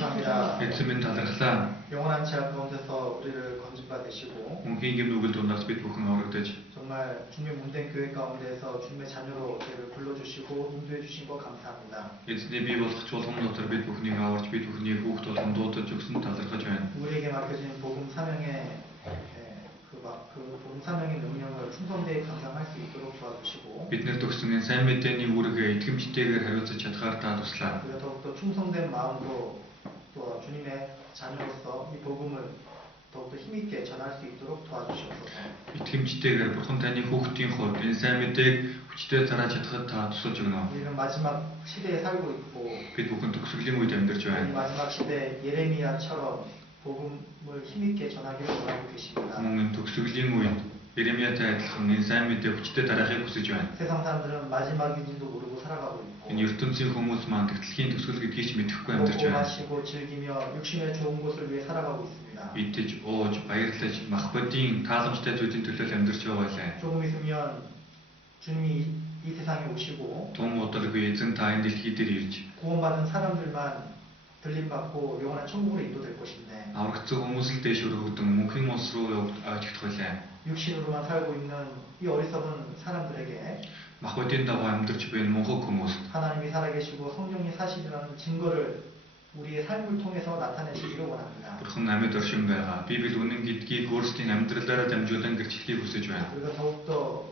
감사합니다. Эцэг минь талархлаа. 영원한 제약 가운데서 우리를 건집받으시고 Үнхийн гимнүгэл дундаас бид бүхэн орогдож 정말 주님의 몸된 교회 가운데서 주님의 자녀로 저희를 불러주시고 인도해 주신 것 감사합니다. эзний бий болох чуулган дотор бид бүхнийг аварч бид бүхнийг хүүхд болгон дуудаж өгсөн талархаж байна. 우리에게 맡겨진 복음 사명의 그 복음 사명의 명령을 충성되게 감당할 수 있도록 도와주시고 Биднэрт өгсөн энэ сайн мэдээний үүргээ итгэмжтэйгээр хариуцаж чадхаар та туслаа. 우리가 더욱더 충성된 마음으로 또 주님의 자녀로서 이 복음을 더욱더 힘있게 전할 수 있도록 도와주시옵소서. Итгэмжтэйгээр бурхан таны хүүхдийн хувьд энэ сайн мэдээг хүчтэй зарааж чадхад та тусалж өгнө. 우리는 마지막 시대에 살고 있고 Бид бүхэн төгсгөлийн үед амьдарч 이 байна. 마지막 시대 예레미야처럼 복음을 힘있게 전하기를 원하고 계십니다. Мөн энэ төгсгөлийн үед Иремьятай адилхан энэ сайн мэдээ хүчтэй дараахыг хүсэж байна. 세상 사람들은 마지막인지도 모르고 살아가고 있고 Энэ ертөнцийн хүмүүс маань дэлхийн төгсгөл гэдгийг ч мэдэхгүй амьдарч 먹고 байна. 마시고 즐기며 육신의 좋은 곳을 위해 살아가고 있습니다. Идэж, ууж, баярлаж, мах бодийн тааламжтай зүйлийн төлөө амьдарч байгаа байлаа. 조금 있으면 주님이 이 세상에 오시고 Тун удалгүй эзэн та энэ дэлхий дээр ирж 구원받은 사람들만 들림받고 영원한 천국으로 인도될 것인데 аврагдсан хүмүүс л дээш өргөгдөн мөнхийн улс руу явагдах байлаа. 육신으로만 살고 있는 이 어리석은 사람들에게 Мах бодийн дагуу амьдарч буй мөнхөг хүмүүс 하나님이 살아계시고 성령이 사시라는 증거를 우리의 삶을 통해서 나타내시기를 원합니다. Бурхан амьд оршин байгаа. Библи үнэн гэдгийг өөрсдийн амьдралаараа дамжуулан гэрчлэхийг хүсэж байна. 우리가 더욱더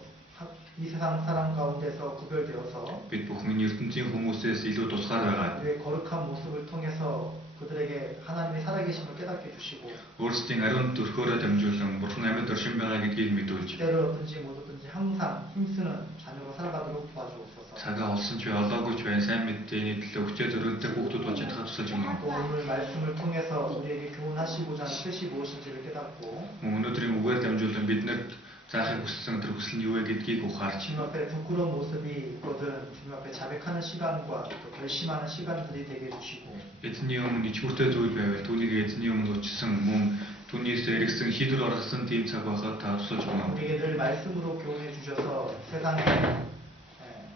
이 세상 사람 가운데서 구별되어서 Бид бүхэн ертөнцийн хүмүүсээс илүү тусгаар байгаа. 우리의 거룩한 모습을 통해서 그들에게 하나님의 살아계심을 깨닫게 해주시고 Өөрсдийн ариун төрхөөрөө дамжуулан Бурхан амьд оршин байгаа гэдгийг мэдүүлж 때를 얻든지 못 얻든지 항상 힘쓰는 자녀로 살아가도록 도와주옵소서. цагаа олсон ч бай, олоогүй ч бай сайн мэдээний төлөө хүчээ зориулдаг хүүхдүүд болж чадхад тусалж өгнө. 또 오늘 말씀을 통해서 우리에게 교훈하시고자 하는 뜻이 무엇인지를 깨닫고 Өнөөдрийн үгээр дамжуулан биднэрт заахыг хүссэн тэр хүсэл нь юу вэ гэдгийг ухаарч 주님 앞에 부끄러운 모습이 있거든 주님 앞에 자백하는 시간과 또 결심하는 시간들이 되게 해주시고 эзний өмнө ичгүүртэй зүйл байвал түүнийг эзний өмнө өчсөн мөн түүнээс эргэсэн шийдвэр гаргасан тийм цаг байхад та тусалж өгнө. 우리에게 늘 말씀으로 교훈해 주셔서 세상의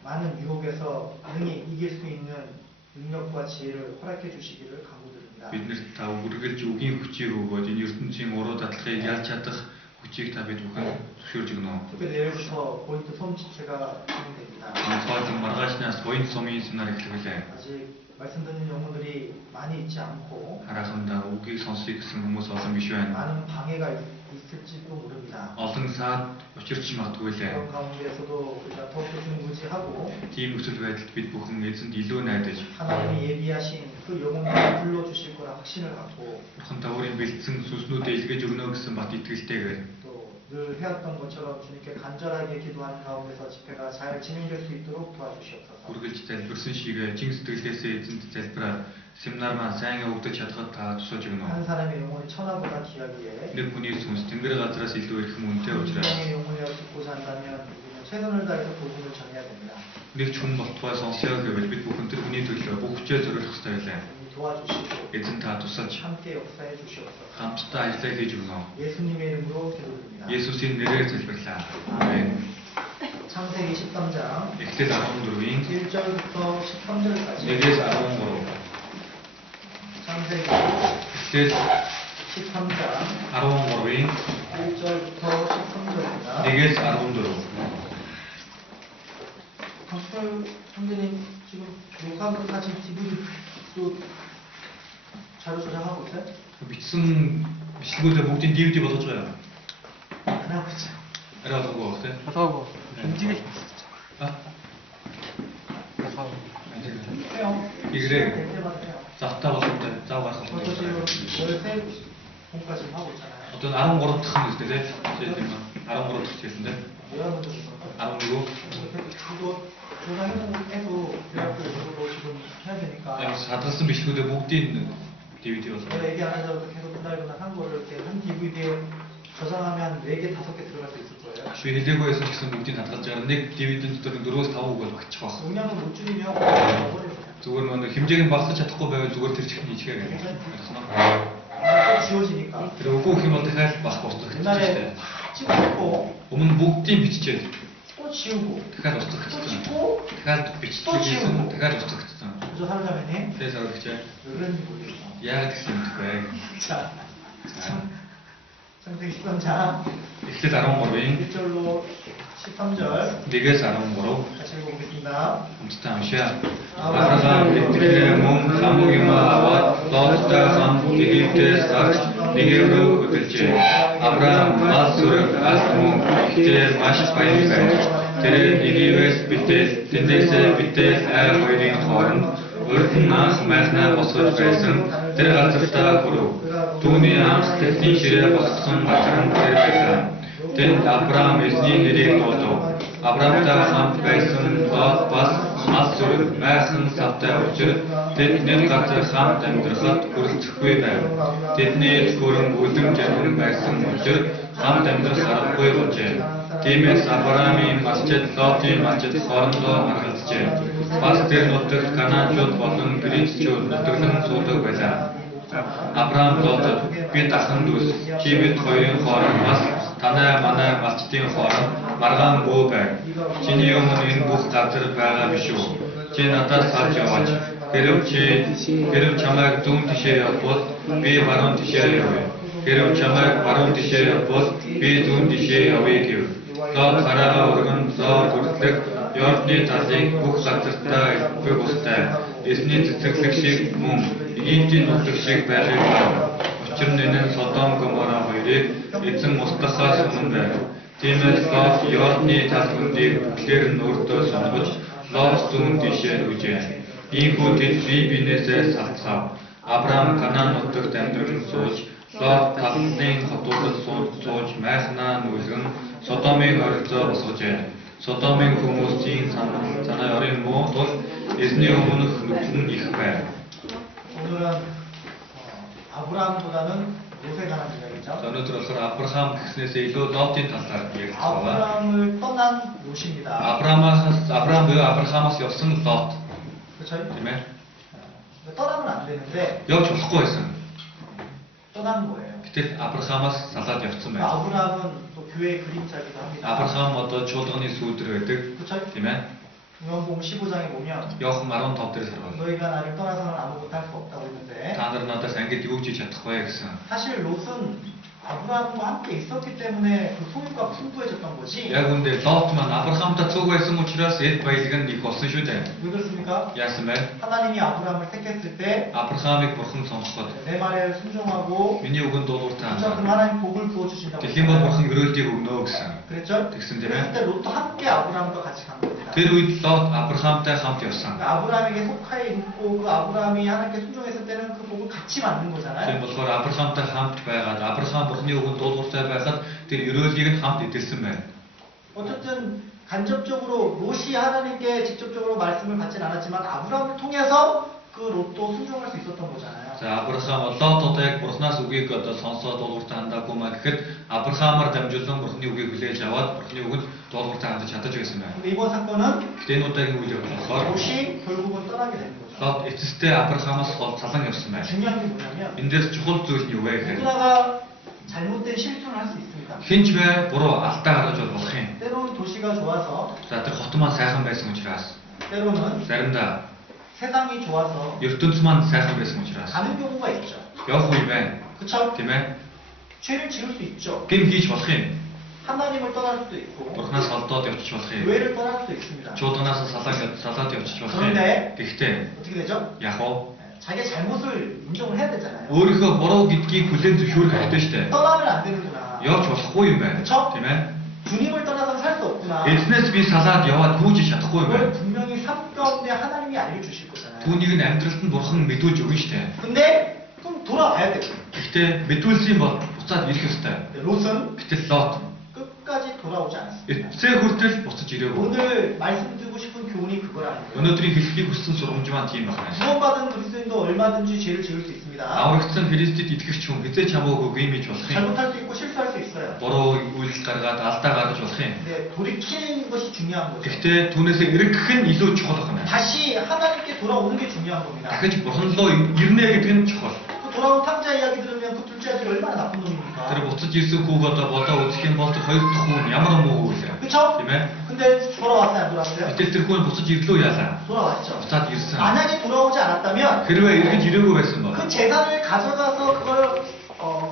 많은 유혹에서 능히 이길 수 있는 능력과 지혜를 허락해 주시기를 간구드립니다. Биднэрт та үргэлж үгийн хүчийг өгөөд энэ ертөнцийн уруу дадлахыг ялж чадах хүчийг та бид бүхэн зөвшөөрж өгнө. 특히 내일부터 포인트 솜 집회가 진행됩니다. Онцгой маргаашнаас буян сумын семинар эхлэвлээ. 아직 말씀 듣는 영혼들이 많이 있지 않고 Харахандаа үгийг сонсхийг гэсэн хүмүүс олон биш байна. 많은 방해가 있을지도 모릅니다. Олон саад учирч магадгүй лээ. 그런 가운데서도 우리가 더욱더 중무지하고 Тийм нөхцөл байдалд бид бүхэн эзэнд илүү найдаж 하나님이 예비하신 그 영혼들을 불러주실 거라 확신을 갖고 Бурхан та өөрийн бэлдсэн сүнснүүдээ илгээж өгнө гэсэн бат итгэлтэйгээр 또 늘 해왔던 것처럼 주님께 간절하게 기도하는 가운데서 집회가 잘 진행될 수 있도록 도와주시옵소서. үргэлж залбирсан шигээ чин сэтгэлээсээ эзэнд залбираа семинар маань сайн явагдаж чадхад та тусалж өгнө. 한 사람의 영혼이 천하보다 귀하기에 Нэг хүний сүнс тэнгэр газраас илүү их мөнтэй учраас 성령의 영혼이라 듣고자 한다면 우리는 최선을 다해서 복음을 전해야 됩니다. нэг ч хүн болтугай сонсё гэвэл бид бүхэн тэр хүний төлөө бүх хүчээ зориулах ёстой байлаа. 주님이 도와주시고 Эзэн та тусалж 함께 역사해 주시옵소서. хамтдаа ажиллаа хийж өгнө. 예수님의 이름으로 기도드립니다. Есүсийн нэрээр залбирлаа. Амен. 창세기 13장 Эхлэл 14-ийн 1절부터 13절까지 1-ээс 13. 창세기 Эхлэл 13장 13-ийн 1절부터 13절입니다. 1-ээс 14. 박수철 선생님 지금 교사분 사진 DVD도 자료 저장하고 있어요? Бичсэн бичлэгүүдээ бүгдийг DVD болгож байгаа. 안 하고 있어요. Арай олоогүй баг тийм. 하고 움직일 А? 하고 해요. 이그래. 될 때마다 해요. Завтаа болгодог. Зав гарах 벌써 지금 болно. 13공까지 하고 있잖아요. Одоо 13 дахь нь үстэй тийм. Жишээ нь 13 дахь хэлсэн тийм. 여러분들 보니까 14. 그거 조사해도 대학교로 지금 해야 되니까 Яг садлсан бичлэгүүдээ бүгдийг DVD болгоо. 내가 얘기 안 하더라도 계속 분할거나 한 거를 이렇게 한 DVD에 저장하면 4개, 5개 들어갈 수 있을 거예요. Шгүй хэлээгүй байсан гэсэн бүгдийг хадгалж байгаа. Нэг DVD дотор 4-5 үг бол багчих баг. 용량을 못 줄이면 버려요. Зүгээр нэг хэмжээг нь багасгах чадахгүй байвал зүгээр тэр чихний ичгээр юм. 또 지워지니까. Тэр үгүй гэх юм бол дахиад бах болдог гэж 옛날에 байна. 다 찍고 Өмнө нь бүгдийг биччихээд 또 지우고 дахиад 또 устгах. 찍고 дахиад биччихсэн, дахиад устгах. 그죠 사르자매님? 그래서 그렇죠. 왜 그런지 모르겠어. Яг гэсэн юм бэ. 자, 창세기 13장 Эхлэл 13-ийн 1절로 13절 1-ээс 13 같이 읽어보겠습니다. хамтдаа уншаа. Авраам итгэл мөн хамаг юм аваад Лоттой хамт Египтээс гарч Негеврөө хөдөлжээ. Авраам мал сүрэг алт мөн ихтэй маш баян байв. Тэр Негевээс битэл тэндээсээ битэл ай хоёрын хооронд урд нь анх майхнаа босгож байсан тэр газартаа хүрв. Түүний анх тэсний ширээ босгосон газар нь тэр байлаа. Тэнд Авраам эзний нэрийг дуудав. Авраамтай хамт байсан Лот бас мал сүрэг майхан савтай учир тэдний газар хамт амьдрахад хүрэлцэхгүй байв. Тэдний хөрөн үлэм жаргал байсан учир хамт амьдрах аргагүй болжээ. Тиймээс Авраамийн масжид Лотын масжид хоорондоо маргалджээ. Бас тэр нутагт Канаанчууд болон Греччүүд нутаглан суудаг байлаа. Авраам Лотод би дахин дүүс чи бид хоёрын хооронд бас танай манай масжидын хооронд маргаангүй байв. Чиний өмнө энэ бүх газар байгаа биш үү? Чи надаас салж яваач. Хэрв чамайг зүүн тишээ явбал би баруун тишээ явъя. Хэрв чамайг баруун тишээ явбал би зүүн тишээ явъя гэв. Лот гараа өргөн зоо хүртэлх Йордны талын бүх газартаа ихгүй бустай. Эсний цэцэрлэг шиг мөн Египтийн нутаг шиг байхыг байна. Учир нь энэ Содом Гомора хоёрыг эзэн устгахаас өмнө байв. Тиймээс Лот Йордны тал хөндийг бүхлээр нь өөртөө сонгож Лот зүүн тишээ рүүжээ. Ийхүү тэд бие биенээсээ салцав. Авраам Канаан нутагт амьдран сууж Лот талын хотуудад сууж майхнаа нүүлгэн Содомын оролцоо босгожээ. Содомын хүмүүсийн санаа орын муу тул эзний өмнөх нүгэн их байв. 오늘은 아브라함보다는 롯에 관한 이야기죠. Өнөөдөр болохоор Авраам гэснээсээ илүү Лотын талаар ярих байна. 아브라함을 떠난 롯입니다. Авраам буюу Авраамаас явсан Лот. 그렇죠? Тийм ээ. 떠나면 안 되는데 Явж болохгүй байсан. 떠난 거예요. Гэтэл Авраамаас салаад явцсан байна. 아브라함은 또 교회의 그림자기도 합니다. Авраам одоо чуулганы сүүлдэр байдаг. 그렇죠? Тийм ээ. 요한복음 15장에 보면 Йохан 15 дээрээс харвал. 너희가 나를 떠나서는 아무것도 할 수 없다고 했는데 Та нар надаас ангид юу ч хийж чадахгүй гэсэн. 사실 롯은 아브라함과 함께 있었기 때문에 그 소유가 풍부해졌던 거지. Яг үндэ Лот маань Авраамтай цуг байсан учраас эд баялаг нь их болсон шүү дээ. 왜 그렇습니까? Яасан бэ? 하나님이 아브라함을 택했을 때 내 Авраамыг бурхан сонгоход 말에 순종하고 миний үгэнд дуулууртаа 진짜 그럼 하나님 복을 부어주신다고 Тэгхийн бол бурхан өрөөлтийг өгнө гэсэн. 그랬죠? Тэгсэн тийм 그랬을 ээ. 때 롯도 함께 아브라함과 같이 간 겁니다. Тэр үед Лот Авраамтай хамт явсан. 그러니까 아브라함에게 속하여 있고 그 아브라함이 하나님께 순종했을 때는 그 복을 같이 받는 Тийм 거잖아요. болохоор Авраамтай хамт байгаад Авраам бурханы үгэнд дуулууртай байхад тэр өрөөлийг нь хамт эдэлсэн байна. 어쨌든 간접적으로 롯이 하나님께 직접적으로 말씀을 받진 않았지만 아브라함을 통해서 그 롯도 순종할 수 있었던 거잖아요. За Авраам Лотод яг бурханаас үгийг одоо сонсоод дуулууртай хандаагүй маа гэхэд Авраамаар дамжуулан бурханы үгийг хүлээж аваад бурханы үгэнд дуулууртай хандаж чадаж байсан байна. 근데 이번 사건은 Гэтэ энэ удаагийн үйл явдал болохоор 롯이 결국은 떠나게 되는 거죠. Лот эцэстээ Авраамаас салан явсан байна. 중요한 게 뭐냐면 Энэ дээр чухал зүйл нь юу вэ гэхээр 누구나가 잘못된 실수를 할 수 있습니다. хинч бай буруу алдаа гаргаж болох юм. 때로는 도시가 좋아서 За тэр хот маань сайхан байсан учраас 때로는 заримдаа 세상이 좋아서 ертөнц маань сайхан байсан учраас 가는 경우가 있죠. явах үе байна. 그쵸? Тийм ээ. 죄를 지을 수 있죠. Гин хийж болох юм. 하나님을 떠날 수도 있고 Бурханаас холдоод явчих болох юм. 교회를 떠날 수도 있습니다. Чуулганаас салаад явчих болох юм. 그런데 Гэхдээ 어떻게 되죠? яг уу 자기의 잘못을 인정을 해야 되잖아요. өөрийнхөө буруу гэдгийг хүлээн зөвшөөрөх хэрэгтэй шүү дээ. 떠나면 안 되는구나. Явж болохгүй юм байна. 그쵸? Тийм ээ. 주님을 떠나서는 살 수 없구나. Эзнээс би салаад яваад гүйж чадахгүй юм 그걸 байна. 분명히 삶 가운데 하나님이 알려주실 거잖아요. Түүнийг нь амьдралд нь бурхан мэдүүлж өгнө шүү дээ. 근데 그럼 돌아와야 돼요. Гэхдээ мэдүүлсэн бол буцаад ирэх ёстой. 롯은 Гэтэл Лот 끝까지 돌아오지 않았습니다. эцсээ хүртэл буцаж ирээгүй. 오늘 말씀드리고 싶은 교훈이 그거라는 거예요. Өнөөдрийн хэлхийг хүссэн сургамж маань тийм байна. 구원받은 그리스도인도 얼마든지 죄를 지을 수 있습니다. Аврагдсан Христэд итгэгч хүн хизээч хамаагүй гүймэж болох юм. 잘못할 수 있고 실수할 수 있어요. Буруу үйлс гаргаад алдаа гаргаж болох юм. 근데 돌이키는 것이 중요한 거죠. Гэхдээ түүнээсээ эргэх нь илүү чухал байна. 다시 하나님께 돌아오는 게 중요한 겁니다. Дахиж бурхан руу ирнэ гэдэг нь чухал. 그 돌아온 탕자 이야기 들으면 그 둘째 아들이 얼마나 나쁜 놈입니까? Тэр буцаж ирсэн хүүг одоо бодоо үзэх юм бол тэр хоёр дахь хүн ямар муу үү вэ? 그쵸? Тийм ээ? 근데 근데 돌아왔어요, 안 돌아왔어요? 이때 들고는 부서지 이르러 야사. 돌아왔죠. 부서지 이르사. 만약에 돌아오지 않았다면 그러면 이렇게 이르고 했은 거. 그 재산을 가져가서 그걸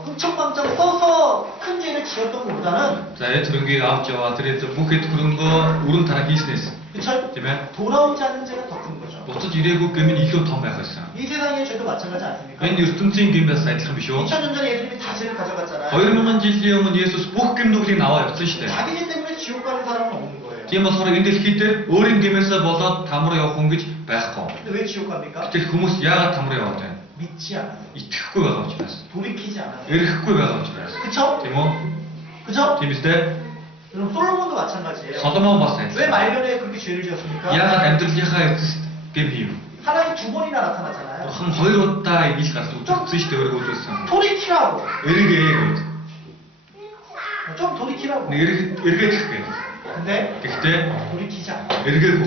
흥청망청 써서 큰 죄를 지었던 것보다는 자, 이 들은 게 아홉자와 들에서 목에 그런 거 우른 타라 기스네스. 그쵸? 때문에 돌아오지 않는 죄가 더 큰 거죠. 부서지 이르고 그러면 이거 더 많았어. 이 세상의 죄도 마찬가지 않습니까? 왠지 뚱뚱이 김에 사이트 참 비쇼. 2000년 전에 예수님이 다 죄를 가져갔잖아요. 얼마만 지지하면 예수 목 김도 나와요. 쓰시대. 자기 죄 때문에 지옥 가는 사람은 없는 거예요. Тийм болохоор энэ дэлхийд өөрийн гэмээсээ болоод тамар явах хүн гэж байхгүй. 근데 왜 지옥 갑니까? Гэтэл хүмүүс яагаад тамар яваад байна? 믿지 않아요. Итгэхгүй байгаа учраас. 돌이키지 않아요. Эрэхгүй байгаа учраас. 그쵸? Тийм үү? 그죠? Тийм үстэй. 여러분 솔로몬도 마찬가지예요. Соломон бас 왜 байсан. 말년에 그렇게 죄를 지었습니까? Яагаад амьдралынхаа эцэст гэм хийв? 하나님 두 번이나 나타나잖아요. Бурхан хоёр удаа ийж гарсан үтгсэн шүү дээ өөрийгөө үлдсэн. 돌이키라고. Эргээ гэж. 좀 돌이키라고. Нэг эргээд гэх гээ. 근데 Гэхдээ 돌이키지 않아요. эргээгүй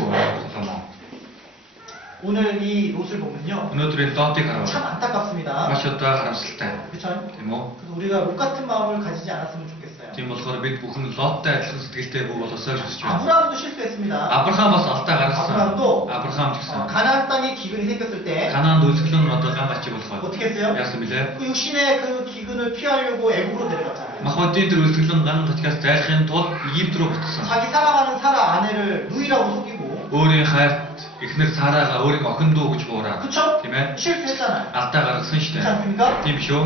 Соломон. 오늘 이 롯을 보면요. Өнөөдрийн Лотыг 참 хараад 안타깝습니다. маш одоо харамсалтай. 그쵸? Тийм үү? 그래서 우리가 롯 같은 마음을 가지지 않았으면 좋겠어요. Тийм болохоор бид бүхэн Лоттой адилхан сэтгэлтэй бүү болосоо хүсэж байна. 아브라함도 실수했습니다. Абрахам бас алдаа гаргасан. 아브라함도 Абрахам ч гэсэн. 가나안 땅에 기근이 생겼을 때 가나안 үлсгэлэн одоо гамбач болох. 어떻게 했어요? Яасан бilээ? 그 육신의 그 기근을 피하려고 애굽으로 내려갔잖아요. Махбодын тэр үлсгэлэн ган гачгаас зайлахын тулд Египт рүү буцсан. 자기 사랑하는 사라 아내를 누이라고 속이고 Өөрийн хайрт эхнэр Сараага өөрийн охин дүү гэж буураа. 그쵸? Тийм ээ? 실수했잖아요. Алдаа гаргасан шүү 그렇지 дээ. 않습니까? Тийм шүү.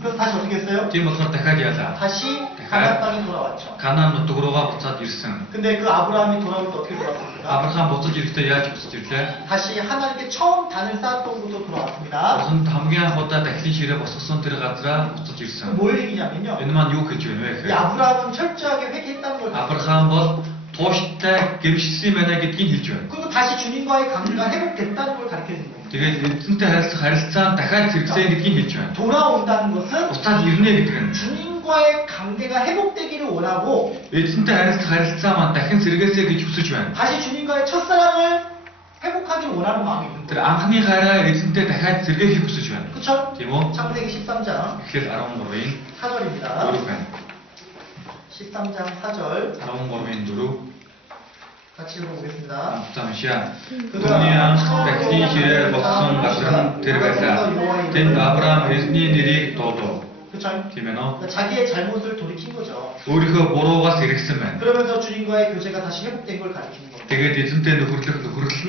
그래서 다시 어떻게 했어요? Тийм болохоор дахиад яалаа. 다시 가나안 땅에 돌아왔죠. Канаан нутаг руугаа буцаад ирсэн. 근데 그 아브라함이 돌아올 때 어떻게 돌아왔습니까? Абрахам буцаж ирэхдээ яаж буцаж ирлээ? 다시 하나님께 처음 단을 쌓았던 곳으로 돌아왔습니다. Бурхан хамгийн анх удаа дахлын ширээ босгосон тэр газараа буцаж 그럼 ирсэн. 뭘 얘기냐면요. Энэ маань юу гэж байна вэ 이 гэхээр 아브라함은 철저하게 회개했다는 걸 Абрахам бол тууштай гэмшсэн байна гэдгийг хэлж байна. 그리고 다시 주님과의 관계가 회복됐다는 걸 가르쳐 주는 거예요. Тэгээд эзэнтэй харилцаа дахиад зэрэгсэн гэдгийг хэлж байна. 돌아온다는 것은 Буцаад ирнэ гэдэг нь 주님과의 관계가 회복되기를 원하고 эзэнтэй харилцаа маань дахин сэргээсэй гэж хүсэж байна. 다시 주님과의 첫사랑을 회복하기를 원하는 마음이 있는 Тэр 거예요. анхны хайраа эзэнтэй дахиад сэргээхийг хүсэж байна. 그쵸? Тийм үү? 창세기 13장 Тэгэхээр 13-ийн 4절입니다. 4 байна. 13장 4절 13-ийн 4 같이 읽어보겠습니다. Замшаа. Түүний анх дахлын ширээ боссон газар нь тэр байлаа. Тэнд Авраам эзний нэрийг дуудав. 그쵸? Тийм ээ нөө. 그러니까 자기의 잘못을 돌이킨 거죠. Өөрийнхөө буруугаас эргэсэн байна. 그러면서 주님과의 교제가 다시 회복된 걸 가르치는 겁니다. Тэгээд эзэнтэй нөхөрлөл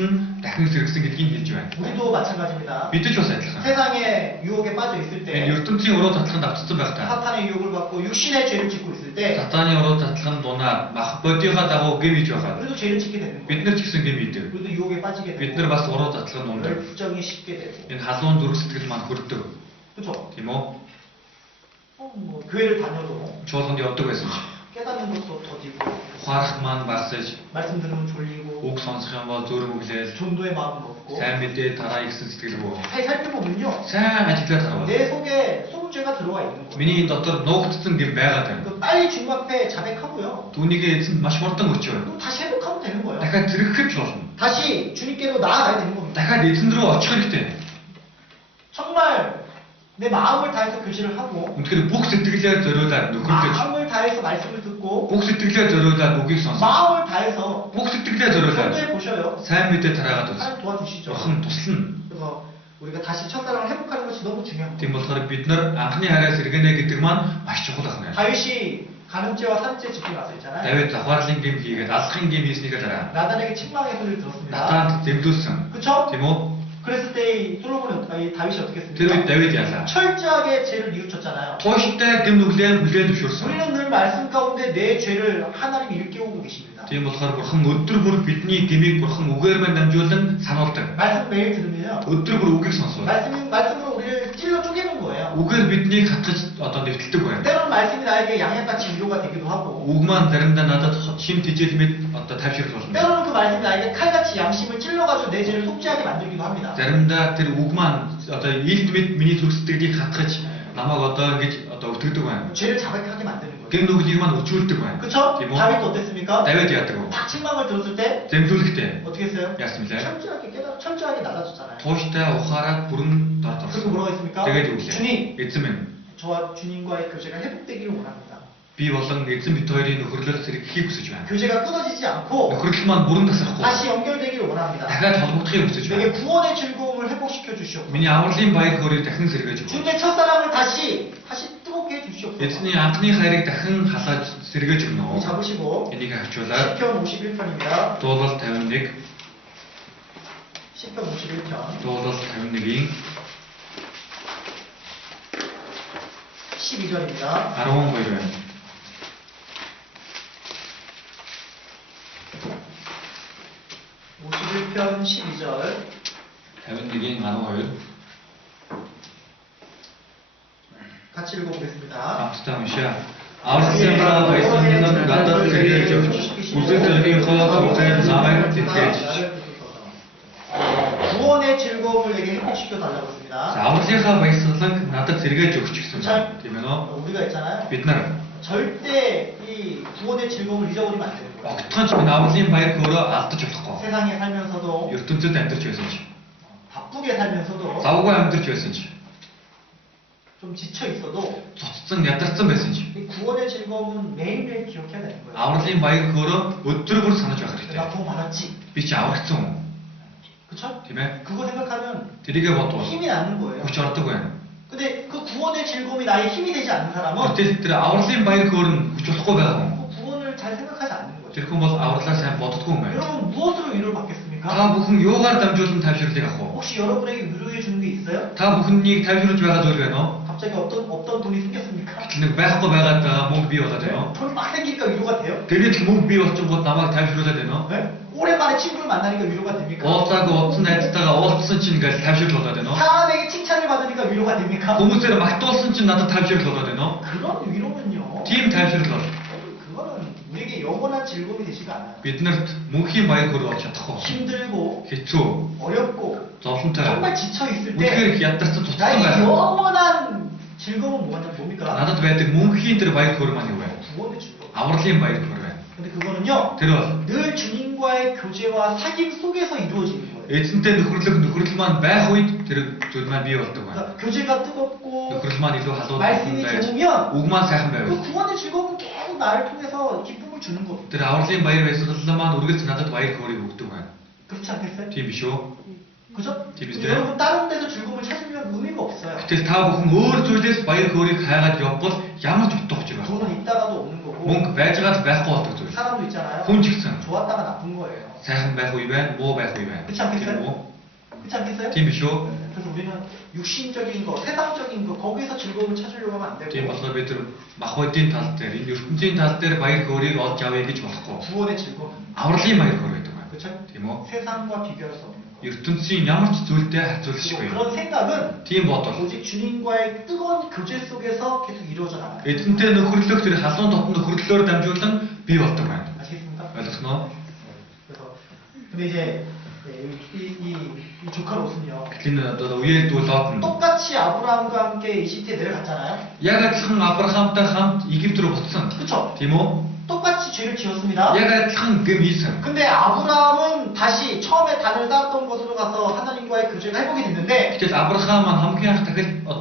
нь дахин сэргсэн гэдгийг хэлж байна. 우리도 마찬가지입니다. Бид ч бас адилхан. 세상의 유혹에 빠져 있을 Энэ 때 ертөнцийн уруу татланд автцсан байхдаа 사탄의 유혹을 받고 육신의 죄를 짓고 있을 때 сатааны уруу татланд дунаа мах бодийнхаа дагуу гэм хийж байхад 우리도 죄를 짓게 되는 бид 거예요. нар ч гэсэн гэм хийдэг. 우리도 유혹에 빠지게 Бид 되고 нар бас уруу татланд ундаг. 부정이 쉽게 되고 Энэ халуун зүрх сэтгэл маань хүрдэг. 그죠? Тийм үү? 뭐 교회를 다녀도 Чуулганд явдаг байсан ч 깨닫는 것도 더디고 ухаарах маань басж 말씀 들으면 졸리고 үг сонсох юм бол зүрх өглөөл 전도의 마음은 없고 сайн мэдээ тараа ихсэн сэтгэлгүй. 잘 살펴보면요 сайн ажиглаад харвал. 내 속에 속죄가 들어와 있는 거예요. Миний дотор нуугдсан гэм байгаад байна. 그 빨리 주님 앞에 자백하고요. Түүнийг эзэнд маш хурдан өчөө. 또 다시 회복하면 되는 거예요. Дахиад зэрэгхэд л болно. 다시 주님께로 나아가야 되는 겁니다. Дахиад эзэн рүү очих хэрэгтэй. 정말 내 마음을 다해서 교제를 하고 Үнэхээр бүх сэтгэлээр зориулаад нөхөрлөж, 마음을 다해서 말씀을 듣고 бүх сэтгэлээр зориулаад үгийг сонсох, 마음을 다해서 бүх сэтгэлээр зориулаад 전도해 보셔요. сайн мэдээ тараагаад 하나님 үзэх. 도와주시죠. Бурхан туслана. 그래서 우리가 다시 첫사랑을 회복하는 것이 너무 중요합니다. Тийм болохоор бид нар анхны хайраас сэргэнэ гэдэг маань маш чухал ахна. 다윗이 간음죄와 살인죄 짓고 나서 있잖아요. Давид завхаарлын гэм хийгээд алсахын гэм хийснийгээ дараа 나단에게 책망의 소리를 들었습니다. Натанд зэмлүүлсэн. 그쵸? Тийм үү? 그랬을 때 이 솔로몬이 이 다윗이 어떻게 Тэр үед 했습니까? Давид яалаа. 철저하게 죄를 뉘우쳤잖아요. Тууштай гэм нүглэн хүлээн зөвшөөрсөн. 우리는 늘 말씀 가운데 내 죄를 하나님이 일깨우고 계십니다. Тийм болохоор Бурхан өдөр бүр бидний гмийг Бурхан үгээр маань дамжуулан сануулдаг. 말씀 매일 들으면요. Өдөр бүр үгийг сонсвол 말씀으로 우리를 찔러 쪼개는 거예요. үгээр биднийг хатгаж одоо нэвтэлдэг байна. 때로는 말씀이 나에게 양약같이 위로가 되기도 하고 Үг маань заримдаа надад шим тижэл мэд одоо тавьширл болно. 때로는 그 말씀이 나에게 칼같이 양심을 찔러가지고 내 죄를 속죄하게 만들기도 합니다. Заримдаа тэр үг маань одоо илт мэд миний зүрх сэтгэлийг хатгаж намайг одоо ингэж одоо өвтгдөг байна. 죄를 자백하게 만드는 거예요. Гэм нүглийг маань өчүүлдэг байна. 그쵸? Тийм үү? 다윗도 어땠습니까? Давид яадаг вэ? 딱 책망을 들었을 때 Зэмлүүлэхдээ 어떻게 했어요? яасан блэ? 철저하게 나가줬잖아요. Тууштай ухаараад бүрэн дорд 그리고 орсон. 뭐라고 했습니까? Тэгээд юу гэлээ? 주님, Эзэн минь 저와 주님과의 교제가 회복되기를 원합니다. Би болон эзэн бит хоёрын нөхөрлөл сэргийхийг хүсэж байна. 교제가 끊어지지 않고 Нөхөрлөл маань бүрэн тасрахгүй. 다시 연결되기를 원합니다. дахиад холбогдохыг хүсэж 내게 байна. 구원의 즐거움을 회복시켜 주시옵소서. Миний авралын баяр хөөргийг дахин сэргээж өгөөч. 주님의 첫사랑을 다시 뜨겁게 해 주시옵소서. Эзний анхны хайрыг дахин халааж сэргээж өгнө. 잡으시고 Энийг хавчуулаад 시편 51편입니다. дуулал 51, 시편 51편 дуулал 51-ийн 12절입니다. 12 байна. 51편 12절 51-ийн 12. 같이 읽어보겠습니다. Хамтдаа уншаа. Авралын баясан нь надад сэргээж өгч. Үсэг төлөвийнхөө хугацаанд намайг тэтгэж. 구원의 즐거움을 내게 회복시켜 달라고 했습니다. За авралынхаа баясгалан надад сэргээж өгч гэсэн байна. Тийм ээ нөө? 우리가 있잖아요. Бид нар 절대 이 구원의 즐거움을 잊어버리면 안 되는 거예요. огтхон ч минь авралын баяр хөөрөө алдаж болохгүй. 세상에 살면서도 ертөнцид амьдарч байсан ч, 바쁘게 살면서도 завгүй амьдарч байсан ч, 좀 지쳐 있어도 цуцсан ядарсан байсан ч, 이 구원의 즐거움은 매일매일 기억해야 되는 거예요. авралын баяр хөөрөө өдөр бүр санаж байх хэрэгтэй. 내가 구원 받았지. Би чи аврагдсан хүн. 그쵸? Тийм ээ? 그거 생각하면 Тэрийгэ бодвол 힘이 나는 거예요. хүч ордог байна. 근데 그 구원의 즐거움이 나의 힘이 되지 않는 사람은 Гэтэл тэр авралын баяр хөөр нь хүч болохгүй байгаа хүн. 그 구원을 잘 생각하지 않는 거예요. Тэр хүн бол авралаа сайн боддоггүй юм байна. 여러분 무엇으로 위로를 받겠습니까? Та бүхэн юугаар дамжуулан тайвширлыг авах вэ? 혹시 여러분에게 위로해 주는 게 있어요? Та бүхнийг тайвшруулж байгаа зүйл байна уу? 갑자기 없던 돈이 생겼습니까? Нэг байхгүй байгаад мөнгө бий болоод байна уу? 돈이 막 생기니까 위로가 돼요? Тэгээд л мөнгө бий болчихгоо намайг тайвшруулад байна уу? 네? 오랜만에 친구를 만나니까 위로가 됩니까? Уулзаагүй утсан найзтайгаа уулзсан чинь ингээл тайвширл болоод байна уу? 사람에게 칭찬을 받으니까 위로가 됩니까? Хүмүүсээр магтуулсан чинь надад тайвширл болоод байна уу? 그런 위로는요. Тийм тайвширл бол 그거는 우리에게 영원한 즐거움이 되지가 않아요. биднэрт мөнхийн баяр хөөр олж чадахгүй. 힘들고 Хэцүү, 어렵고 зовлонтой, 정말 지쳐 있을 때 үнэхээр ядарсан цуцсан 나에게 байна. 영원한 즐거움은 뭡니까? Надад байдаг мөнхийн тэр баяр хөөр маань юу вэ? 구원의 즐거움. Авралын баяр хөөр байна. 근데 그거는요. Тэр бол 늘 주님과의 교제와 사귐 속에서 이루어지는 거예요. эзэнтэй нөхөрлөл маань байх үед тэр зүйл маань бий болдог байна. 그러니까 교제가 뜨겁고 Нөхөрлөл маань илүү халуун 말씀이 байж, 좋으면 үг маань сайхан 그 байвал 구원의 즐거움은 계속 나를 통해서 기쁨을 주는 겁니다. тэр авралын баяр баясгалан маань үргэлж надад баяр хөөргийг өгдөг байна. 그렇지 않겠어요? Тийм биш үү? 그죠? 재밌어요? 근데 여러분 다른 데서 즐거움을 찾으면 의미가 없어요. Гэтэл та бүхэн өөр зүйлээс баяр хөөргийг хайгаад явбал ямар ч утга учир байна. 돈은 있다가도 없는 거고 Мөнгө байжгаад байхгүй болдог зүйл. 사람도 있잖아요. Хүн ч гэсэн 좋았다가 나쁜 거예요. сайхан байх үе байна, муу байх үе байна. 그렇지 않겠어요? Тийм үү? 그렇지 않겠어요? Тийм биш үү? 그래서 우리는 육신적인 거, 세상적인 거 거기서 즐거움을 찾으려고 하면 안 되고 Тийм болохоор бид тэр мах бодийн тал дээр, энэ ертөнцийн тал дээр баяр хөөргийг олж авъя гэж болохгүй. 구원의 즐거움. Авралын баяр хөөр гэдэг байна. 그렇죠? Тийм үү? 세상과 비교할 수 없는 거. ертөнцийн ямар ч зүйлтэй харьцуулшгүй. 그리고 그런 생각은 Тийм бодол. 오직 주님과의 뜨거운 교제 속에서 계속 이루어져 나가요. Эзэнтэй нөхөрлөх тэр халуун дотн нөхөрлөлөөр дамжуулан бий болдог байна. 아시겠습니까? ойлгосноо? 그래서 근데 이제 이 조카 롯은요. Энэ одоо үеэлдвэл Лот нь 똑같이 아브라함과 함께 이집트에 내려갔잖아요. яг адилхан Авраамтай хамт Египт рүү буцсан. 그렇죠? Тийм үү? 똑같이 죄를 지었습니다. Яг адилхан гэм хийсэн. 근데 아브라함은 다시 처음에 단을 쌓았던 곳으로 가서 하나님과의 교제가 회복이 됐는데 Гэтэл Авраам маань хамгийн анх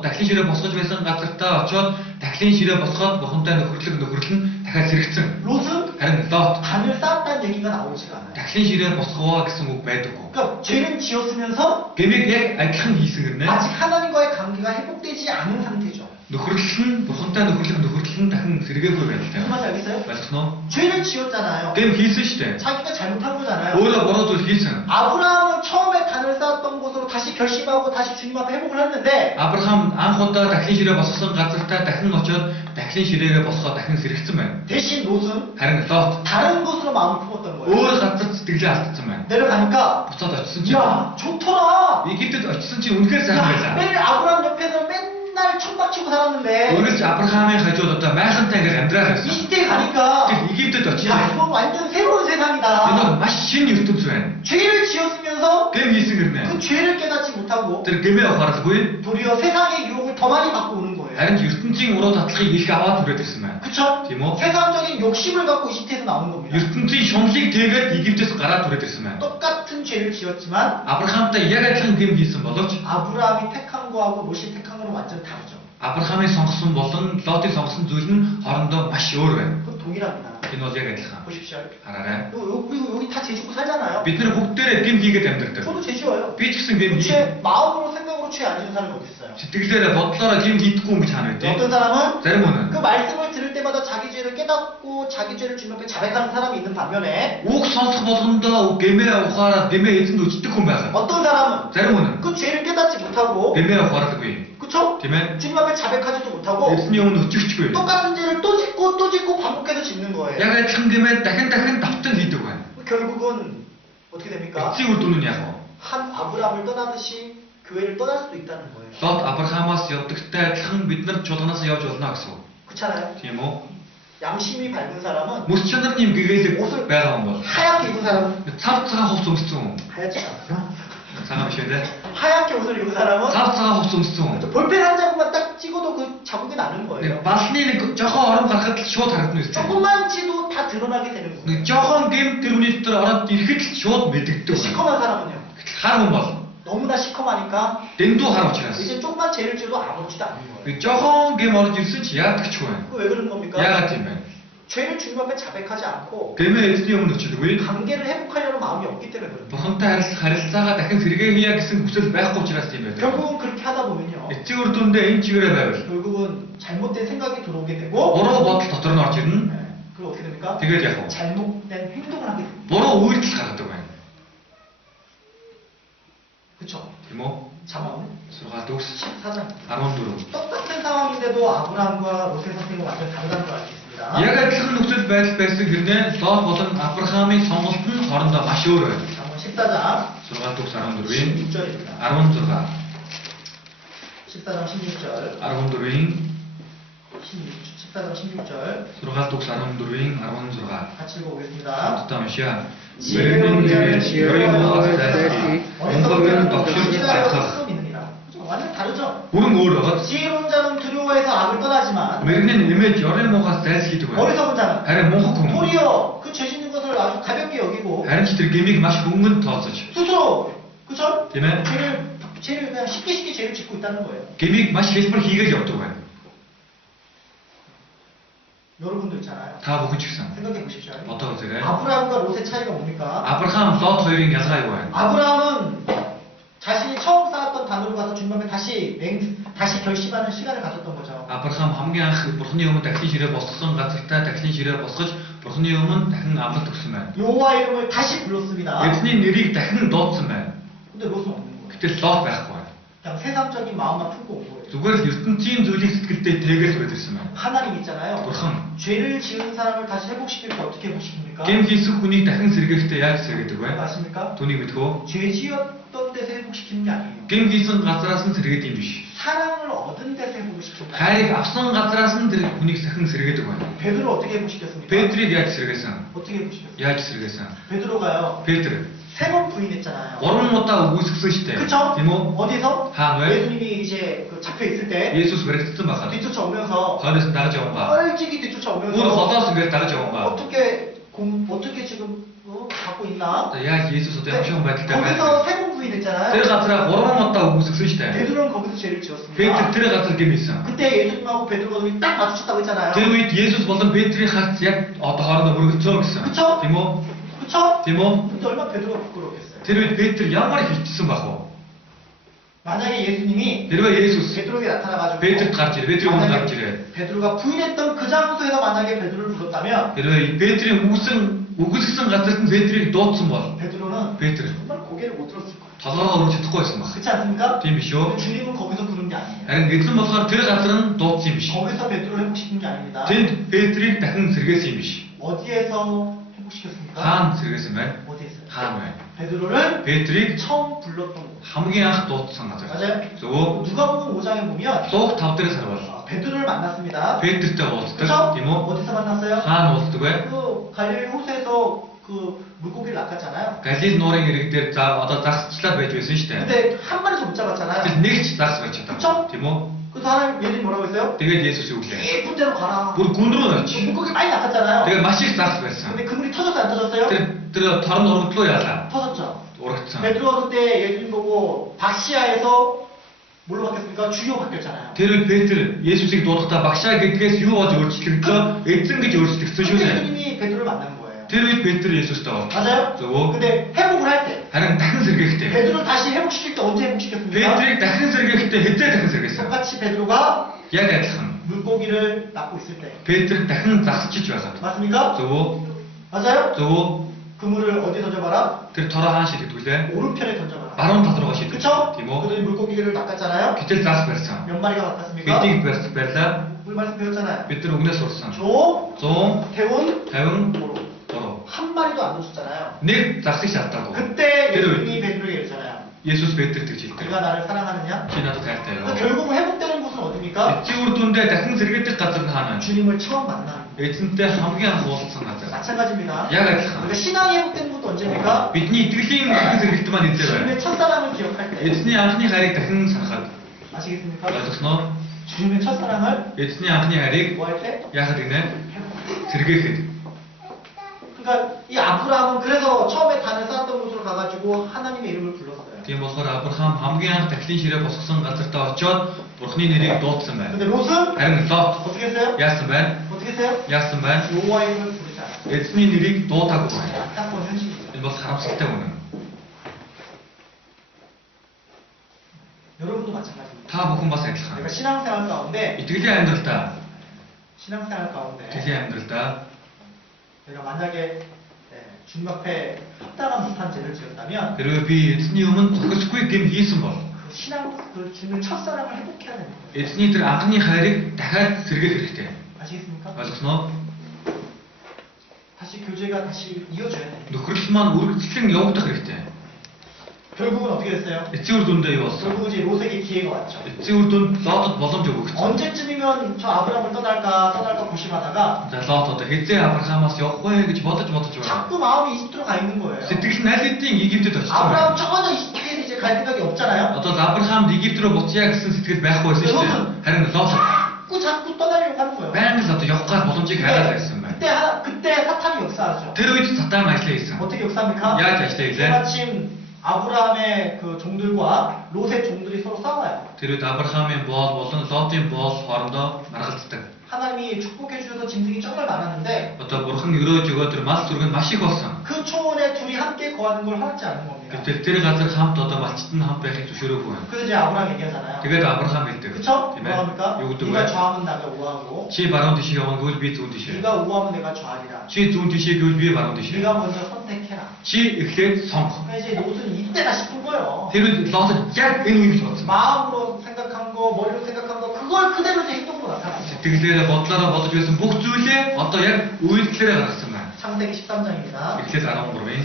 дахлын ширээ босгож байсан газартаа очиод дахлын ширээ босгоод бохомтой нөхөрлөл нь дахиад сэргсэн. 롯은 Харин Лот 단을 쌓았다는 얘기가 나오지가 않아요. дахлын ширээ босгоо гэсэн үг байдаггүй. 그러니까 죄를 지었으면서 Гэмиг яг адилхан хийсэн гэнэ. 아직 하나님과의 관계가 회복되지 않은 상태죠. Нөхөрлөл нь бохомтой нөхөрлөл нь дахин сэргээгүй байна 무슨 말인지 알겠어요? Ойлгосноо? 죄를 지었잖아요. Гэм хийсэн шүү дээ. 자기가 잘못한 거잖아요. Өөрөө буруу зүйл хийсэн. 아브라함은 처음에 단을 쌓았던 곳으로 다시 결심하고 다시 주님 앞에 회복을 했는데 Авраам анх удаа дахлын ширээ босгосон газартаа дахин очиод дахлын ширээгээ босгоод дахин сэргсэн байна. 대신 롯은 Харин Лот 다른 곳으로 마음을 품었던 거예요. өөр газар сэтгэлээ алдсан байна. 내려가니까 Буцаад очисон чинь 야 좋더라. Египтэд очисон чинь үнэхээр сайхан 야, байлаа. 매일 아브라함 옆에서 맨날 천박치고 살았는데 Үргэлж Авраамын хажууд одоо майхантай ингээд амьдраад байсан. 이집트에 가니까 Тэгэхдээ Египтэд 야 очисон. 이거 완전 새로운 Энэ 세상이다. бол маш шинэ ертөнц байна. 죄를 지었으면서 Гэм хийсэн гэрнэ. 그 죄를 깨닫지 못하고 Тэр гэмээ ухааралгүй. 도리어 세상의 유혹을 더 많이 받고 오는 거예요. Харин ертөнцийн уруу татлахыг их аваад түрээд ирсэн байна. 그쵸? Тийм үү? 세상적인 욕심을 갖고 이집트에서 나온 겁니다. ертөнцийн шунлыг тэгээд Египтээс гараад түрээд ирсэн байна. 똑같은 죄를 지었지만 Авраамтай яг адилхан гэм хийсэн боловч 아브라함이 택한 거하고 롯이 택한 거는 완전 다르죠. Авраамыг сонгосон болон Лотыг сонгосон зүйл нь хоорондоо маш өөр байна. 그 동일합니다. Энэ бол яг адилхан. 보십시오. Хараарай. 그리고 여기 다 재짓고 살잖아요. Бид нар бүгдээрээ гэм хийгээд амьдардаг. 저도 재지어요. Би ч гэсэн гэм хий. 죄 마음으로 생각으로 죄 안 짓는 사람이 어디 있어요? Сэтгэлээрээ бодлороо гэм хийдэггүй юм гэж хаана 어떤 байдیں۔ 사람은 Зарим хүн 그 말씀을 들을 때마다 자기 죄를 깨닫고 자기 죄를 주님 앞에 자백하는 사람이 있는 반면에 үг сонсох болгондоо гэмээ ухаараад гэмээ эзэнд өчтдөг хүн байгаа. 어떤 사람은 Зарим хүн 그 죄를 깨닫지 못하고 гэмээ ухаардаггүй. 그쵸? Тийм ээ. 주님 앞에 자백하지도 못하고 Эзний өмнө өчөжчгүй. 똑같은 죄를 또 짓고 반복해서 짓는 거예요. Яг адилхан гэмээ дахин давтан хийдэг байна. 결국은 어떻게 됩니까? Эцсийн үр дүн нь яг нь 한 아브라함을 떠나듯이 교회를 떠날 수도 있다는 거예요. Лот Авраамаас явдагтай адилхан бид нар чуулганаас явж болно гэсэн үг. 그렇잖아요. Тийм үү? 양심이 밝은 사람은 Мөс чанар нэм гэгээлэг байгаа хүн бол 하얗게 입은 사람은 цав цагаан хувц өмссөн хүн. 하얗지 않아요. Цагаан биш үү те? 하얗게 옷을 입은 사람은 Цав цагаан хувц өмссөн хүн. 볼펜 한 자국만 딱 찍어도 그 자국이 나는 거예요. Нэг балны нэг жоохон орон гарахад л шууд харагдана үстэй. 조금만 치도 다 드러나게 되는 거예요. Нэг жоохон гэм тэр хүний дотор ороод ирэхэд л шууд мэдэгддэг байна. 시커먼 사람은요. Хар хүн бол 너무나 시커마니까 дэндүү хар учраас. 이제 조금만 죄를 지어도 아무렇지도 않은 거예요. Нэг жоохон гэм орж ирсэн ч яадагч байна. 그 왜 그런 겁니까? Яагаад тийм бэ? 죄를 주님 앞에 자백하지 않고 Гэмээ эзний өмнө өчдөггүй. 관계를 회복하려는 마음이 없기 때문에 그런 거예요. Бурхантай харилцаагаа дахин сэргээе гэсэн хүсэл байхгүй учраас тийм байдаг. 결국은 그렇게 하다 보면요. Эцсийн үр дүндээ энэ чигээрээ байвал 결국은 잘못된 생각이 들어오게 되고 буруу бодол дотор нь орж ирнэ. 네. 그리고 어떻게 됩니까? Тэгээд яг уу 잘못된 행동을 하게 됩니다. буруу үйлдэл гаргадаг байна. 그렇죠? Тийм үү? 잠언 6 төгс 14장 14. 똑같은 상황인데도 아브라함과 롯의 선택은 완전 다르다는 걸 알 수 있습니다. Яг адилхан нөхцөл байдал байсан гэрнээ Лот болон Авраамын сонголт нь хоорондоо маш өөр байна. 잠언 14장 6 төгс 14-ийн 16절입니다. 16. 14장 16절 14-ийн 14장 16절 6 төгс 14-ийн 16. 같이 읽어보겠습니다. Хамтдаа уншия. Мэрэгэн нэрээр Йоёмоос дайсхий өнхөргөн тогшиж захах. 완전 다르죠? Бүрэн өөр байгаа. 지혜로운 자는 두려워해서 악을 떠나지만 Мэрэгэн нэмээд Йоёмоос дайсхийдэг байна. 어리석은 자는 Харин мунхаг хүн 도리어 그 죄 짓는 것을 아주 가볍게 여기고 харин ч тэр гмийг маш хөнгөн тооцож 스스로 그쵸? тийм ээ. 죄를 그냥 쉽게 죄를 짓고 있다는 거예요. Гмийг маш хэлбэр хийгээд явдаг байна. 여러분들 있잖아요. Та бүхэн ч гэсэн 생각해 보십시오. бодоо үзээрэй. 아브라함과 롯의 차이가 뭡니까? Авраам, Лот хоёрын ялгаа юу вэ? 아브라함은 자신이 처음 쌓았던 단으로 가서 주님 앞에 다시 결심하는 시간을 가졌던 거죠. Авраам хамгийн анх Бурхны өмнө дахин ширээ босгосон газартаа дахин ширээ босгож Бурхны өмнө дахин амлалт өгсөн байна. 여호와 이름을 다시 불렀습니다. Эзний нэрийг дахин дуудсан байна. 근데 롯은 없는 거예요. Гэтэл Лот байхгүй байна. 그냥 세상적인 마음만 품고 온 거예요. Зүгээр л ертөнцийн зүйлийг сэтгэлдээ тээгэл байдаг юм байна. 하나님 있잖아요. Бурхан 죄를 지은 사람을 다시 회복시킬 때 어떻게 회복시킵니까? гэм хийсэн хүнийг дахин сэргээхдээ яаж сэргээдэг вэ? 아십니까? Түүнийг мэдхүү? 죄 지었던 데서 회복시키는 게 아니에요. Гэм хийсэн газраас нь сэргээдэг юм биш. 사랑을 얻은 데서 회복시킵니다. Хайрыг авсан газраас нь тэр хүнийг дахин сэргээдэг байна. 베드로 어떻게 회복시켰습니까? Петрийг яаж сэргээсэн? 어떻게 회복시켰어요? Яаж сэргээсэн? 베드로가요. Петр 3번 부인했잖아요. 3 удаа үгүйсгсэн шүү дээ. 그쵸? Тийм үү? 어디서? 하나 왜? 예수님이 이제 그 잡혀 있을 때 Есүс баригдсан байхад 뒤쫓아오면서 хойноос нь дарж явсан ба. 뻘찍이 Өөр 뒤쫓아오면서 хотоос ингээд дарж явсан ба. 어떻게 지금 갖고 있나? За яаж Есүс одоо ямар шоун байдалтай 거기서 байна? 3번 부인했잖아요. Тэр газараа 3 удаа үгүйсгсэн шүү дээ. 베드로는 거기서 죄를 지었습니다. Петр тэр газар гэмсэн. 그때 예수님하고 베드로가 눈이 딱 마주쳤다고 했잖아요. Тэр үед Есүс болон Петрийн харц яг одоо хоорондоо мөргөлцөө гэсэн. 그쵸? Тийм үү? 그쵸? Тийм үү? 근데 얼마나 베드로가 부끄러웠겠어요. Тэр үед Петр ямар хилчсэн бах вэ? 만약에 예수님이 Тэрвээ Есүс 베드로에게 나타나가지고 Петрт гарч ирээ. Петрийн өмнө гарч ирээ. 베드로가 부인했던 그 장소에서 만약에 베드로를 불렀다면 Тэрвээ Петрийн үгүйсгсэн газарт нь Петрийг дуудсан бол 베드로는 Петр 정말 고개를 못 들었을 거예요. толгоогоо өргөж чадахгүй байсан баг. 그렇지 않습니까? Тийм биш үү? 근데 주님은 거기서 부른 게 아니에요. Харин эзэн болохоор тэр газар нь дуудсан юм биш. 거기서 베드로를 회복시킨 게 아닙니다. Тэнд Петрийг дахин сэргээсэн юм биш. 어디에서 회복시켰습니까? Хаана сэргээсэн байна? 어디에서? Хаана вэ? 베드로를 Петрийг 처음 불렀던 곳. хамгийн анх дуудсан газар. 맞아요? Зөв. 누가복음 5장에 보면 Луг 5 дээрээс харвал 베드로를 만났습니다. Петртэй уулздаг 그렇죠? тийм үү? 어디서 만났어요? Хаана уулздаг вэ? 그 갈릴리 호수에서 그 물고기를 낚았잖아요. Галил нуурын ирэг дээр за одоо загсчлаад байж байсан шүү дээ. 근데 한 마리도 못 잡았잖아요. Тэр нэг ч загс байж 그쵸? чадаагүй тийм үү? 그래서 하나님 예수님 뭐라고 했어요? Тэгээд Есүс юу гэлээ? 깊은 데로 가라. Бүр гүн рүү наач. 물고기 많이 낚았잖아요. Тэгээд маш их загс байсан. 근데 그물이 터졌어요? 안 터졌어요? Тэр торн урагдлуу яалаа. 터졌죠. Урагдсан. 베드로가 그때 예수님 보고 박시아에서 뭘로 바뀌었습니까? 주요 바뀌었잖아요. Тэр үед Петр Есүсийг дуудахдаа багшаа гэдгээс юу болж өөрчлөгдөө? Эзэн гэж өөрчлөгдсөн шүү дээ. 예수님이 베드로를 만난 거예요. Тэр үед Петр Есүстэй бол. 맞아요? Зөв үү? 근데 회복을 할 때, Харин дахин сэргээхдээ 베드로를 다시 회복시킬 때 언제 회복시켰습니까? Петрийг дахин сэргээхдээ хэзээ дахин сэргээсэн? 똑같이 베드로가 Яг адилхан. 물고기를 낚고 있을 때. Петр дахин засчиж байгаад. 맞습니까? Зөв үү? 맞아요? Зөв үү? 그물을 어디 던져봐라? Тэр тороо хаан шидэгдүүлээ. 오른편에 던져봐라. Баруун тал руугаа шидэж. 그쵸? Тийм үү? 그들이 물고기를 낚았잖아요. Гэтэл зас барьсан. 몇 마리가 낚았습니까? Бидийг барьлаа. 우리 말씀 배웠잖아요. Бид нар өгнөөс сурсан. 조, 100, 태운, 50, 도로. 3. 한 마리도 안 놓쳤잖아요. Нэг засыг шалтаагүй. 그때 Тэр үед 예수님이 베드로에게 이랬잖아요. Есүс Петрт гэж хэлдэг. 네가 나를 사랑하느냐? Чи надад хайртай 그러니까 юу? 결국 회복되는 곳은 어디입니까? Эцсийн үр дүндээ дахин сэргээдэг газар нь хаана вэ? 주님을 처음 만나는 곳. Эзэнтэй хамгийн анх уулзсан газар. 마찬가지입니다. Яг адилхан. 그러니까 신앙이 회복되는 곳도 언제입니까? Бидний итгэлийн дахин сэргэлт маань эзээ 주님의 байна. 첫사랑을 기억할 때. Эзний анхны хайрыг дахин санахад 아시겠습니까? ойлгосноо? 주님의 첫사랑을 Эзний анхны хайрыг 뭐 할 때? яахад гинэ? 회복할 때. Сэргээхэд. 그러니까 이 아브라함은 그래서 처음에 단을 쌓았던 곳으로 가가지고 하나님의 이름을 불렀어요. Тийм болохоор Авраам хамгийн анх дахлын ширээ босгосон газартаа очиод Бурхны нэрийг дуудсан байна. 근데 롯은 Харин Лот 어떻게 했어요? яасан байна? 어떻게 했어요? Яасан байна? 여호와 이름을 부르지 않았어요. Эзний нэрийг дуудаагүй байна. 안타까운 현실이죠. Энэ бол харамсалтай үнэн. 여러분도 마찬가지입니다. Та бүхэн бас 내가 адилхан. 신앙생활 가운데 Итгэлийн амьдралдаа, 신앙생활 가운데 итгэлийн амьдралдаа 내가 만약에 주님 앞에 합당한 못한 죄를 지었다면 хэрвээ би эзний өмнө зохисгүй гэм хийсэн бол 그 신앙 그 주님의 첫사랑을 회복해야 되는 거예요. эзний тэр анхны хайрыг дахиад сэргээх хэрэгтэй. 아시겠습니까? Ойлгосноо? 다시 교제가 다시 이어져야 돼요. Нөхрөл маань үргэлжлэн явагдах хэрэгтэй. 결국은 어떻게 됐어요? Эцсийн үр дүндээ юу болсон? 결국 이제 롯에게 기회가 왔죠. Эцсийн үр дүнд Лотод боломж өгөгдсөн. 언제쯤이면 저 아브라함을 떠날까 고심하다가 За Лот одоо хэзээ Авраамаас явах вэ гэж бодож байна. 자꾸 마음이 이집트로 가 있는 거예요. Сэтгэл нь аль хэдийн Египтэд очсон 아브라함 байна. 전혀 이집트에 이제 갈 생각이 없잖아요. Одоо Авраамд Египт рүү буцъя гэсэн сэтгэл байхгүй байсан шүү дээ. Харин Лот 자꾸 떠나려고 하는 거예요. байнга л одоо явах гал боломжийг хайгаад байсан байна. 그때 사탄이 역사하죠. Тэр үед Сатан ажиллаа хийсэн. 어떻게 역사합니까? яаж ажиллаа хийлээ? 마침 아브라함의 그 종들과 롯의 종들이 서로 싸워요. Тэр үед Авраамийн боол болон Лотын боол хоорондоо маргалддаг. 하나님이 축복해 주셔서 짐승이 정말 많았는데 Одоо бурхан өрөөж өгөө тэр мал зүрэг нь маш их болсон. 그 초원에 둘이 함께 거하는 걸 허락지 않는 겁니다. Гэтэл тэр газар хамт одоо малчит нь хамт байхыг зөвшөөрөөгүй байна. 그래서 이제 아브라함 얘기하잖아요. Тэгээд Авраам хэлдэг. 그쵸? Тийм 뭐라 ээ. 합니까? Юу гэдэг 네가 вэ? 좌하면 나가 우하고 Чи баруун тишээ явна гэвэл би зүүн тишээ. 네가 우하면 내가 좌하리라. Чи зүүн тишээ гэвэл би баруун тишээ. 네가 먼저 선택해라. Чи эхлээд сонгох. 그러니까 이제 롯은 이때다 싶은 거예요. Тэр үед Лотод яг энэ үед л болсон. 마음으로 생각한 거, 머리로 생각한 거 그걸 그대로 이제 행동으로 나타났어요. Сэтгэлээрээ бодлороо бодож байсан бүх зүйлээ одоо яг үйлдэлээрээ гаргасан байна. 창세기 13장입니다. Эхлээд 13-ийн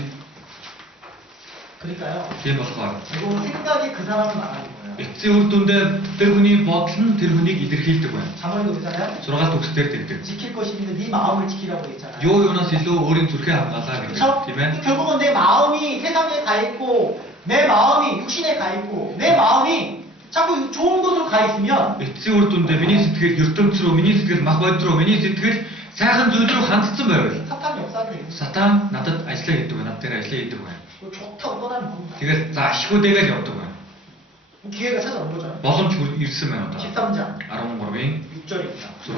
그러니까요. тийм болохоор 결국 생각이 그 사람을 말하는 거예요. эцсийн үр дүндээ тэр хүний бодол нь тэр хүнийг илэрхийлдэг байна. 자문에도 그러잖아요. 6 төгсдөр тэгдэг. 지킬 것이 있는데 네 마음을 지키라고 했잖아요. Юу юунаас илүү өөрийн зүрхээ хамгаалаа гэдэг. 그렇죠? Тийм ээ. 결국은 내 마음이 세상에 가 있고 내 마음이 육신에 가 있고 내 마음이 자꾸 좋은 곳으로 가 있으면 Эцсийн үр дүндээ миний сэтгэл ертөнц рүү, миний сэтгэл мах бод руу, миний сэтгэл сайхан зүйл рүү хандсан байвал 사탄 역사를 해요. Сатан надад ажиллаа хийдэг байна. Над дээр ажиллаа хийдэг байна. 좋다고 떠나는 겁니다. Тэгээд за ашгүйдэгээл явдаг байна. 기회가 찾아온 거죠. Боломж ирсэн байна одоо. 13장 13-ийн 6절입니다. 6.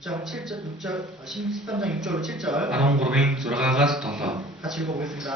6장 7절, 13장 6절로 7절 13-ийн 6-аас 7. 같이 읽어보겠습니다.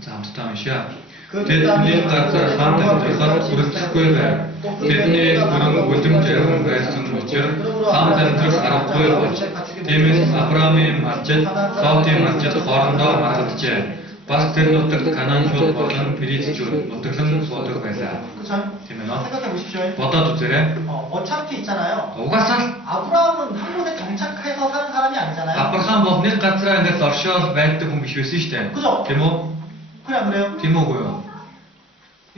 За хамтдаа уншия. Тэд нэг газар хамт амьдрахад хүрэлцэхгүй байв. Тэдний хөрөнгө бүлэмж явсан байсан учраас хамт амьдрах аргагүй болж. Тиймээс Авраамийн малчид, Лотын малчид хоорондоо маргалджээ. Бас тэр нутагт Канаанчууд болон Перизчүүд нутаглан суудаг байлаа. 그렇죠? Тийм ээ нөө. 생각해 보십시오. Бодоод үзээрэй. 어차피 있잖아요. Угаасаа 아브라함은 한 곳에 정착해서 사는 사람이 아니잖아요. Авраам бол нэг газараа ингээд оршоод байдаг хүн биш байсан шүү дээ. 그죠? Тийм үү? 그래 안 그래요? Тийм үгүй юу?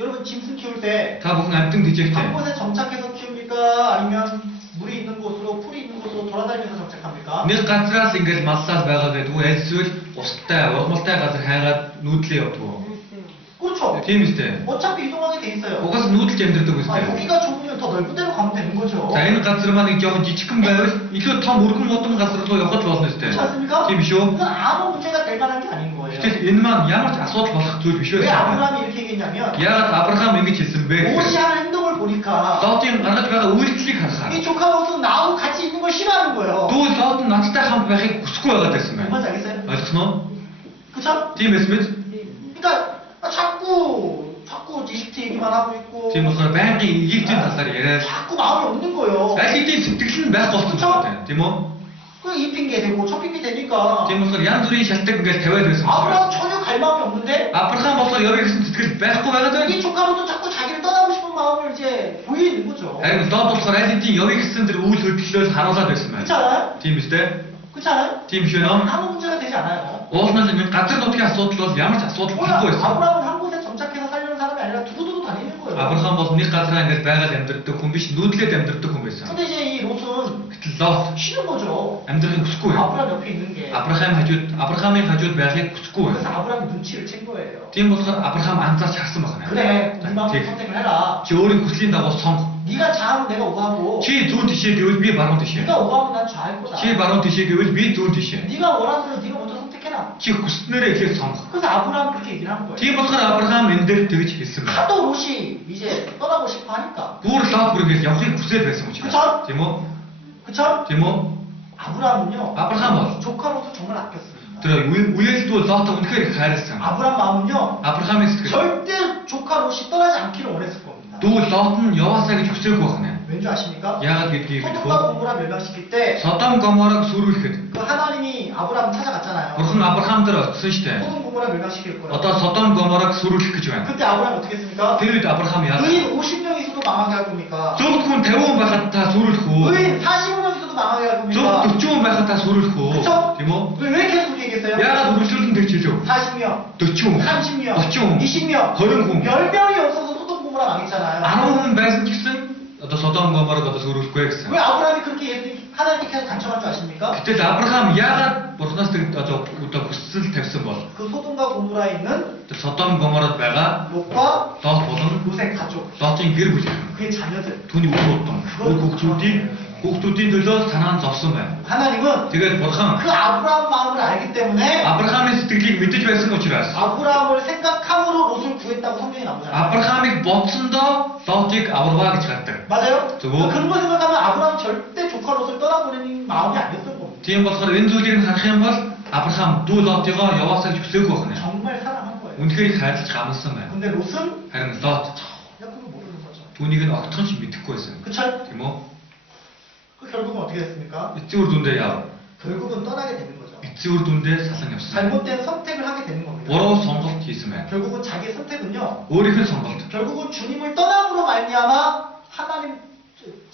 여러분 짐승 키울 때 한 Та бүхэн амьтан дижэхтэй. 곳에 정착해서 키웁니까? 아니면 물이 있는 곳으로 풀이 있는 곳으로 돌아다니면서 정착합니까? Нэг газраас ингээд маллаад байгаа гэдэг үү? Эсвэл устай, ургамалтай газар хайгаад нүүдлээ явдаг уу? 그렇죠. Тийм үстэй. 어차피 이동하게 돼 있어요. Угаас нүүдэлж амьдардаг үстэй. 여기가 좁으면 더 넓은 데로 가면 되는 거죠. За энэ газар маань нэг жоохон жижигхэн байвал илүү том өргөн модон газар руу явах болно үстэй. 그렇지 않습니까? Тийм шүү. 그건 아무 문제가 될 만한 게 아닌 거예요. 거예요. Гэтэл энэ маань ямар ч асуудал болох зүйл биш 왜 байсан. 아브라함이 이렇게 얘기했냐면 Яагаад Авраам ингэж хэлсэн бэ? 롯이 하는 행동을 보니까 Лотын гаргаж байгаа үйлчлийг харахаар 이 조카 롯은 나하고 같이 있는 걸 싫어하는 거예요. дүү Лот нь надтай хамт байхыг хүсэхгүй байгаад байсан 뭔 байна. 말인지 알겠어요? Ойлгосноо? 그쵸? Тийм эсмэд 그러니까 자꾸 이집트 얘기만 하고 있고 тийм болохоор байнгын Египтийн талаар яриад 자꾸 마음이 없는 거예요. аль хэдийн сэтгэл нь байх болсон байна. Тийм үү? 이 핑계 대고 저 핑계 대니까 Тийм болохоор янз бүрийн шалтгаан ингээл тавиад байсан 아브라함 байна. 전혀 갈 마음이 없는데 Авраам болохоор явъя гэсэн сэтгэл байхгүй байгаад байна. 이 조카로도 자꾸 자기를 떠나고 싶은 마음을 이제 보이는 거죠. Харин Лот болохоор аль хэдийн явъя гэсэн тэр үйл хөдлөлөөр харуулад байсан 그렇지 байна. 않아요? Тийм үстэй? 그렇지 않아요? Тийм шүү нөө. 아무 문제가 되지 않아요. Уулнаас энэ газар нутгийн асуудал бол ямар ч асуудал болохгүй байсан. 아브라함은 한 곳에 정착해서 살려는 사람이 아니라 두고두고 다니는 거예요. Авраам бол нэг газараа ингээд байгаад амьдардаг хүн биш, нүүдлээд амьдардаг хүн байсан. 근데 이제 이 롯은 Гэтэл Лот 싫은 거죠. амьдрахыг хүсэхгүй байна. 아브라함 옆에 있는 게. Авраамын хажууд байхыг хүсэхгүй 그래서 байна. 아브라함이 눈치를 챈 거예요. Тийм болохоор Авраам анзаарч харсан байна. 그래, 우리 마음대로 Тэг. 선택을 해라. Чи өөрийн хүслийн дагуу сонго. 네가 좌하면 내가 우하고, Чи зүүн тишээ гэвэл би баруун тишээ. 네가 우하면 난 좌할 거다. Чи баруун тишээ гэвэл би зүүн тишээ. 네가 원하는 대로 네가 먼저 선택해라. Чи хүснээрээ ихээ сонгох. 그래서 아브라함 그렇게 얘기를 한 거예요. Тийм болохоор Авраам энэ дээр тэгж хэлсэн байна. 하도 롯이 이제 떠나고 싶어 하니까. Бүр Лот бүргээд явахыг хүсээд байсан учраас. 그쵸? Тийм үү? 그쵸? Тийм үү? 아브라함은요. Авраам бол 조카 롯을 정말 아꼈습니다. тэр үеэлдүү Лотог үнэхээр их хайрласан. 아브라함 마음은요. Авраамын сэтгэл 절대 조카 롯이 떠나지 않기를 원했을 겁니다. дүү Лот нь яваасаа гэж хүсээгүй байна. 왠지 아십니까? Яагаад гэдгийг 소돔과 мэдгүй. 고모라 멸망시킬 때 그 Содом Гоморог сүрүүлэхэд 하나님이 아브라함 찾아갔잖아요. Бурхан Авраам дээр очсон шүү дээ. 소돔 고모라 멸망시킬 거라고. Одоо Содом Гоморог сүрүүлэх гэж байна. 그때 아브라함 어떻게 했습니까? Тэр үед Авраам яа? 의인 50명 있어도 망하게 할 겁니까? Зөвхөн хүн 50 хүн байхад та сүрүүлэх үү? 의인 45명 있어도 망하게 할 Зөв 겁니까? 40 хүн байхад та сүрүүлэх үү? 그쵸? Тийм үү? 왜 계속 그렇게 얘기했어요? Яагаад үргэлжлүүлэн тэгж хэлв? 40명, 40 хүн, 30명, 30 хүн, 20명, 20 хүн. 10명이 없어서 소돔 고모라 망했잖아요. 10 хүн байсан ч гэсэн одоо Содом Гоморог одоо сүрүүлэхгүй гэсэн. 왜 아브라함이 그렇게 하나님께서 간청한 줄 아십니까? Гэтэл Авраам яагаад Бурханаас тэг одоо хүсэл тавьсан бол 그 소돔과 고모라에 있는 тэр Содом Гомород байгаа 롯과 Лот болон 롯의 가족, Лотын гэр бүл 그의 자녀들. түүний үр удам хүүхдүүдийн төлөө санаа нь зовсон байна. 하나님은 Тэгээд Бурхан 그 아브라함 마음을 알기 때문에 Авраамын сэтгэлийг мэдэж байсан учраас 아브라함을 생각함으로 롯을 구했다고 성경에 나오잖아요. Авраамыг бодсондоо Лотыг аварваа гэж гардаг. 맞아요? 저거? 그런 거 생각하면 아브라함 절대 조카 롯을 떠나보내는 마음이 아니었던 겁니다. Тийм болохоор энэ зүйлийг харах юм бол Авраам дүү Лотыгоо яваасаа гэж хүсээгүй байна. 정말 사랑한 거예요. Үнэхээр их хайрлаж хамлсан байна. 근데 롯은 Харин Лот 그냥 그걸 모르는 거죠. түүнийг нь огтхон ч мэдэхгүй байсан. 그쵸? Тийм үү? 그 결국은 어떻게 됐습니까? Эцсийн үр дүндээ яв. 결국은 떠나게 되는 거죠. Эцсийн үр дүндээ салан явсан. 잘못된 선택을 하게 되는 겁니다. Буруу сонголт хийсэн байна. 결국은 자기의 선택은요. Өөрийнх нь сонголт. 결국은 주님을 떠남으로 말미암아 하나님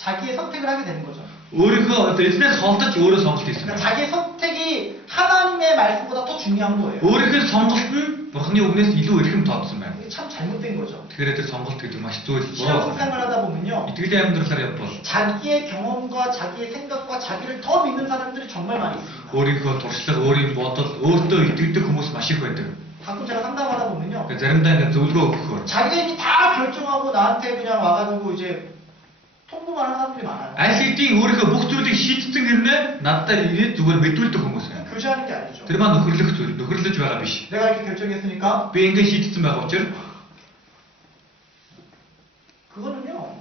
자기의 선택을 하게 되는 거죠. Өөрийнхөө одоо эзнээс холдож өөрөө сонголт хийсэн 그러니까 байна. 자기의 선택이 하나님의 말씀보다 더 중요한 거예요. Өөрийнх нь сонголт нь Бурханы үгнээс илүү эрхэм тоодсон байна. 이게 참 잘못된 거죠. Тэгэхээр тэр сонголт гэдэг маш зүйл буруу. 신앙생활 하다 보면요. 이тгэлийн амьдралаар явбал 자기의 경험과 자기의 생각과 자기를 더 믿는 사람들이 정말 많이 있습니다. өөрийнхөө туршлага, өөрийн бодол, өөртөө итгэдэг хүмүүс маш их байдаг. 가끔 제가 상담하다 보면요. Тэгэхээр заримдаа ингээд зөвлөгөө өгөхөөр 자기가 이미 다 결정하고 나한테 그냥 와가지고 이제 통보만 하는 사람들이 많아요. аль хэдийн өөрийнхөө бүх зүйлийг шийдсэн хэрнээ надад ирээд зүгээр мэдүүлдэг хүмүүс байна. 교제하는 게 아니죠. Тэр маань нөхөрлөх зүйл, нөхөрлөж байгаа биш. 내가 이렇게 결정했으니까 Би ингээд шийдсэн байгаа учраас 그거는요.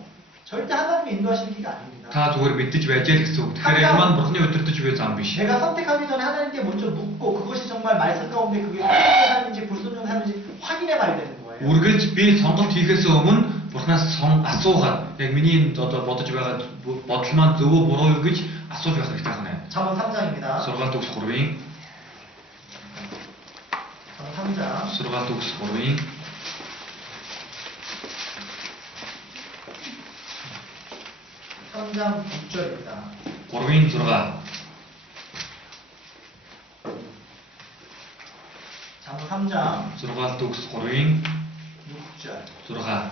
절대 하나님이 인도하시는 길이 아닙니다. та зүгээр мэддэж байж л гэсэн үг. Тэгэхээр энэ маань Бурханы удирдах буй зам биш. 내가 선택하기 전에 하나님께 먼저 묻고 그것이 정말 말씀 가운데 그게 순종의 삶인지 불순종의 삶인지 확인해 봐야 되는 거예요. Үргэлж би сонголт хийхээс өмнө Бурханаас асуугаад яг миний одоо бодож байгаа бодол маань зөвөө буруу юу гэж асууж байх хэрэгтэй байна. 잠언 3장입니다. Сургаалт өгс 3-ийн 잠언 3장 сургаалт өгс 3-ийн 3장 6절입니다. 3-ийн 6. 잠언 3장 Сургаалт өгс 3-ийн 6절. 6.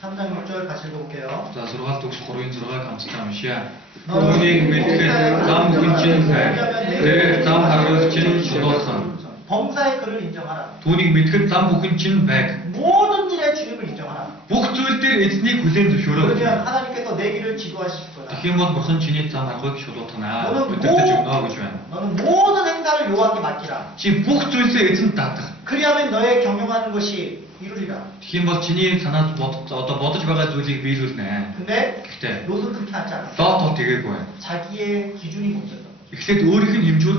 삼장 6절 같이 읽어볼게요. За сургаалт өгс 3-ийн 6-ыг хамтдаа уншъя. Түүнийг мэдхэд зам хүн чинь бай. Тэр зам харуулж чинь шулуулсан. 범사의 그를 인정하라. Түүнийг мэдхэд зам бүхэн чинь байг. 모든 일에 주님을 인정하라. Бүх зүйл дээр эзнийг хүлээн зөвшөөрөө. 그러면 하나님께 하나님께서 내 길을 지도하실 거다. Тэгхийн бол бурхан чиний зам аргыг шулуутгана. 너는 Өдөртөж өгнө гэж байна. 너는 모든 행사를 여호와께 맡기라. Чи бүх зүйлсээ эзэнд даатах. 그리하면 너의 경영하는 것이 이루리라. Тэгхийн бол чиний санаад одоо бодож байгаа зүйлийг биелүүлнэ. 근데 Гэхдээ 롯은 그렇게 하지 않았어. доод тол тгээггүй. 자기의 기준이 먼저였던 거죠. Эхлээд өөрийнх нь хэмжүүр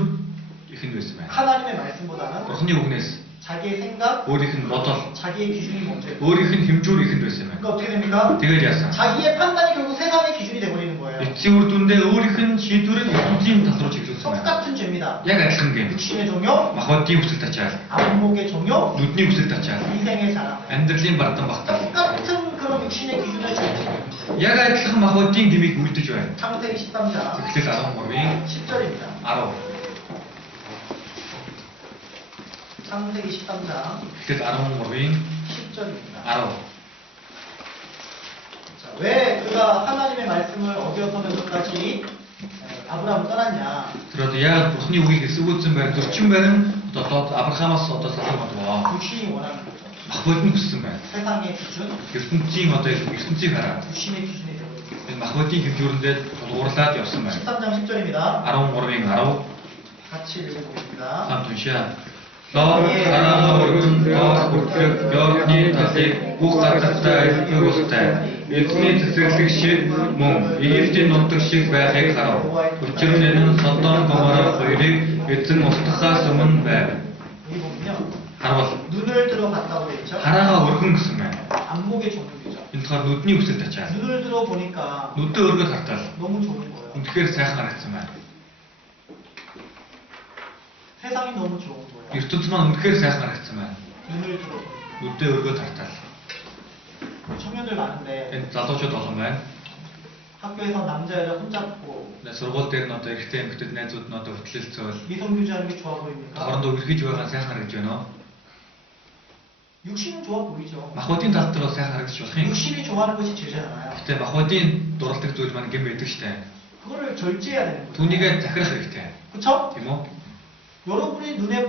ихэнд байсан байна. 하나님의 말씀보다는 Бурханы үгнээс 자기의 생각, өөрийнх нь бодол, 자기의 기준이 먼저였고. өөрийнх нь хэмжүүр ихэнд байсан байна. 그러니까 어떻게 됩니까? Тэгээд яасан? 자기의 판단이 결국 세상의 기준이 돼버리는 거예요. Эцсийн үр дүндээ өөрийнх нь шийдвэрийг ертөнцийн тал руу чиглүүлсэн байна. 똑같은 죄입니다. Яг адилхан гэм. 육신의 종교, Махбодийн хүсэл тачаар, 안목의 종교, нүдний хүсэл тачаар, 인생의 자랑. амьдралын бардан багтаа. 똑같은 그런 육신의 기준을 지키고 Яг адилхан махбодийн гмийг үлдэж байна. 창세기 13장 Эхлэл 13-ийн 10절입니다. 10. 창세기 13장 Эхлэл 13-ийн 10절입니다. 10. 자, 왜 그가 하나님의 말씀을 어겨서면서까지 아브라함을 떠났냐? Тэр одоо яг Бурханы үгийг эсвүүлсэн байр зөрчин барин одоо Авраамаас одоо салгамад боо. 육신이 원하는 거죠. Махбод нь хүссэн байна. 세상의 기준, ертөнцийн одоо ертөнцийг хараад 육신의 기준이 되어버리고 энэ махбодийн хэмжүүрэндээ тулгуурлаад явсан байна. 13장 10절입니다. 13-ийн 10 같이 읽어보겠습니다. хамт уншаа. Лот хараага өргөн Лот бүртлэг Йордны талыг бүх газартаа эзлэх устай. Эзний цэцэрлэг шиг мөн Египтийн нутаг шиг байхыг харав. Учир нь энэ нь Содом Гомора хоёрыг эзэн устгахаас өмнө байв. 여기 보면요. Харвал 눈을 들어 봤다고 되어 있죠. хараага өргөн гэсэн байна. 안목의 종류죠. Энэ болохоор нүдний хүсэл тачаа. 눈을 들어 보니까 Нүдээ өргөд хартал. 너무 좋은 거예요. Үнэхээр сайхан харагдсан байна. 세상이 너무 좋은 거예요. ертөнц маань үнэхээр сайхан харагдсан байна. 눈을 들어 보니까. Нүдээ өргөд хартал. 청년들 많은데 Энэ залуучууд олон байна. 학교에서 남자 여자 손잡고 Сургууль дээр нь одоо эрэгтэй эмэгтэйд найзууд нь одоо хөтлөлцөөл 이성 유지하는 게 좋아 보입니까? хоорондоо өргөж байгаа сайхан харагдж байна уу? 육신은 좋아 보이죠. Махбодийн тал дээр бол сайхан харагдаж болох юм. 육신이 좋아하는 것이 죄잖아요. Гэтэ махбодийн дурладаг зүйл маань гэм байдаг штэ. 그거를 절제해야 되는 거예요. түүнийгээ захирах хэрэгтэй. 그렇죠? Тийм үү? 여러분이 눈에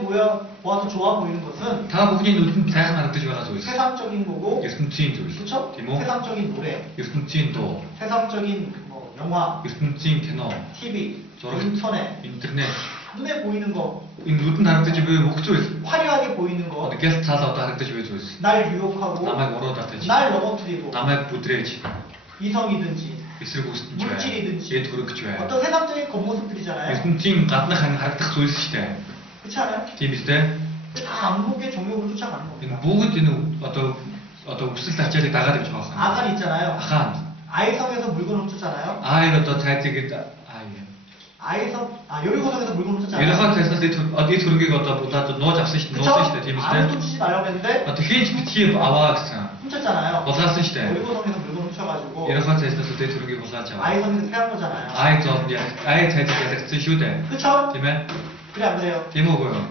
보아서 좋아 보이는 것은 Та бүхний нүдэнд сайхан харагдаж байгаа зүйл. 세상적인 거고, ертөнцийн зүйл. 그렇죠? Тийм үү? 세상적인 노래, ертөнцийн дуу, 세상적인 뭐 영화, ертөнцийн кино, TV, 저런- 인터넷, интернет. 눈에 보이는 거, Энэ нүдэнд харагдаж буй бүх зүйл. 화려하게 보이는 거, Одоо гялт цаал одоо харагдаж буй зүйл. 날 유혹하고, Намайг уруудаад байж, 날 넘어뜨리고, намайг бүдрээж, 이성이든지 эсрэг үүсгэж бай. 물질이든지 Эд хүргэж бай. 어떤 세상적인 겉모습들이잖아요. ертөнцийн гаднах харагдах зүйлс штэ. 그렇지 않아요? Тийм биз дээ. 근데 다 안목의 종욕을 쫓아가는 Энэ 겁니다. бүгд энэ одоо үсэл тачаалыг дагаад явж байгаа юм. 아간 있잖아요. Ахаан. 아이성에서 물건을 훔쳤잖아요. Аир одоо цайзыгэд 여리고성에서 물건을 훔쳤잖아요. Ерөнхий цайснаас эд хөрөнгийг одоо будаад нууж авсан шүү дээ. Нуусан шүү дээ. Тийм биз дээ. 아무도 훔치지 말라고 했는데 Одоо хинч битгий аваа гэсэн. 훔쳤잖아요. Булаасан шүү дээ. 여리고성에서 물건 훔쳐가지고 Ерөнхий цайснаас эд хөрөнгийг булааж аваа. 아이성에서 패한 거잖아요. Аир зоонд аир цайзыг ялагдсан шүү дээ. 그렇죠? Тийм ээ? 그래 안 그래요? Тийм үгүй юу?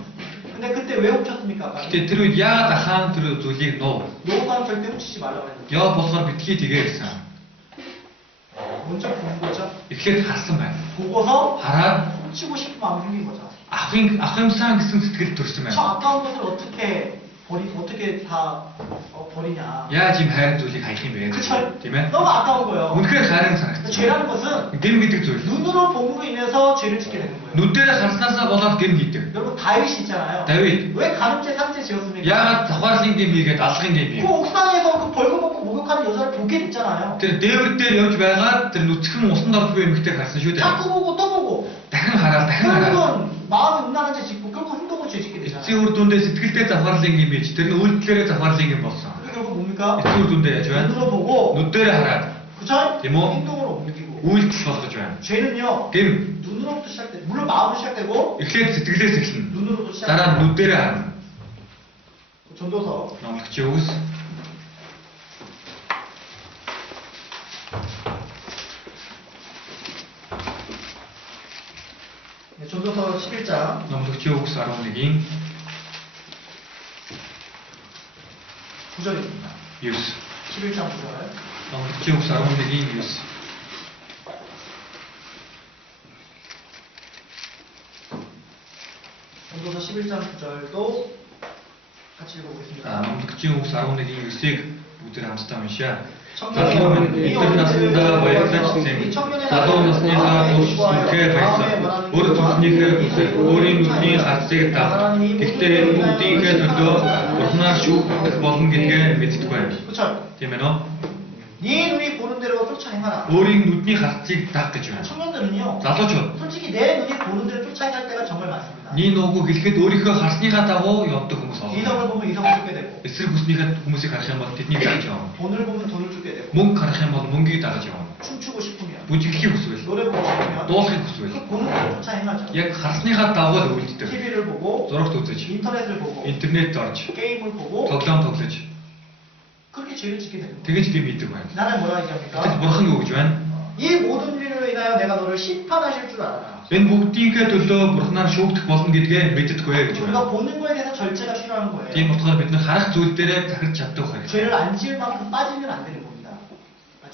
근데 그때 왜 훔쳤습니까? Гэтэ тэр үед яагаад ахаан тэр зүйлийг нуу? 노후만 절대 훔치지 말라고 했는데 Яа болохоор битгий тэгээ гэсэн. 먼저 본 거죠. Эхлээд харсан байна. 보고서 Хараад 훔치고 싶은 마음이 생긴 거죠. авахымсан гэсэн сэтгэл төрсөн 저 байна. 아까운 것을 어떻게 다 버리냐. Яаж ийм хайрын зүйлийг хаях юм бэ? 그쵸? Тийм ээ? 너무 아까운 거예요. Үнэхээр хайрын 근데 санагдсан. 죄라는 것은 Гэм гэдэг зүйл. 눈으로 봄으로 인해서 죄를 짓게 되는 거예요. Нүдээр харснаасаа болоод гэм хийдэг. 여러분 다윗이 있잖아요. Давид 왜 간음죄 산죄 지었습니까? яагаад завхаарлын гэм хийгээд алхахын гэм 그 хий? 옥상에서 그 벌금 먹고 목욕하는 여자를 보게 됐잖아요. Тэр дээвэр дээр явж байгаад тэр нүцгэн усанд орж буй эмэгтэй харсан шүү дээ. 자꾸 보고 또 보고 Дахин хараад 결국은 마음에 음란한 죄 짓고 결국 행동을 죄 짓게 되잖아요. эцсийн үр дүндээ сэтгэлдээ завхаарлын гэм хийж тэр нь үйлдэлээрээ завхаарлын гэм болсон. 그게 결국 뭡니까? Эцсийн үр дүндээ яаж байна? 눈으로 보고 нүдээр хараад 그쵸? Тийм үү? 행동으로 옮기고 үйлдэл болгож байна. 죄는요 Гэм 눈으로부터 시작돼 물론 마음으로 시작되고 эхлээд сэтгэлээс эхэлнэ. 눈으로도 Дараа 시작돼 нь нүдээр харна. 전도서 Номлогч өвс 전도서 11장 номлогч өвс 11-ийн 9절입니다. 9. 11장 9절. номлогч өвс 11-ийн 9. 전도서 11장 9절도 같이 읽어보겠습니다. номлогч өвс 11-ийн 9-ыг бүгд хамтдаа уншаа. Задлан эдгээр насндаа баярлаж зэн. Залуу насныхаа турш зүрхээ баярлав. Өөр төснийхээ хүсэл, өөрийн нүдний харцыг дагах. Гэхдээ энэ бүгдийнхээ төлөө Бурханаар шүүгдэх болно гэдгээ мэддэг байна. 그렇죠? Тийм ээ нөө? 네 눈이 보는 대로 쫓아 행하라. өөрийн нүдний харцыг даг гэж байна. 청년들은요. Залуучууд 솔직히 내 눈이 보는 대로 쫓아 행할 때가 정말 많습니다. ний нуугүй хэлэхэд өөрийнхөө харсныхаа дагуу явдаг хүмүүс байна. 이성을 보면 이성을 쫓게 되고, Эсрэг хүснийхээ хүмүүсийг харах юм бол тэднийг дагаж явна. 돈을 보면 돈을 쫓게 되고, Мөнгө харах юм бол мөнгийг дагаж явна. 춤추고 싶으면, Бүжиглэхийг хүсвэл, 노래 부르고 싶으면, дуулахыг хүсвэл 그 보는 대로 쫓아 행하죠. яг харсныхаа дагуу л үйлддэг. TV를 보고, Зурагт үзэж, 인터넷을 보고, интернет орж, 게임을 보고, тоглоом тоглож, 그렇게 죄를 짓게 됩니다. тэгэж би мэддэг байна. 나는 뭐라 Гэтэл 얘기합니까? бурхан юу гэж байна? 이 모든 일로 인하여 내가 너를 심판하실 줄 알아라. Энэ бүгдийнхээ төлөө бурханаар шүүгдэх болно гэдгээ мэддэггүй гэж 우리가 байна. 보는 거에 대해서 절제가 필요한 Тийм 거예요. болохоор бид нар харах зүйл дээрээ захирч чаддаг хэрэгтэй. 죄를 안 지을 만큼 빠지면 안 되는 겁니다.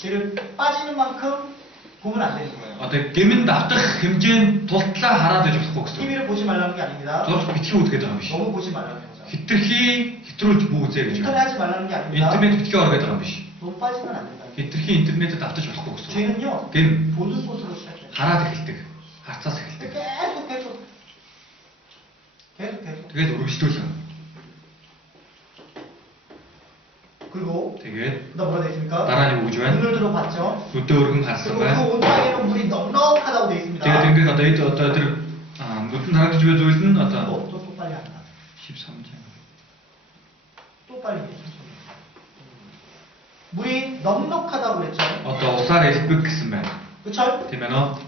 죄를 빠지는 만큼 보면 안 되는 거예요. Одоо гэмэн давтах хэмжээнд тултлаа хараад иж болохгүй гэсэн. TV를 보지 말라는 게 아닙니다. Зураг битгий үзгээд байгаа юм биш. 너무 보지 말라는 거죠. Хитрхи хитрүүлж бүү үзээ гэж 인터넷 байна. 하지 말라는 게 아닙니다. Интернет битгий оргээд байгаа юм биш. 너무 빠지면 안 된다. Хитрхи интернетэд давтаж болохгүй гэсэн. 죄는요, Гэм 보는 곳으로 시작해요. хараад эхэлдэг. Харцаас эхэлдэг. 계속. Тэгээд үргэлжлүүлэн. 그리고 Тэгээд 그다음 뭐라 돼 있습니까? дараа нь юу гэж байна? 눈을 들어봤죠. Нүдээ өргөн харсан 그리고 байна. 그 온 땅에는 물이 넉넉하다고 돼 있습니다. Тэгээд ингээд одоо эд одоо тэр нүдэнд харагдаж буй зүйл нь одоо 또 빨리 한다. 13장. 또 빨리 해. 물이 넉넉하다고 그랬죠. Одоо усаар элбэг гэсэн байна. 그쵸? Тийм ээ нөө?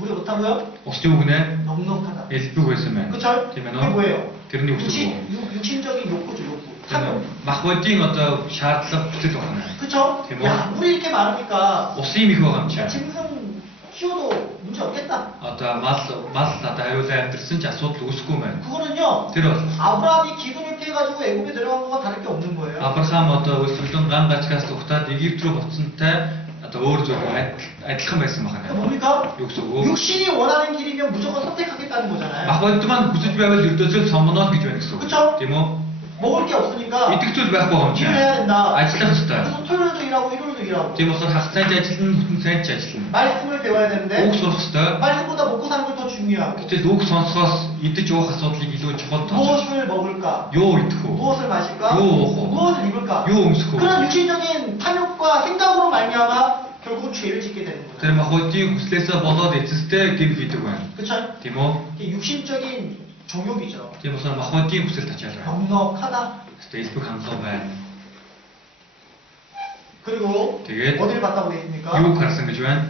물이 어떻다고요? Ус юу гинэ? 넉넉하다. Элбэг байсан байна. 그쵸? Тийм ээ 그게 нөө? 뭐예요? Тэрний үгс үү? 육신적인 욕구죠, 욕구. 탐욕. Мах бодийн одоо шаардлага бүтэц байна. 그쵸? тийм үү? 야, 물이 이렇게 많으니까 Ус юм их байгаа юм чи. 짐승 키워도 문제 없겠다. Одоо мал одоо хариулаа амьдрсан ч асуудал үүсэхгүй байна. 그거는요, Тэр бол 아브라함이 기둥을 피해가지고 애굽에 들어간 거와 다를 게 없는 거예요. Авраам одоо өсвөлдөн ган гачгаас тухтаад Египт рүү буцсантай одоо өөр зүйл адилхан байсан 그게 байна. 뭡니까? Юу гэсэн үг вэ? 육신이 원하는 길이면 무조건 선택하겠다는 거잖아요. Мах бодит маань хүсэж байвал ердөөсөө сонгоно гэж байна гэсэн үг. 그쵸? Тийм үү? 먹을 게 없으니까 Идэх зүйл байхгүй юм чи. 일을 해야 된다. Ажиллах ёстой. 그래서 토요일도 일하고 일요일도 일하고 Тийм болохоор хагас цайнд ажиллана, бүтэн цайнд ч ажиллана. 말씀을 배워야 Үг 되는데 сурах ёстой. 말씀보다 먹고 사는 걸 더 중요하고 Гэтэл үг сонсохоос идэж уух асуудлыг илүү чухал тооцож. 무엇을 먹을까? Юу идэх үү? 무엇을 마실까? 요 먹어. 무엇을 입을까? Юу өмсөх үү? 그런 육신적인 탐욕과 생각으로 말미암아 결국 죄를 짓게 되는 Тэр 거예요. мах бодийн хүслээсээ болоод эцэстээ гин хийдэг байна. 그쵸? Тийм үү? 이게 육신적인 정욕이죠. Тийм болохоор мах бодийн хүсэл тачаал байна. 넉넉하다. Facebook хандлага байна. 그리고 되게- 어디를 갔다고 돼 있습니까? Юу харсан гэж байна?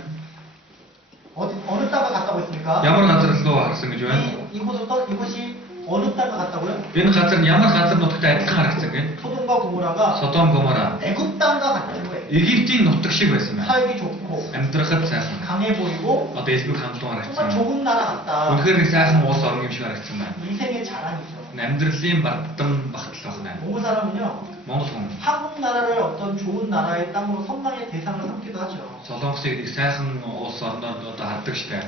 어느 땅을 갔다고 했습니까? Ямар газар руу харсан гэж байна? 이곳이 어느 땅을 갔다고요? Энэ газар нь ямар газар нутагтай адилхан харагдсан гэ? 소돔과 고모라가 Содом Гомора. 애굽 땅과 같은 거예요. Египтийн нутаг шиг байсан байна. 살기 좋고 Амьдрахад сайхан. 강해 보이고 Одоо Facebook хандлага харагдсан. 정말 좋은 나라 같다. Үнэхээр нэг сайхан улс орн юм шиг харагдсан байна. 인생의 자랑이죠. Амьдралын бардам багтал байна. 몽골 사람은요, Монгол хүн 한국 나라를 어떤 좋은 나라의 땅으로 선망의 대상을 삼기도 하죠. Солонгосыг нэг сайхан улс орноор одоо хардаг штэ.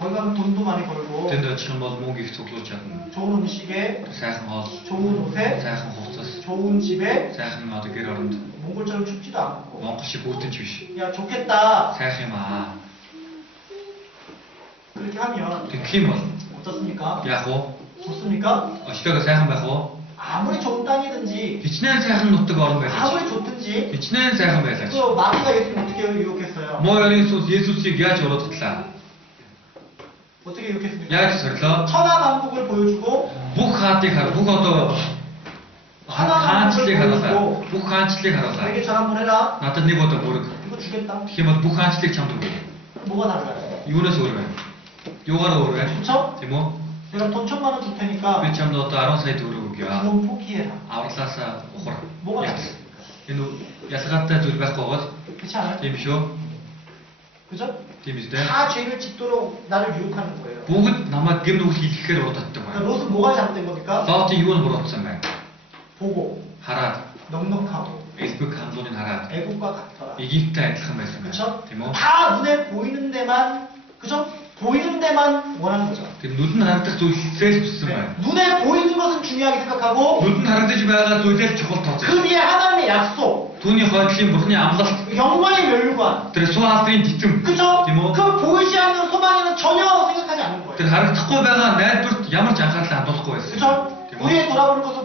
거기 가면 돈도 많이 벌고 Тэнд очих юм бол мөнгө их цуглуулж чадна. 좋은 음식에 Сайхан хоол, 좋은 옷에 сайхан хувцас, 좋은 집에 сайхан одоо гэр оронд 몽골처럼 춥지도 않고 Монгол шиг бүтэнч биш. 야 좋겠다 Сайхан юм аа. 그렇게 하면 Тэгэх юм бол 어떻습니까? яах вэ? 좋습니까? Өчтөөгөө сайхан байх уу? 아무리 좋은 땅이든지 Хичнээн сайхан нутаг орн байлаа. 아무리 좋든지 Хичнээн сайхан байлаа. 그 마귀가 예수님 어떻게 유혹했어요? Муу ёрын сүнс Есүсийг яаж уруудаглаа? 어떻게 유혹했습니까? Яаж сорлоо? 천하만국을 보여주고 Бүх хаадыг хар, бүх одоо хаанчлыг харуулаа. Бүх хаанчлыг харуулаа. 내게 전 한번 해라. Надад нэг удаа бүрэг. 이거 주겠다. Тэгэх юм бол бүх хаанчлыг чамд өгье. 뭐가 달라요? Юунаас өөр вэ? Юугаар өөр вэ? 좋죠? Тийм үү? 내가 돈 1,000만 원 줄 테니까 Би чамд одоо 10 сая төгрөг өгье. 그건 포기해라. Авралаасаа ухар. 뭐가 Яц. 달라요? Энэ ялгаатай зүйл байхгүй бол 그렇지 않아요? тийм шүү. 그죠? Тийм биз дээ. 다 죄를 짓도록 나를 유혹하는 거예요. Бүгд намайг гэм нүгэл хийхээр урууддаг 그러니까 байна. 롯은 뭐가 잘못된 겁니까? Лотын юу нь буруутсан байна? 보고 Хараад, 넉넉하고 Facebook хандлууныг хараад 애국과 같더라. Египттэй адилхан байсан 그렇죠? байна. Тийм үү? 다 눈에 보이는 데만 그죠? 보이는 데만 원하는 거죠. нүдэнд харагдах зүйлсээс хүссэн байна. 눈에 보이는 것은 중요하게 생각하고 Нүдэнд харагдаж байгаа зүйлээр чухал тооцоо. 그 뒤에 하나님의 약속, Түүний хойдлын бурхны амлалт, 영광의 멸류관, тэр суу хаалтрын титэм. 그죠? Тийм үү? 그 보이지 않는 소망에는 전혀 생각하지 않는 거예요. Тэр харагдахгүй байгаа найдварт ямар ч анхаарал хандуулахгүй байсан. 그죠? Тийм 우리의 үү? 돌아보는 것은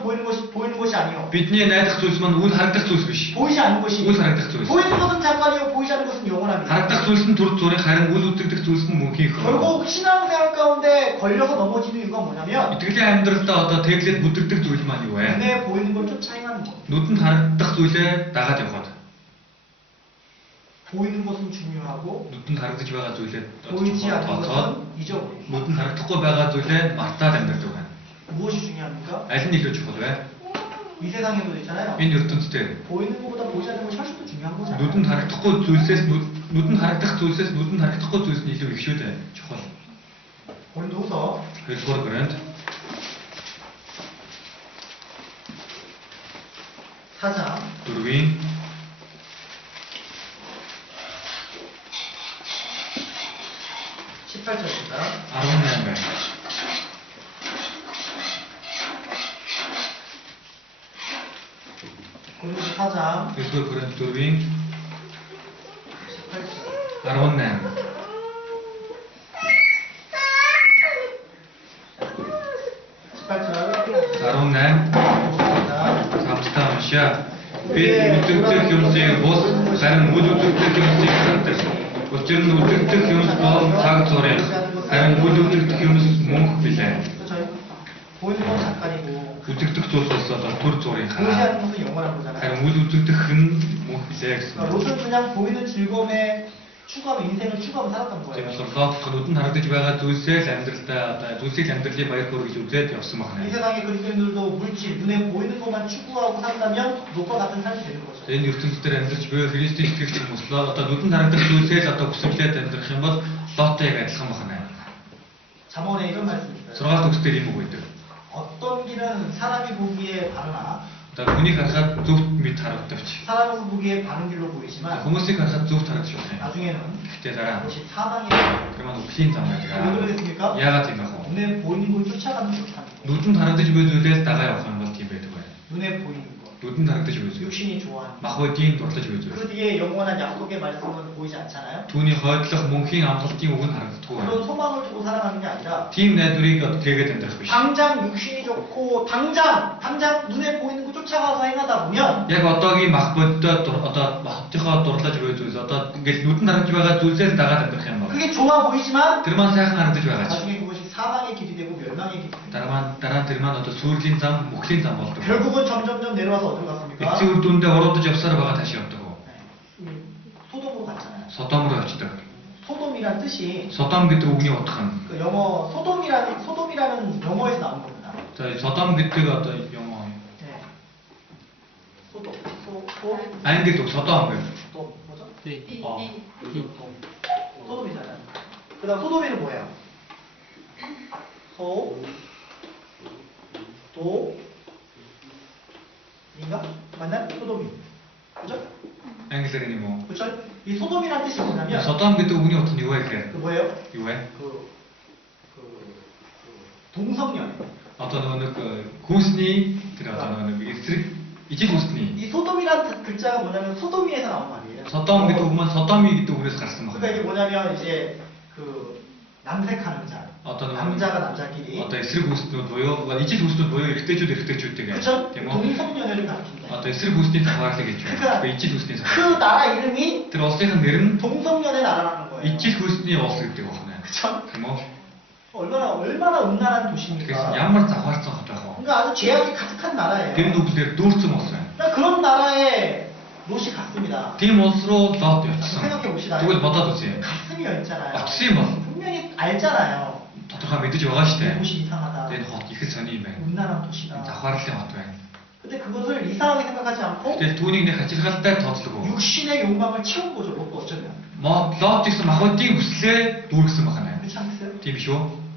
보이는 것이 아니요. Бидний найдах зүйлс маань үл харагдах зүйлс биш. 보이지 않는 것이. Үл харагдах зүйлс. 보이는 것은 잠깐이요, 보이지 않는 것은 영원합니다. Харагдах зүйлс нь түр зүрийн харин үл үзэгдэх зүйлс нь мөнхийн хөө. 결국 신앙생활 가운데 걸려서 넘어지는 이유가 뭐냐면 Итгэлийн амьдралдаа одоо тэглээд бүдэрдэг зүйл маань юу вэ? 눈에 보이는 걸 쫓아 행하는 거. Нүдэнд харагдах зүйлээ дагаад явхад. 보이는 것은 중요하고 Нүдэнд харагдаж байгаа зүйлээ 보이지 않는 тооцоод 것은 잊어버려. нүдэнд харагдахгүй байгаа зүйлээ мартаад амьдардаг байна. 무엇이 중요합니까? Аль нь илүү чухал вэ? 이 세상에도 있잖아요. Энэ ертөнцийн 보이는 것보다 보이지 않는 것이 훨씬 더 중요한 거잖아요. нүдэнд харагдахгүй зүйлсээс нүдэнд харагдах зүйлсээс нүдэнд харагдахгүй зүйлс нь илүү их шүү дээ. Чухал. 고린도후서 2-р Коринт 4장 4-ийн 18절입니다. 18 байна. 고린도서 4장 2-р Коринт 4-ийн 18절. 18. 18절. 18 цавцтай уншаа. Бид үдэгдэх юмсыг бус харин үл үдэгдэх юмсыг хандаж. Учир нь үдэгдэх юмс бол цаг зураг. Харин үл үдэгдэх юмс мөнх билээ. 저희 보이는 건 잠깐이고 Үдэгдэх зүйлс бол одоо түр зургийн 보이지 хаа. 않는 것은 영원한 거잖아요. харин үл үдэгдэх нь мөнх билээ гэсэн. 그러니까 롯은 그냥 보이는 즐거움에 추구하며 인생을 추구하며 살았던 Тийм 거예요. болохоор нүдэнд харагдаж байгаа зүйлсээ л амьдралдаа одоо зүйлсийг амьдралын баяр хөөр гэж үзээд явсан 이 байна. 세상의 그리스도인들도 물질, 눈에 보이는 것만 추구하고 산다면 롯과 같은 삶이 되는 거죠. Энэ ертөнцийн амьдарч буй Христийн итгэгч хүмүүс л одоо нүдэнд харагдах зүйлсээ л одоо хүсэмжлээд амьдрах юм бол Лотыг адилхан байна. 잠언에 이런 말씀이 있어요. 6 төгсдөр юм уу гэдэг. 어떤 길은 사람이 보기에 바르나 Одоо хүнийг харахад зөвхт мэд харагдавч. 사람은 보기에 바른 길로 보이지만 Хүмүүсийг харахад зөвхт харагдаж байна. 나중에는 Гэхдээ дараа 그것이 사망의 тэр маань үхлийн зам 왜 байдаг. 그러겠습니까? Яагаад тийм бэ? 눈에 보이는 걸 쫓아가는 못하는 거. Нүдэнд харагдаж буй зүйлээс дагаа явах юм бол тийм байдаг байна. 눈에 보이는 거. Нүдэнд харагдаж буй зүйл. 육신이 좋아하는 거. Махбодийн дурлаж буй зүйл. 그 뒤에 영원한 약속의 말씀은 보이지 않잖아요. Түүний хойдлох мөнхийн амлалтын үг нь харагддаггүй 그런 байна. 소망을 두고 살아가는 게 아니라 Тийм найдварыг одоо тэгээд амьдрах биш. 당장 육신이 좋고 당장 눈에 보이는 거 쫓아가서 행하다 보면 Яг одоогийн махбодтой одоо махбодынхоо дурлаж буй зүйлс одоо ингээд нүдэнд харагдаж байгаа зүйлсээс дагаад амьдрах юм бол. 그게 좋아 보이지만 Тэр маань сайхан харагдаж байгаа ч. 나중에 그것이 사망의 길이 되고 멸망의 길이 되고 Дараа нь тэр маань одоо сүрлийн зам, мөхлийн зам болдог. 결국은 점점점 내려와서 어디로 갔습니까? Эцсийн үр дүндээ уруудаж явсаар байгаа тааш явдаг. 네. 소돔으로 갔잖아요. Содом руу явчихдаг. 소돔이란 뜻이 Содом гэдэг үгний утга нь 그 영어 소돔이라는 영어에서 나온 겁니다. за Содом гэдэг одоо юм уу? 네. 소돔. Англи үг Содом гэдэг. 소 뭐죠? 어. 소돔이잖아요. 그다음 소돔이는 뭐예요? 인가? 맞나요? 소돔이. 그죠? Англиэр юм уу? 그렇죠? 이 소돔이란 뜻이 뭐냐면 Содом гэдэг үгний утга нь юу вэ гэхээр? 그 뭐예요? Юу вэ? 동성연. Одоо нэг хүүсний тэр одоо нэг эсрэг ижил хүүсний. 이 소돔이란 글자가 뭐냐면 소돔이에서 나온 말이에요. Содом гэдэг үг маань Содоми гэдэг үгнээс гарсан 그러니까 байна. 이게 뭐냐면 이제 그 남색하는 자. 어떤 남자가 남자끼리. Одоо эсрэг хүүснүүд буюу ижил хүүснүүд буюу эрэгтэйчүүдтэйгээ 그렇죠? тийм үү? 동성연애를 가리킨다. Одоо эсрэг хүүсний захваарлыг гэж 그러니까 байна. Ижил хүүсний 그 захваар. 나라 이름이 Тэр улсынх нь нэр нь 동성연애 나라라는 거예요. ижил хүүсний улс гэдэг байна. 그렇죠? Тийм үү? 얼마나 음란한 Тэгэхээр 도시입니까? ямар захваарсан хот байх вэ? 그러니까 아주 죄악이 가득한 나라예요. Тэр нүглээр дүүрсэн улс байна. 그러니까 그런 나라에 롯이 갔습니다. Тийм улс руу Лот явчихсан. 생각해 봅시다. Тэгвэл бодоод үзье. 갔음이 있잖아요. Очсон юм бол 분명히 알잖아요. тодорхой мэдэж байгаа шүү дээ. 곳이 이상하다. Энэ хот их сони юм байна. 음란한 도시다. Захваарлын хот байна. 근데 그것을 이상하게 생각하지 않고 Тэгэл түүнийг нэг хачирхалтай тооцлого. 육신의 욕망을 채운 거죠. 롯도 어쩌면. Лот гэсэн махбодийн хүслээ дүүргэсэн байна. 그렇지 않겠어요? Тийм биш үү?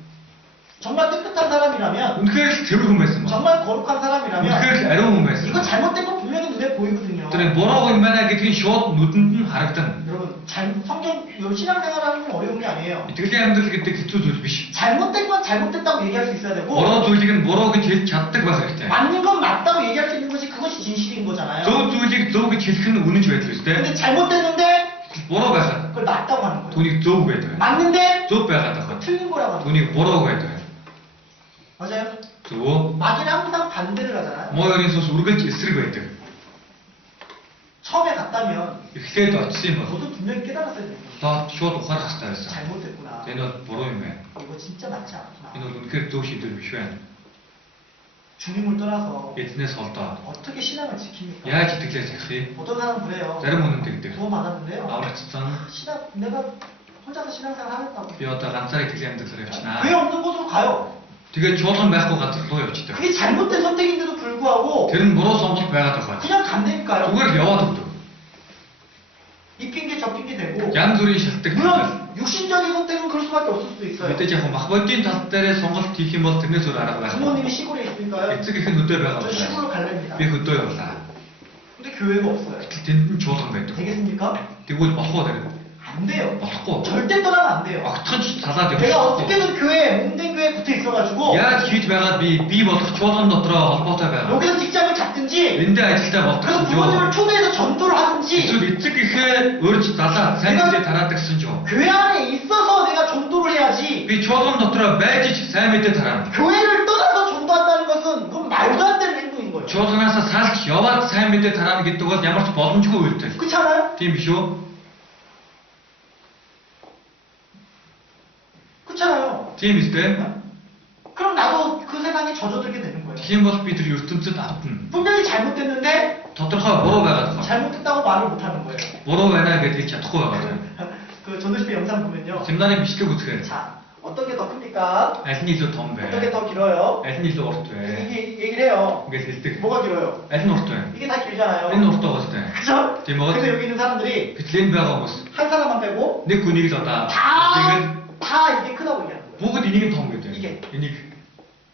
정말 깨끗한 사람이라면 Үнэхээр л тэр хүн байсан ба. 정말 거룩한 사람이라면 Үнэхээр л ариун хүн байсан. 이거 잘못된 건 분명히 눈에 보이거든요. 그래 뭐라고 임마나 그게 숏 누든 하락든. 여러분, 성경, 신앙생활하는 건 어려운 게 아니에요. 되게 힘들 그때 기초 줄 비시. 잘못된 건 잘못됐다고 얘기할 수 있어야 되고, 뭐라고 조직은 뭐라고 그 제일 잡득 봐서 그때. 맞는 건 맞다고 얘기할 수 있는 것이 그것이 진실인 거잖아요. 저 조직 저그 제일 큰 우는 줘야 될 때. 근데 잘못됐는데 뭐라고 해서 그걸 맞다고 하는 거예요. 돈이 저거 해야 돼. 맞는데 저 빼가다 틀린 거라고 하는 돈이 거예요. 뭐라고 해야 돼. 맞아요? 저 마귀는 항상 반대를 하잖아요. 뭐 여기서 우리가 쓰리고 해야 돼. 처음에 갔다면 그때도 아침에 너도 분명히 깨달았어야 돼. 다 쇼도 화났다 했어. 잘못됐구나. 얘는 뭐로이면 이거 진짜 맞지 않구나. 얘는 그 도시들 쉬wen. 주님을 떠나서 예전에 살다. 어떻게 신앙을 지킵니까? 야 지득제 색이. 어떤 사람은 그래요. 다른 분은 되게. 구원 받았는데요. 아무래 진짜 신앙, 내가 혼자서 신앙생활 하겠다고. 비었다 간사리 되게 힘들 소리 교회 없지나. 없는 곳으로 가요. 되게 좋은 매고 같은 거요 진짜. 그게 잘못된 선택인데도 불구하고 되는 뭐로 선것 배가 더 그냥 간다니까요. 그걸 배워도 이 핑계 저 핑계 대고. 양소리 샷득. 물론 육신적인 선택은 그럴 수밖에 없을 수도 있어요. 그때 제가 막 버틴 다스텔에 선것 뒤히 뭐 듣는 소리 알아봐. 부모님이 시골에 있으니까요. 이쪽에 큰 눈대 배가 저 시골로 갈랍니다. 왜 그때요? 근데 교회가 없어요. 된 좋은 거 되겠습니까? 되고 바꿔 되는. 안 돼요. 바꿔. 절대 떠나면 안 돼요. 아, 터치 다다 되고. 내가 어떻게든 교회, 몸된 교회에 붙어 있어가지고 야, 기회 배가 비뭐 좋은 거 들어 헛버터 배가. 여기서 직장을 잡든지 근데 아이 진짜 뭐 그래서 부모님을 초대해서 전도를 하든지 이쪽 이쪽에 그 우리 다다 생일에 달아득 쓰죠. 교회 안에 있어서 내가 전도를 해야지. 이 좋은 거 들어 매지 생일에 달아. 교회를 떠나서 전도한다는 것은 그건 말도 안 되는 행동인 거예요. 조선에서 사실 여와 생일에 달아는 게 또가 야마스 버튼 주고 올 때. 그렇지 않아요? 팀이쇼. 그렇잖아요. 팀이 때. 그럼 나도 그 세상에 젖어들게 되는 거예요. 팀 모습들이 요즘쯤 나쁜. 분명히 잘못됐는데 더더가 뭐로 배가 잘못했다고 말을 못하는 거예요. 뭐로 배나 게 되게 자투고 가거든. 그 전도시대 영상 보면요. 심란에 미시게 못해. 자, 어떤 게 더 큽니까? 에스니스 덤베. 어떤 게 더 길어요? 에스니스 어스트. 이게 얘기를 해요. 이게 됐을 때. 뭐가 길어요? 에스니 어스트. 이게 다 길잖아요. 에스니 어스트 어스트. 그죠? 제 뭐가 그래서 여기 있는 사람들이 그 렌 배가 모습. 한 사람만 빼고 내 군익이 졌다. 다 이게 크다고 얘기하는 거예요. 보고 니니게 덤베 돼. 이게. 이닉.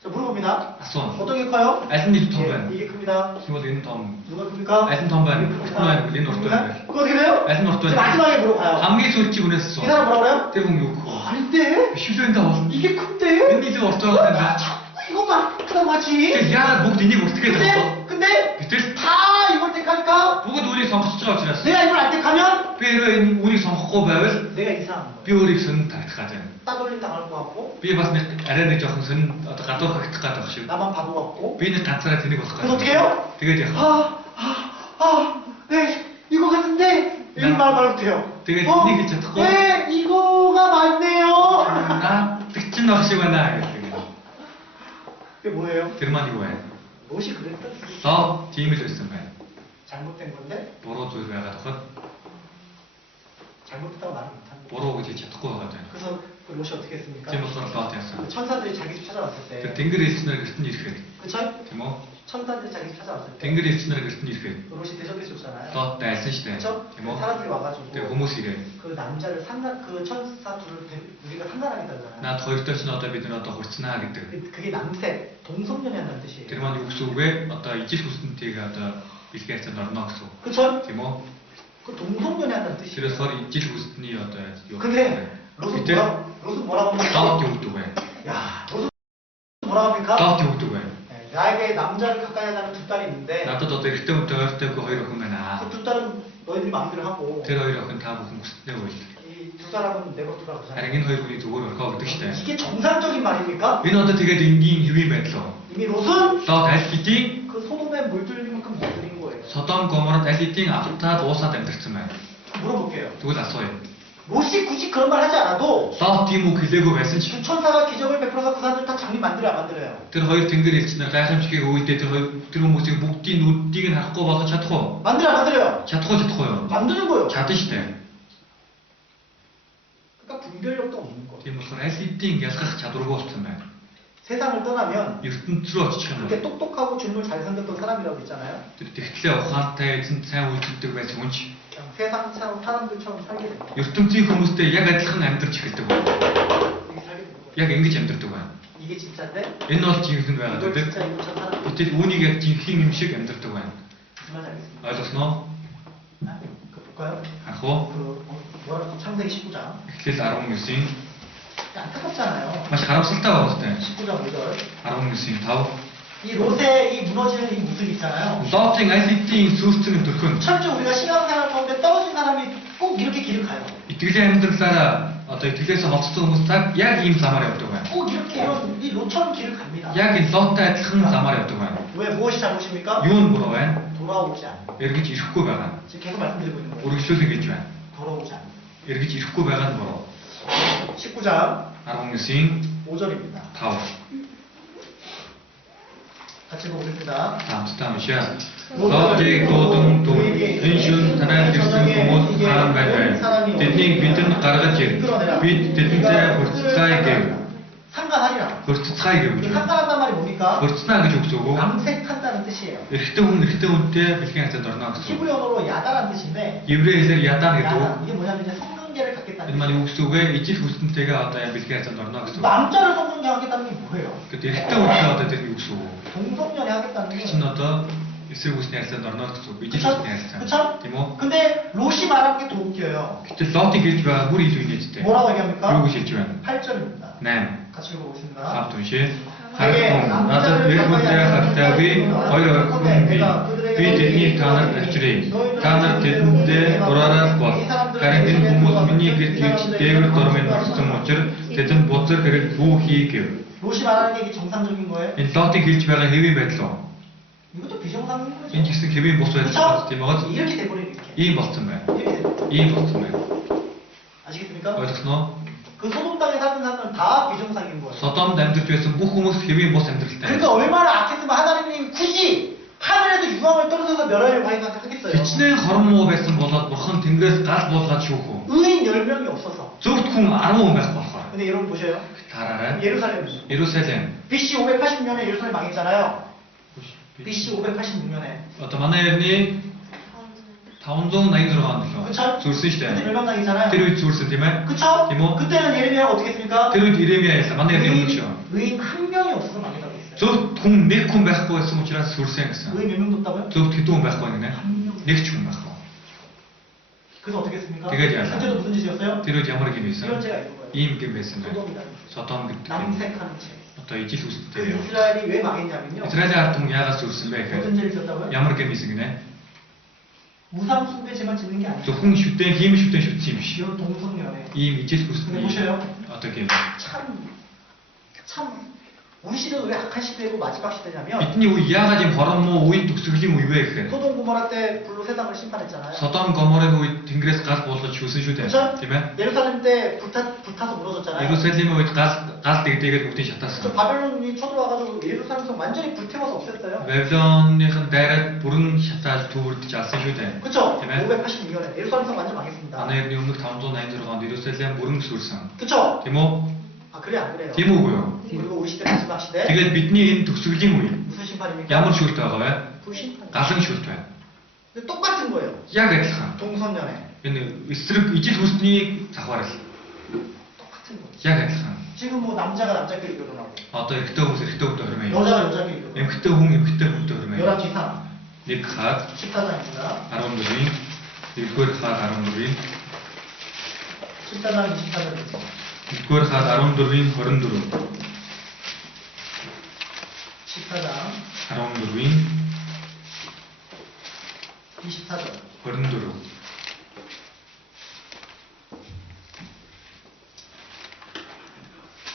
자, 물어봅니다. 아손. 어떤 게 커요? 에스니스 예, 덤베. 이게 큽니다. 이거 렌 덤. 누가 큽니까? 에스니 덤베. 이게 큽니다. 코너에 렌 어스트. 그거 어떻게 돼요? 에스니 어스트. 이제 마지막에 물어봐요. 감기 소리치 보냈어. 이 사람 뭐라 그래요? 대봉 요코. 아닌데? 휴전다 왔어. 이게 큰데? 렌니즈 어스트가 된다. 이것만 크다고 하지. 야, 목 니니 어떻게 됐어? 근데 그때 다 이걸 택하니까 보고 우리 성수 지났어. 내가 이걸 안 택하면 삐를 우리 성수 배울 내가 이상한 거예요. 삐우리 선 다가든. 따돌림 당하는 거 같고 삐 봤을 때 아래는 조금 선 어떤 가도 가도 하시. 나만 바보 같고 삐는 단차가 되는 거 그래서 어떻게 해요? 되게 돼. 네 이거 같은데 이거 말 못해요. 되게 이게 진짜 특고. 네 이거가 맞네요. 나 특징 없이만 나. 그게 뭐예요? 들만이고 해. 무엇이 그랬다? 더 팀이 됐으면 잘못된 건데 보러 조회가 더 잘못했다고 말을 못하는 거예요. 보러 오지 특고 하거든. 그래서 그 롯이 어떻게 했습니까? 제목 써서 같았어. 그 천사들이 자기 집 찾아왔을 그 때 댕글이 있으면 그랬던 이렇게. 그쵸? 제목 천사들이 자기 집 찾아왔을 때 댕글이 있으면 그랬던 이렇게. 롯이 대접해 줬잖아요. 더 날씨 시대. 그쵸? 제목 사람들이 와가지고 내 호모시래. 그 남자를 그 천사 둘을 우리가 상관하겠다잖아요. 나 더 있던 어떤 비든 어떤 훨씬 하겠다. 그게 남색, 동성연애한다는 뜻이에요. 대만 육수에 어떤 이지 소스티가 어떤 이렇게 해서 넣어놨어. 그쵸? 제목 그 동성연애한다는 뜻이에요. 그래서 이지 소스니 어떤 근데 롯은 뭐라고 합니까? 다음 경우도 왜? 야, 롯은 뭐라고 합니까? 다음 경우도 왜? 네, 나에게 남자를 가까이 하자는 두 딸이 있는데 나도 너 때릴 때부터 어릴 때그 허이로 보면아. 그 두 딸은 너희들이 마음대로 하고 들 허이로 큰 다음 무슨 내고 있어. 이 두 사람은 내버려두라 그러잖아요. 아랭인 허이로 두고를 거기 뜻이대. 이게 정상적인 말입니까? 얘는 어떤 되게 딩긴 유비 맺어. 이미 롯은 더 달시팅 그 소돔에 물들린 만큼 물들인 거예요. 서던 거머는 달시팅 아프타 도사 댐들스면 물어볼게요. 두고 났어요. 롯이 굳이 그런 말 하지 않아도 더 뒤무 그대고 왜슨지. 그 천사가 기적을 베풀어서 그 사람들 다 장미 만들어야 만들어요. 들 허이 댕글이 지나 가슴식에 오이 때들 허이 들어 모습 목뒤 누띠긴 하고 봐서 차토. 만들어요. 차토요. 만드는 거예요. 자듯이대. 그러니까 분별력도 없는 거. 뒤 무슨 에시팅 야스카 자도르고 싶으면 세상을 떠나면 이것은 들어 지치는 그렇게 거. 똑똑하고 줄을 잘 섬겼던 사람이라고 있잖아요. 되게 화한테 진짜 우리 그때 왜 좋은지. 그냥 세상처럼 사람들처럼 살게 되는 거예요. 요즘 지 그무스 때 야가 참 남들 지킬 때고. 이게 살게 되는 거예요. 야가 인기 잠들 때고. 이게 진짜인데 옛날 지금 왜 이걸 하는데 진짜 이것처럼 사람 그때 운이가 지금 힘식 잠들 때고. 무슨 말인지 알겠습니다. ойлгосноо? 그 볼까요? Харах уу? 뭐라고 창세기 19장. Эхлэл 19-ийн 안타깝잖아요. маш харамсалтай байгаа хэвээр. 19장 5절. 19-ийн 5. 이 롯의 이 무너지는 이 모습 있잖아요. Лотын аль хэдийн сүрцэн төрхөн 철저 우리가 신앙생활 가운데 떨어진 사람이 꼭 이렇게 길을 가요. итгэлийн амьдралаараа одоо итгэлээс холцсон хүмүүс яг ийм замаар явдаг байна. 꼭 이렇게 이런 이 롯처럼 길을 갑니다. Яг энэ лоттой адилхан замаар явдаг байна. 왜 무엇이 잘못입니까? Юу нь буруу байна? 돌아오지 않아. Эргэж ирэхгүй байгаа. 지금 계속 말씀드리고 있는 거예요. Үргэлжлүүлэн гэж байна. 돌아오지 않아. Эргэж ирэхгүй байгаа нь буруу. 19장 19-ийн 5절입니다. 5. 같이 보겠습니다. Хамтдаа уншаа. Лотыг дуудан дүү. Энэ шүн танай ирсэн хүмүүс хаан байна. Тэднийг бидэнд гаргаж ир. Бид тэдэнтэй хүрцгаая гэв. 상관하리라. Хүрцгаая гэв. 이 상관한단 말이 뭡니까? Хүрцнаа гэж үгсөөгөө. 남색한다는 뜻이에요. Эрэгтэй хүнтэй бэлгийн хацаад орно гэсэн. 히브리어로 야다라는 뜻인데 Еврей хэлээр ядан гэдэг. 야다 이게 뭐냐면 이제 성관계를 갖겠다는 Энэ маань үгсөөгөө ижил хүснэнтэйгээ одоо бэлгийн хацаад орно гэсэн. 남자를 성관계 하겠다는 게 뭐예요? Гэтэл эрэгтэй хүнтэй одоо тэр үгсөөгөө. 동성연애 하겠다는 게 Чин одоо эсрэг хүсний харьцаанд орно гэсэн. Ижил хүсний харьцаанд. 그쵸? Тийм үү? 근데 롯이 말한 게 더 웃겨요. Гэтэл Лотыг хэлж байгаа бүр илүү инээдтэй. 뭐라고 얘기합니까? Юу гэж хэлж байна? 8절입니다. 8. 같이 읽어보겠습니다. Хамт уншия. Харин надад нэг хүнтэй хаттай би хоёр хүн би тэднийг та нарт авчирээ. Та нар тэдэндээ ураараа бол. Харин энэ хүмүүс миний гэрт ирж дээвэр дормын орсон учраас тэдэнд бузар хэрэг бүү хий гэв. 롯이 말하는 게 이게 정상적인 거예요? Энэ Лотыг хэлж байгаа хэвийн байдал уу? 이것도 비정상인 거죠. Энэ гэсэн хэвийн бус байдал байна. Тийм 그렇죠? байгаа. 이렇게 돼버리는 이렇게. Ийм болцсон байна. 이렇게 돼버려. Ийм болцсон байна. 아시겠습니까? Ойлгосноо? 그 소돔 땅에 사는 사람들은 다 비정상인 거예요. Содомд амьдарч байсан бүх хүмүүс хэвийн бус амьдралтай. 그러니까 얼마나 악했으면 하나님이 굳이 하늘에서 유황을 떨어져서 멸하려고 하겠어요. Хичнээн хормоо байсан болоод бурхан тэнгэрээс гал буулгаад шүүхүү. 의인 10명이 없어서. Зөвхт хүн 10 хүн байх болохоор. 근데 여러분 보셔요. Таараарай. 예루살렘이죠. Иерусалим. BC 586년에 예루살렘 망했잖아요. BC 586년에. Одоо манай эртний 586 онд 그쵸? зүрсэн шүү 그때 дээ. 멸망당했잖아요. Тэр үед зүрсэн тийм ээ. 그쵸? Тийм үү? 그때는 예레미야가 어떻게 했습니까? Тэр үед Иремья яасан. Манай эртний өмнө шүү. 의인 한 명이 없어서 망했다고 했어요. Зөвхт хүн нэг хүн байхгүй байсан учраас сүрсэн гэсэн. 의인 몇 명도 없다고요? Зөвхт хэдэн хүн байхгүй нэ? 한 명. Нэг ч хүн байхгүй. 그래서 어떻게 했습니까? 되게 잘 그때도 무슨 짓이었어요? Тэр үед ямар гэм байсан? 이런 죄가 있는 거예요. Ийм гэм байсан байна. 소돔이다. Содом гэдэг. 남색하는 죄. Одоо ижил 그 үстэй. 이스라엘이 왜 망했냐면요. Израилийн ард түмэн яагаад сүрсэн бэ 어떤 гэхээр 죄를 지었다고요? ямар гэм хийсэн гинэ? 우상 숭배죄만 짓는 게 아니에요. Зөвхөн шүтэн хийм шүтэн шүтсэн юм биш. 이런 동성연애. Ийм ижил 근데 хүсний 보셔요. одоо гэм. 참 우리 시대도 왜 악한 시대고 마지막 시대냐면 Бидний үе яагаад ийм хорон муу үе төгсгөлийн үе вэ гэхээр 소돔 고모라 때 불로 세상을 심판했잖아요. Содом Гоморын үед Тэнгэрээс гал буулгаж шүүсэн шүү дээ. 그렇죠? Тийм ээ? 예루살렘 때 불타서 무너졌잖아요. Иерусалимийн үед гал дэгдээгээд бүгдийг 저 шатаасан. 바벨론이 쳐들어와가지고 예루살렘 성 완전히 불태워서 없앴어요. Вавилоныхын дайраад бүрэн шатааж төвөрдөж алсан шүү дээ. 그쵸? Тийм ээ? 586년에 예루살렘 성 완전 망했습니다. Манай эртний өмнөх 586 онд Иерусалим бүрэн сүрсэн. 그쵸? Тийм үү? 아 그래 안 그래요? Тийм үгүй юу? 그리고 우리 시대 마지막 시대 Тэгээд бидний энэ төгсгөлийн үе 무슨 심판입니까? ямар шүлт байгаа вэ? 불심판. Галан шүлт байна. 근데 똑같은 거예요. Яг адилхан. 동성연애. Энэ эсрэг ижил хүсний завхаарл. 똑같은 거. Яг адилхан. 지금 뭐 남자가 남자끼리 결혼하고 Одоо эрэгтэй хүмүүс эрэгтэй хүнтэй хөрмөө. 여자가 여자끼리 결혼하고 Эмэгтэй хүн эмэгтэй хүнтэй хөрмөө. 11기 상 Нэг хаад 14장입니다. 14-ийн 1-р хаад 14-ийн 14장 24절입니다. 1-р хаад 14-ийн 24. 14장 14-ийн 24절. 24.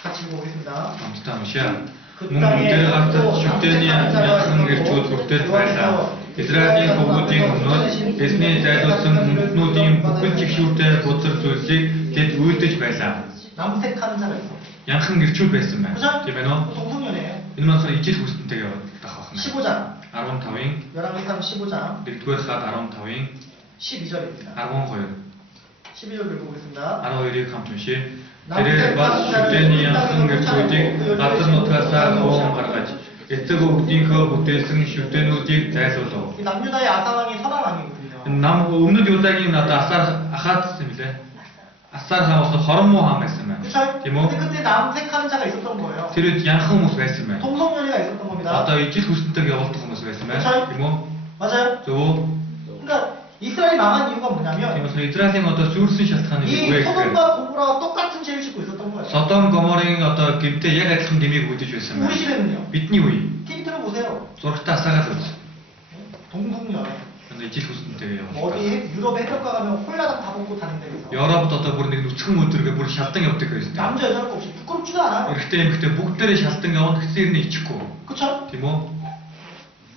같이 보겠습니다. Хамтдаа уншаа. Мөн үдээр гартад шүтээний яхан гэрчүүд бүртэл байлаа. Израилийн бүгдийн өмнөөс эзний зайлуулсан үндэснүүдийн бүхэл чигшүүртэй бузар зүйлсийг тэд үйлдэж байлаа. 남색하는 자가 있어. Янхан гэрчүүд байсан байна. Тийм ээ нөө? 동성연애. Энэ маань ижил хүснэнтэйгээ явах байна. 15장. 15-ийн 11기 상 15장 1-р хаад 15-ийн 12절입니다. 12. 12절 읽어보겠습니다. 12-ыг хамт уншия. Тэрээр бас шүтээний янхан гэрчүүдийг газар нутгаасаа уун гаргаж эцэг өвгдийнхөө бүтээсэн шүтээнүүдийг зайлуулав. 이 남유다의 아상왕이 선한 왕이거든요. Нам өмнөд Юдагийн одоо Ахаз юм лээ. Асар хаан болох хормоо хаан байсан байна. 그렇죠? Тийм үү? 근데 그때 남색하는 자가 있었던 거예요. Тэр үед янхан хүмүүс байсан байна. 동성연애가 있었던 겁니다. Одоо ижил хүснэнтэйг явуулдаг хүмүүс байсан байна. Тийм үү? 맞아요? Зөв үү? 이스라엘이 망한 이유가 뭐냐면 Тийм болохоор Израилийн одоо сүрсэн шалтгааны нэг 이 үе гэхээр 소돔과 고모라와 똑같은 죄를 짓고 있었던 거예요. Содом Гоморын одоо гэмтэй яг адилхан гмийг үүдэж байсан 우리 байна. 시대는요. Бидний үе 캐릭터를 보세요. зургатаа асаагаад үз. 동성연애. Одоо ижил хүсэнтэйгээ явуулдаг. 어디 유럽 해변가 가면 홀라당 다 벗고 다닌다면서. Европод одоо бүр нэг нүцгэн өдрөгээ бүр шалдан явдаг байсан. 남자 여자 할 거 없이 부끄럽지도 않아요. Эрэгтэй эмэгтэй бүгдээрээ шалдан явна гэсэн нь ичихгүй. 그쵸? Тийм үү?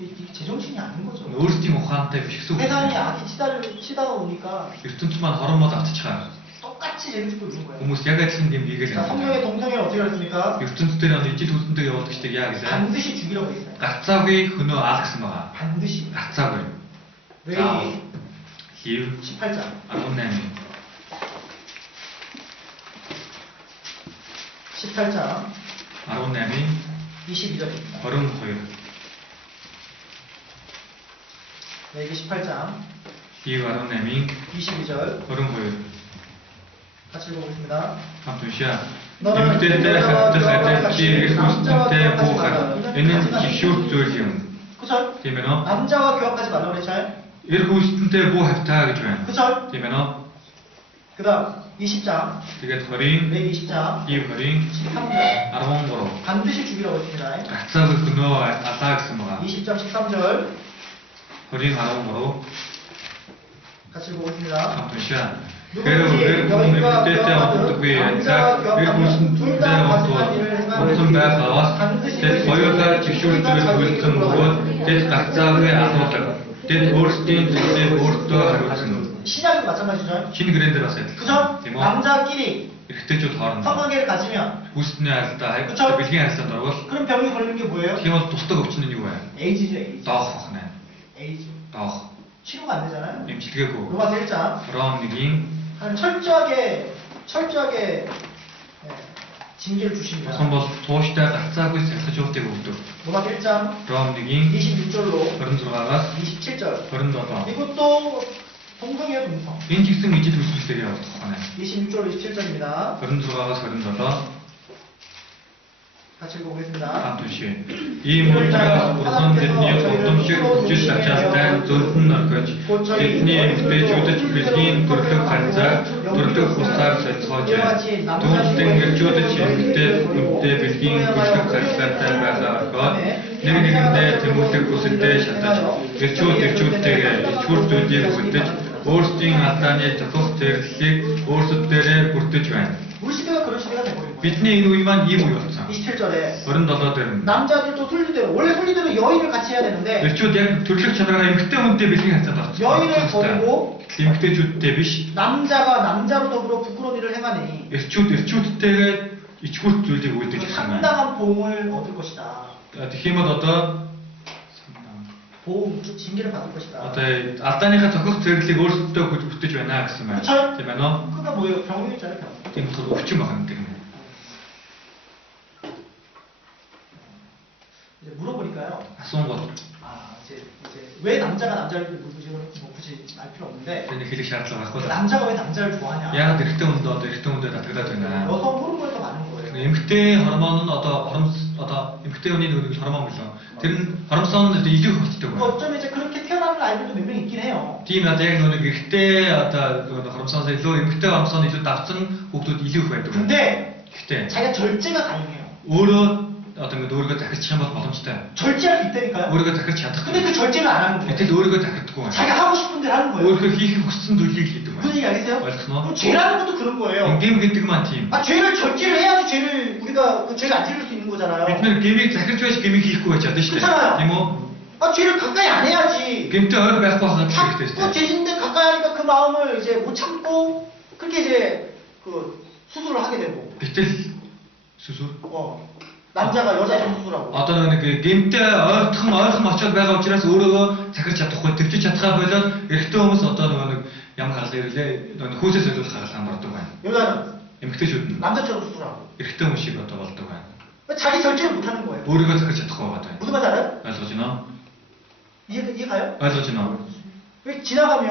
이게 제정신이 아닌 거죠. Өөрсдийн ухаантай биш гэсэн үг. 세상이 악이 치다가 오니까 ертөнц маань хормоод автчихаар 똑같이 죄를 짓고 있는 거예요. хүмүүс яг адилхан гэм хийгээл 자, 성경의 юм. 동성애를 어떻게 가르칩니까? ертөнц дээр одоо ижил хүсэнтэйгээ явуулдагчдыг яа гэлээ? 반드시 죽이라고 했어요. Гацаагүй хөнөө аал гэсэн байгаа. 반드시. Гацаагүй. 레위 Хив 18장. 18. 18장 18-ийн 22절입니다. 22. 레위 18장 Хив 18-ийн 22절 22. 같이 읽어보겠습니다. хамт уншаа. 너는 Эмэгтэйтэй хавтах адил чи эрс хүснэнтэй буухад энэ нь жишүүх зүйл юм. 그쵸? Тийм ээ нөө? 남자와 교합하지 말라고 그랬잖아요. Эр хүснэнтэй буу хавтаа гэж байна. 그쵸? Тийм ээ нөө? 그 다음 20장 Тэгээд 20-ийн 레위 20장 Хив 20-ийн 13절 13. 반드시 죽이라고 했습니다. Гацаагүй хөнөө алаа гэсэн байгаа. 20장 13절 20-ийн 13. 같이 읽어보겠습니다. хамт уншаа. Тэр эмэгтэйтэй хавтдаггүй яг эр хүснэнтэй хавтсан байгаас тэд хоёулаа жишүүртгэл үлдсэн бөгөөд тэд гацаагүй асуудаг. Тэд өөрсдийн зүйлээ өөртөө хариуцна. 신약도 마찬가지죠. Шинэ гэрэн дээр бас адилхан. 그죠? Тийм үү? 남자끼리 Эрэгтэйчүүд хоорондоо 성관계를 가지면 хүснээ харилцаа, 그쵸? бэлгийн харилцаанд орвол 그럼 병이 걸리는 게 뭐예요? тийм бол тусдаг өвчин нь юу вэ? 에이즈죠, 에이즈. Доох бохна. 에이즈. Доох. 치료가 안 되잖아요. Эмчилгээгүй. 로마서 1장 Ром 1-ийн 하나님 철저하게 징계를 주십니다. сон бол тууштай гацаагүй сахижуултыг өгдөг. 로마서 1장 Ром 1-ийн 26절로 26-аас 27절 27. 이것도 동성이에요, 동성. Энэ ч гэсэн ижил хүсэлтэйгээ явагдах байна. 26절로 27절입니다. 26-аас 27. 같이 읽어보겠습니다. хамт уншия. Ийм учраас Бурхан тэдний удамшиг хүчил ачаалтай зөвхөн орхиж тэдний эмэгтэйчүүдэд бэлгийн төрлөх харьцаа төрлөх бусаар солихоож түүнтэй эрчүүдэд эмэгтэй хүнтэй бэлгийн төрлөх харьцаатай байгаа орхиод нэг нэгэндээ тэмүүлэх хүсэлтэй шатаж эрчүүдтэйгээ ичгүр зүйлийг үлдэж өөрсдийн алдааны зохих зэрэглэлийг өөрсддөө бүрдэж байна. 우리 시대가 그런 시대가 돼버린 거예요. Бидний энэ үе маань ийм үе болсон. 27절에 27 дээр нь 남자들도 순리대로 원래 순리대로 여인을 같이 해야 되는데 эрчүүд яг төрлөх чанараараа эмэгтэй хүнтэй бэлгийн харьцаанд 여인을 орсон. 버리고 эмэгтэйчүүдтэй биш 남자가 남자로 더불어 부끄러운 일을 행하니 эрчүүдтэйгээ ичгүрт зүйлийг үүдэж 그 ирсэн байна. 상당한 보응을 얻을 것이다. Тэгэх юм бол одоо 보응, 징계를 받을 것이다. алдааныхаа зохих зэрэглэлийг өөрсдөө бүтэж байна гэсэн байна. 그쵸? Тийм ээ нөө? 그러니까 뭐예요? 병이잖아요, 병. Тийм болохоор өвчин байна гэдэг юм. 이제 물어보니까요. Асуунгууд 이제 왜 남자가 남자를 물으시는 뭐 굳이 알 필요 없는데 тэнд хэлэх шаардлага байхгүй л. 남자가 왜 남자를 좋아하냐? Яагаад эрэгтэй хүнд эрэгтэй хүндээ татагдаад байна? 여성 호르몬이 더 많은 거예요. эмэгтэй гормон нь одоо эмэгтэй хүний нэг гормон билүү. Тэр нь гормон илүү их болцдог байна. 어쩌면 이제 그렇게 태어나는 아이들도 몇 명 있긴 해요. Тийм одоо яг нэг эрэгтэй одоо гормонсоос илүү эмэгтэй гормон илүү давцсан хүүхдүүд илүү их байдаг. 근데 Гэхдээ 자기가 절제가 가능해요. өөрөө одоо ингэ өөрийгөө захирчих юм бол боломжтой. 절제할 수 있다니까요. өөрийгөө захирч чадах. 근데 그 절제를 안 하는 거예요. Гэтэл өөрийгөө захирдаггүй байна. 자기가 하고 싶은 대로 하는 거예요. өөрийнхөө хийх хүссэн зүйлийг хийдэг 무슨 байна. 얘기 알겠어요? ойлгосноо? 그럼 죄라는 것도 그런 거예요. Гэм гэдэг маань тийм. 죄를 절제를 해야지 죄를 우리가 그 죄를 안 지을 수 있는 거잖아요. Бид нэр гэмийг захирч байж гэмийг хийхгүй байж чадна шүү 그렇잖아요. дээ. Тийм үү? 죄를 가까이 안 해야지. гэмтэй ойр байхгүй хаа хэрэгтэй шүү дээ. 죄인데 가까이 하니까 그 마음을 이제 못 참고 그렇게 이제 그 수술을 하게 되고. Гэтэл сүсүр 남자가 여자 수술하고. одоо нэг гэмтэй ойрхон очиод байгаа учраас өөрийгөө захирч чадахгүй төвчж чадхаа болоод эрэгтэй хүмүүс одоо нэг ямар хаалга ирлээ хөөсөөс солиулах хаалгаанд ордог байна. 여자는 эмэгтэйчүүд нь 남자처럼 수술하고. эрэгтэй хүн шиг одоо болдог байна. 자기 절제를 못 하는 거예요. өөрийгөө захирч чадахгүй байгаа байна. 무슨 말인지 알아요? ойлгож байна уу? 이해 가요? ойлгож байна уу? 왜 지나가면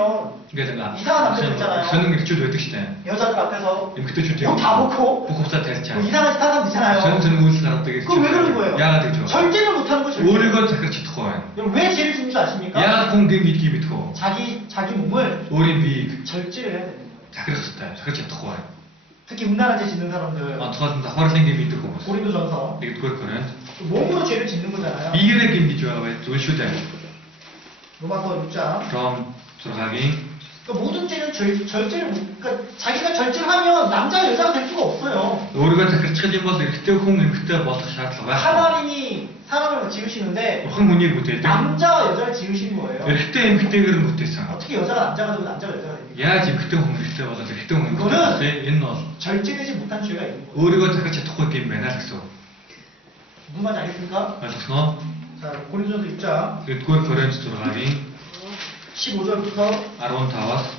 그러니까 이상한 남자들 있잖아요. 저는 이렇게 줘도 시대. 여자들 앞에서 그때 주택. 옷다 벗고 복업사 됐지. 뭐 이상한 짓 하는 사람 있잖아요. 저는 옷을 알았다. 그거 왜 그러는 거예요? 야가 되죠. 절제를 못하는 거죠. 우리가 그렇지 더해. 여러분 왜 죄를 짓는 줄 아십니까? 야가 공격이 있기 밑고. 자기 몸을 우리 비 절제를 해야 되는 거예요. 자그랬었다. 그렇지 더해. 특히 음란한 죄 짓는 사람들 더한다. 허리 생기 밑고. 고린도전서 이게 그걸 거는. 몸으로 죄를 짓는 거잖아요. 이게 김이 좋아해. 조슈대. 로마서 6장. 그럼 들어가기. 그러니까 모든 죄는 절제를 그러니까 자기가 절제를 하면 남자 여자가 될 수가 없어요. 우리가 그 처진 것을 그때 공은 그때 뭐서 샤트가. 하나님이 사람을 지으시는데 흥분이 못해. 남자와 여자를 지으신 거예요. 그때 그런 못했어. 어떻게 여자가 남자가 되고 남자가 여자가 됩니까? 야 지금 그때 공은 그때 와서 그때 공은 그거는 그때 옛날. 절제되지 못한 죄가 있는 거예요. 우리가 같이 토고 게임 맨날 했어. 무슨 말인지 알겠습니까? 그래서 자, 고린도전서 6장 그걸 거렌스 들어가기. 15절부터 아론 다와스.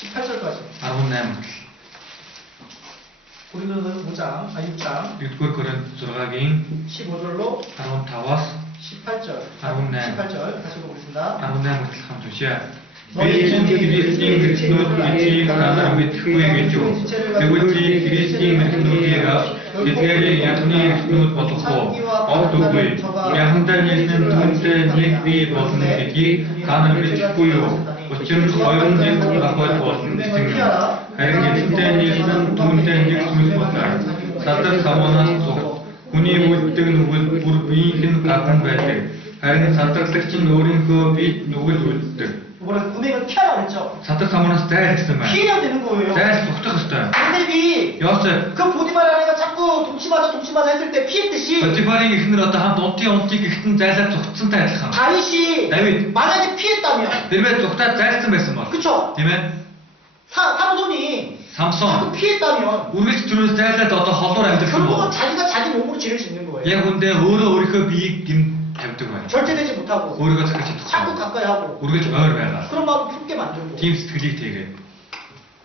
18절까지. 아론 남. 고린도전서 6장 그걸 거렌스 들어가기. 15절로 아론 다와스. 18절. 아론 남. 18절 다시 보겠습니다. 아론 남 참 좋지야. 너희 그리스도인이 그리스도인이 하나님의 특권의 죠. 그것이 그리스도인의 특권이라 이태리 양이 그것 버터고 어두구이 양단이는 돈대니 위 버튼 기기 가능의 특권요. 어쩜 어영지 그라고 버튼 특징. 하여간 돈대니는 돈대니 그것 버튼. 사딱 사모난 속 군이 못된 무릎이 같은 배들. 하여간 사딱 색친 노린 그비 누굴 못들. 이번에 은행을 피하라고 그랬죠. 사딱 사모난 스타일 있으면. 피해야 되는 거예요. 스타일 속도 스타일. 근데비 여섯. 그 보디마라는 애가 자꾸 동치마자 했을 때 피했듯이 어찌바리기 힘들었다 한 어떻게 큰 자세 속순다 했어. 다윗이 다윗. 만약에 피했다면 데베 속다 자세 mes어 뭐. 그쵸? 데메 삼손이 자꾸 삼성. 피했다면 우리 들은 자세 어떤 허도라 힘들 결국은 거. 자기가 자기 몸으로 죄를 짓는 거예요. 얘 근데 우리 그 비김 잡던 거야. 절제되지 못하고 우리가 같이 자꾸 가까이 하고 우리가 좀 어려워야. 그런 마음을 품게 만들고 팀 스트리 되게.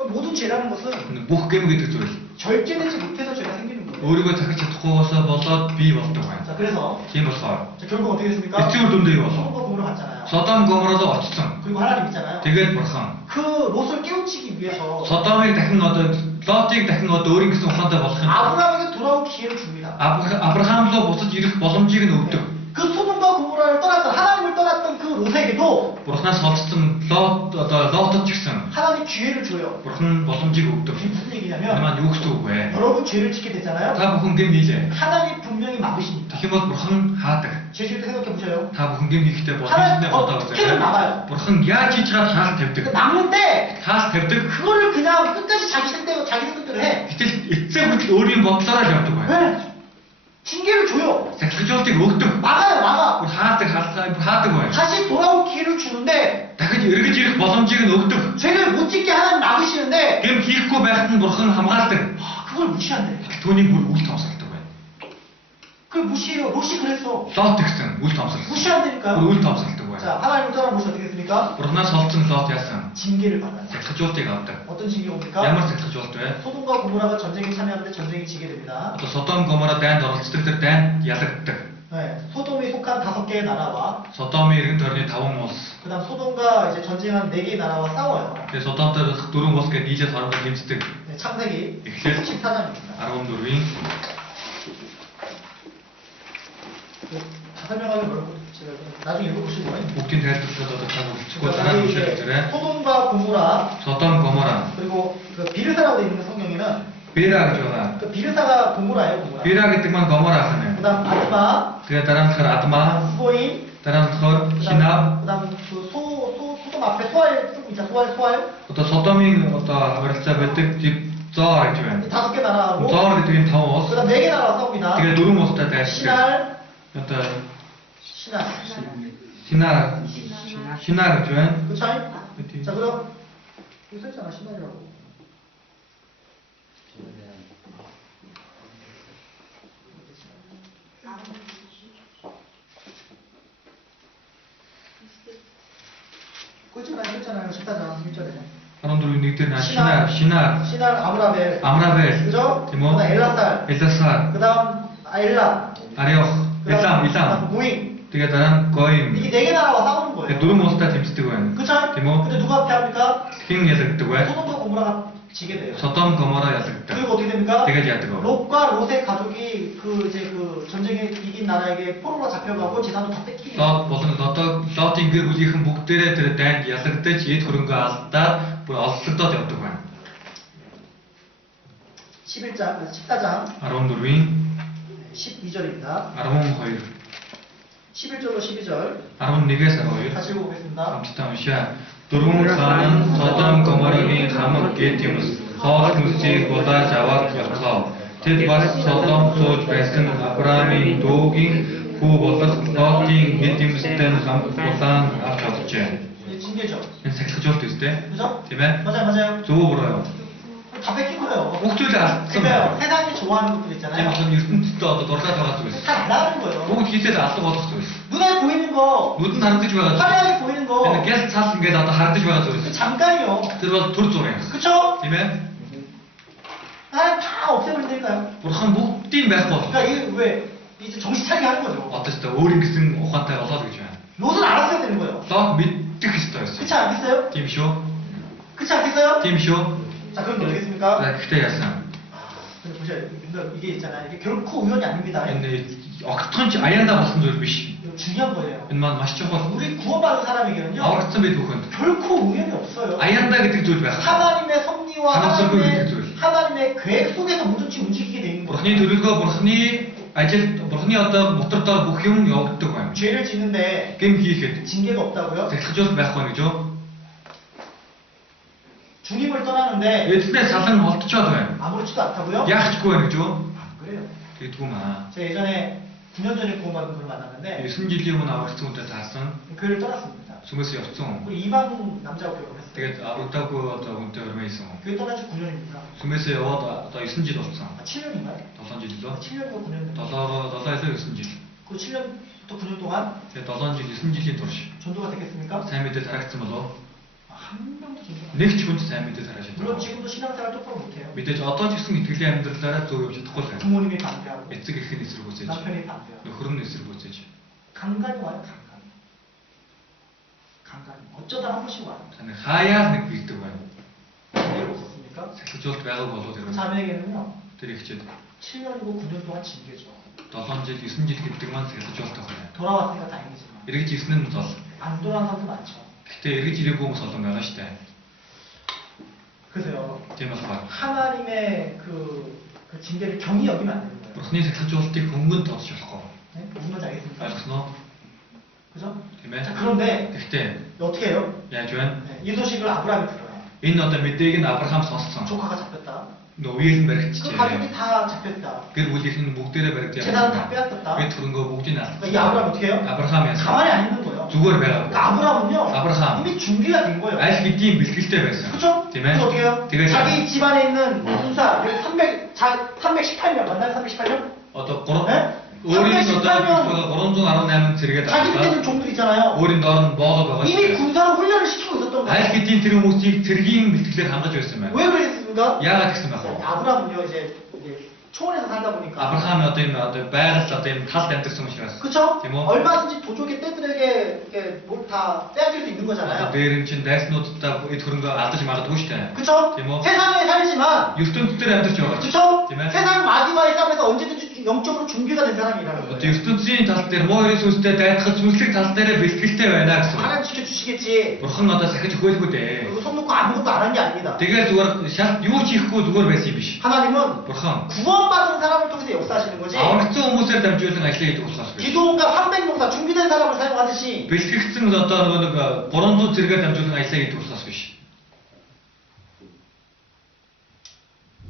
모든 죄라는 것은 근데 뭐 게임이 듣죠. 절제되지 못해서 죄가 생기는 거예요. 우리가 같이 토고서 뭐서 비 왔던 거야. 자 그래서 팀 뭐서. 자, 결국 어떻게 됐습니까? 이쪽을 돈 들고 와서. 성과 공으로 갔잖아요. 서담 거물어도 왔었어. 그리고 하나님 있잖아요. 되게 벌хан. 그 롯을 깨우치기 위해서 서담이 дахин 어떤 лотыг дахин одоо өөрийн гэсэн ухаантай болох юм. 아브라함에게 돌아올 기회를 줍니다. 아브라함도 босож ирэх боломжийг нь өгдөг. 그 소돔과 고모라를 떠났던 하나님을 떠났던 그 롯에게도 Бурханаас холдсон Лот одоо Лотод ч гэсэн 하나님 기회를 줘요. Бурхан боломжийг өгдөг. 이게 무슨 Энэ 얘기냐면 маань юу гэсэн үг вэ? 여러분 죄를 짓게 되잖아요. Та бүхэн гэм хийлээ. 하나님 분명히 막으십니다. Тэгэх юм бол Бурхан хаадаг. 제주도 생각해 보셔요. Та бүхэн гэм хийхдээ 하나님 бодож 어떻게든 막아요. Бурхан яаж хийж чад хаас тавьдаг. 막는데 Хаас тавьдаг. 그거를 그냥 끝까지 자기 생각대로 해. Гэтэл эцэг хүртэл өөрийн бодлороо л явдаг байна. 왜? 징계를 줘요. Сахилжуултыг өгдөг. 막아요. хаадаг байна. 다시 돌아올 기회를 주는데 Дахиж эргэж ирэх боломжийг нь өгдөг. 죄를 못 짓게 하나님 막으시는데 Гэм хийхгүй байхад нь Бурхан хамгаалдаг. 그걸 무시한대. Түүнийг бүр үл томсолдог байна. 그걸 무시해요. 롯이 그랬어. Лот гэсэн үл томсолдог. 무시한다니까요. Бүр үл томсолдог байна. 자, 하나님 떠난 롯이 어떻게 했습니까? Бурханаас холдсон Лот яасан? 징계를 받아요. Сахилжуултыг авдаг. 어떤 징계가 옵니까? Ямар сахилжуулт вэ? 소돔과 고모라가 전쟁에 참여하는데 전쟁이 지게 됩니다. Одоо Содом Гомора дайнд оролцдог тэр дайнд ялагддаг. 네, 소돔이 속한 5개의 나라와 Содомын иргэн тойрны 5 улс. 그다음 소돔과 이제 전쟁한 4개의 나라와 싸워요. Тэгээ Содомтой 4 улс гэж нийлээд хоорондоо хэмждэг. 네, 창세기 эхлээд 14장입니다. 14-ийн 다 설명하면 어렵고 제가 나중에 읽어보시고 бүгдийн тайлбарлаад одоо та бүлцэхгүй 자, дараа нь 여기 уншаад 이제 үзээрэй. 소돔과 고모라 Содом Гомора, 그리고 그 비르사라고 되어 있는 성경에는 Бера гэж байгаа. 그 비르사가 고모라예요. 고모라. Бера гэдэг маань Гомора ахна. 그다음 아드마, Тэгээ дараа нь болохоор Адма, 스보임, дараа нь болохоор Хинаб. 그다음 그 소돔 앞에 소알 쓰고 있잖아. 소알. Одоо Содомын одоо харилцаа байдаг Зоор гэж байна. 이 5개 나라하고 Зоор гэдэг нь 5 улс. 그다음 4개 나라와 싸웁니다. Тэгээ 4 улстай дайрдаг. 신할, Одоо 신할. Шинаар гэж байна. 그 차이? 자 그럼 여기 썼잖아 신할이라고. 꼴찌만 썼잖아요. 14장 1절에. 14-ийн 1-ээр нь Шинаар, 신할 아브라벨. Амрабел, 그죠? тийм үү? 그다음 엘라살. Эласар, 그다음 엘라. Ариох, Илам. 그다음 무잉. Тэгээ дараа нь гоим 이게 네 개 나라와 싸우는 거예요. дөрвөн улстай тэмцдэг байна. 그쵸? Тийм үү? 근데 누가 패합니까? Хэн ялагддаг вэ? 소돔과 고모라가 지게 돼요. Содом Гомора ялагддаг. 그리고 어떻게 됩니까? Тэгээд яадаг вэ? 롯과 롯의 가족이 그 전쟁에 이긴 나라에게 포로로 잡혀가고 재산도 다 뺏기게 돼요. Лот болон Лотын гэр бүлийнхэн бүгдээрээ тэр дайнд ялагдаж эд хөрөнгөө алдаад бүр олслогдоод явдаг байна. 14장 14-ийн 12절입니다. 12, 11절로 12절 11-ээс 12 다시 읽어보겠습니다. хамтдаа уншаа. Дөрвөн хаан нь Содом Гоморогийн хамаг гэт юмс хоол хүнсийг булааж аваад явлаа. Тэд бас Содом сууж байсан Авраамийн дүүгийн хүү болох Лотын гэт юмстэй хамт булаан авч явжээ. 이게 징계죠. Энэ сахилгажуулт үстэй. 그죠? Тийм ээ? 맞아요. Зөв буруу. 다 뺏긴 거예요. Бүгд алдсан 그러니까요. байна. 세상이 좋아하는 것들 Тийм 있잖아요. болохоор ертөнцийн одоо дурлаад байгаа зүйлс. 다 날아가는 거예요. Бүгд хийдэл алга болох зүйлс. 눈에 보이는 거, Нүдэнд харагдаж байгаа зүйл. 화려하게 보이는 거, Энэ гял цаал ингээд одоо харагдаж байгаа 그 зүйлс. 잠깐이요. Тэр бол төр зур юм. 그쵸? Тийм ээ? 하나님 다 없애버린다니까요. Бурхан бүгдийг байхгүй болох. 그러니까 이게 왜 이제 정신 차리게 하는 거죠. Одоо ч өөр ингэсэн ухаантай болоод гэж байна. 롯은 알았어야 되는 거예요. Лот мэддэг ёстой байсан. 그렇지 않겠어요? Тийм шүү. 그렇지 않겠어요? Тийм шүү. 자, 그럼 어떻게 했습니까? За гэхдээ яасан. 근데 보세요. 이게 있잖아요. 이게 결코 우연이 아닙니다. Энэ огтхонч аяндаа болсон зүйл биш. 이거 중요한 거예요. Энэ маань маш чухал. 우리 구원받은 사람에게는요. Аврагдсан бид бүхэнд 결코 우연이 없어요. аяндаа гэдэг зүйл байх. 하나님의 섭리와 하나님의 섭리. 하나님의 계획 속에서 모든지 움직이게 돼 있는 Бурхны 거예요. төлөвлөгөө, Бурхны ажил, Бурхны одоо мотортоор бүх юм явагддаг байна. 죄를 짓는데 Гэм хийхэд 징계가 없다고요? зэглэж байхгүй гэж юу? 주님을 떠나는데 Эзнээс салан холдчиход байна. 아무렇지도 않다고요? Яахчгүй байна гэж юу? 안 그래요. Гэдгүй маа. 제가 예전에 9년 전에 구원받은 분을 만났는데 9 жилийн өмнө аврагдсан хүнтэй таарсан. 교회를 떠났습니다. Сүмээс явцсан. 우리 이방 남자하고 결혼했어요. Тэгээд аврагдаагүй одоо хүнтэй өрмөйсэн. 교회 떠난 지 9년입니다. Сүмээс яваад одоо 9 жил болсон. 7년인가요? 7 жил лөө. 7년과 9년. 7-аас 9 жил. 그 7년부터 9년 동안 Тэгээд 7 жил 9 жилийн турш 전도가 됐겠습니까? сайн мэдээ тарагдсан болов. 한 명도 전도가 안 Нэг ч хүнд сайн мэдээ тарааж 물론 чадсан. 지금도 신앙생활 똑바로 못해요. Мэдээж одоо ч гэсэн итгэлийн амьдралаараа зөв явж чадахгүй л байна. 부모님이 반대하고 Эцэг эхийн эсэргүүцээж, 남편이 반대하고 нөхөр нь эсэргүүцээж. 간간히 와요. 간간히. 간간히. 어쩌다 한 번씩 와요. Таны хаяа нэг бийдэг байна. 왜 없었습니까? Сахилжуулт байгааг болоод 그 ирвэн. 자매에게는요. Тэр ихчээд 7년이고 9년 동안 징계죠. 7 жил, 9 жил гэдэг маань сахилжуулт байна. 돌아왔으니까 다행이지만 Эргэж ирсэн нь зол. 안 돌아온 사람도 많죠. Гэхдээ эргэж ирээгүй хүмүүс олон байгаа шүү дээ. 그래서요. Тийм болохоор 하나님의 그 징계를 경히 여기면 안 되는 거예요. Бурхны сахилжуултыг хөнгөн тоосч болохгүй. 네? 무슨 말인지 알겠습니까? Ойлгосноо? 그죠? Тийм ээ. 자, 그런데 Гэхдээ 어떻게 해요? яаж байна? 네, 이 소식을 아브라함이 들어요. Энэ одоо мэдээг нь Авраам сонссон. 조카가 잡혔다. Нөөёл нь 그 баригдчихжээ. 가족이 다 잡혔다. Гэр бүлийнх нь бүгдээрээ баригдчихсан. 재산은 다 빼앗겼다. Бид хөрөнгөө бүгдийг 그러니까 이 алдсан. 아브라함 어떻게 해요? Авраам яасан? 가만히 안 있는 거예요. Зүгээр байгаа. 그러니까 아브라함은요. 아브라함. 이미 준비가 된 거예요. Аль хэдийн бэлтгэлтэй байсан. 그렇죠? Тийм 그래서 ээ. 어떻게 해요? Тэгээд 자기 집안에 있는 군사 318명 맞나요? 318명? одоо 3 네? өөрийн 318 одоо 318 зэрэгээ 자기 밑에 있는 дагаад 종들 있잖아요. өөрийн доор нь боогод байгаа 이미 шүү дээ. 군사로 훈련을 시키고 있었던 Аль 거예요. хэдийн тэр хүмүүсийг цэргийн бэлтгэлээр хангаж байсан байна. 왜 그랬습니까? Яагаад гэсэн байх вэ? 아브라함은요 이제 초원에서 살다 보니까 Авраам одоо энэ одоо байгаль одоо энэ талд амьдсан учраас. 그쵸? Тийм үү? 얼마든지 도적의 떼들에게 이렇게 뭘 다 빼앗길 수 있는 Одоо 거잖아요. дээр нь чинь дайснуудтай эд хөрөнгөө алдаж магадгүй шүү дээ. 그쵸? Тийм үү? 세상에 살지만 ертөнцийн дээр амьдарч байгаа. 그쵸? Тийм ээ. 세상 마귀와의 싸움에서 언제든지 영적으로 준비가 된 사람이라는 Одоо 거예요. ертөнцийн тал дээр муу эрийн сүнстэй дайдахад сүнслэг тал дээр бэлтгэлтэй байна гэсэн. 하나님 지켜주시겠지. Бурхан одоо сахиж өгөөлгүй дээ. 그리고 손 놓고 아무것도 안 한 게 아닙니다. Тэгээд зүгээр шал юу ч хийхгүй зүгээр байсан юм биш. 하나님은 Бурхан 구원받은 사람을 통해서 역사하시는 거지. аврагдсан хүмүүсээр дамжуулан ажиллая гэдэг болохоос биш. 기도원과 300용사 준비된 사람을 사용하듯이 Бэлтгэгдсэн одоо нэг 300 зэрэгээр дамжуулан ажиллая гэдэг болохоос биш.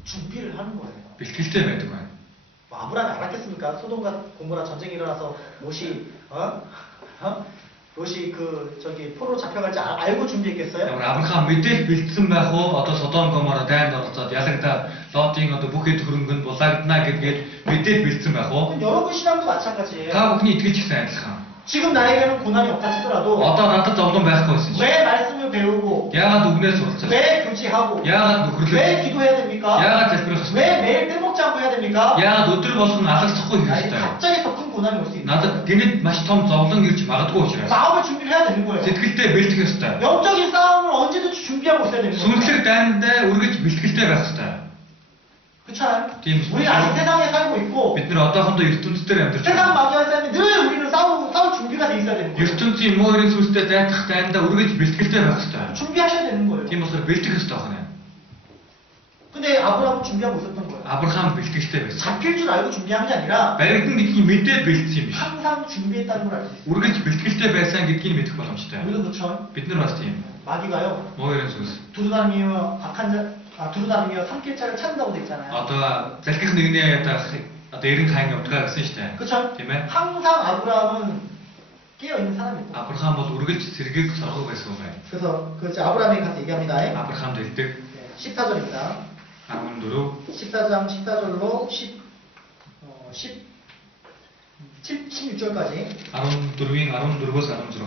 준비를 하는 거예요. Бэлтгэлтэй байдаг байна. 뭐 아브라함이 알았겠습니까? 소돔과 고모라 전쟁이 일어나서 롯이 롯이 그 저기 포로 잡혀갈지 알고 준비했겠어요? Ямар Авраам мэдээл бэлдсэн байх уу? Одоо Содом Гомора дайнд оролцоод ялагдаад Лотын одоо бүх эд хөрөнгөнд булаагдана гэдгээд мэдээл бэлдсэн байх уу? 그럼 여러분 신앙도 마찬가지예요. Та бүхний итгэж гисэн адилхан. 지금 나에게는 고난이 없다 치더라도 Одоо надад зовлон байхгүй байсан чинь. 왜 말씀을 배우고 Яагаад үгнээс суралцах? 왜 교제하고 Яагаад 왜 нөхөрлөх? 기도해야 됩니까? Яагаад залбирах 왜 вэ? 매일 떼먹지 않고 해야 됩니까? Яагаад өдөр болгон алгацахгүй 아니, хийх ёстой? 갑자기 더 큰 고난이 올 수 있는 надад гинэд маш том зовлон ирж магадгүй учраас 싸움을 준비를 해야 되는 거예요. сэтгэлдээ бэлтгэх ёстой. 영적인 싸움을 언제든 준비하고 있어야 되는 거예요. Сүнслэг дайндаа үргэж бэлтгэлтэй байх ёстой. 그렇잖아요. Тийм 우리 아직 세상에 살고 있고 бид нар одоохондоо ертөнцийн амьдарч 세상 байна. 마귀와 싸움에 늘 우리는 싸울 준비가 돼 있어야 되는 거예요. ертөнцийн муу хэрэг сүнстэй дайдах дайндаа үргэж бэлтгэлтэй байх ёстой. 준비하셔야 되는 거예요. Тийм болохоор бэлтгэх ёстой байна. 근데 아브라함은 준비하고 있었던 거예요. Авраам бэлтгэлтэй байсан. 잡힐 줄 알고 준비한 게 아니라 Баригдан гэдгийг мэдээд бэлдсэн юм биш. 항상 준비했다는 걸 알 수 있어요. Үргэлж бэлтгэлтэй байсан гэдгийг мэдэх боломжтой. 우리도 그렇죠. Бид нар бас тийм. 마귀가요. Муу хэрэг сүнс. 두루다니며 삼킬자를 찾는다고 돼 있잖아요. Одоо залхих нэгнээ одоо 90 хаан явдгаа гэсэн шүү дээ. 그렇죠? Тийм ээ. 항상 아브라함은 깨어 있는 사람이고. Авраам бол үргэлж сэргийг соргоо байсан юм байна. 그래서 그 이제 아브라함에 가서 얘기합니다. Авраамд хэлдэг 14절입니다. 14 14장 14절로 16절까지 14-ийн 14-өөс 16.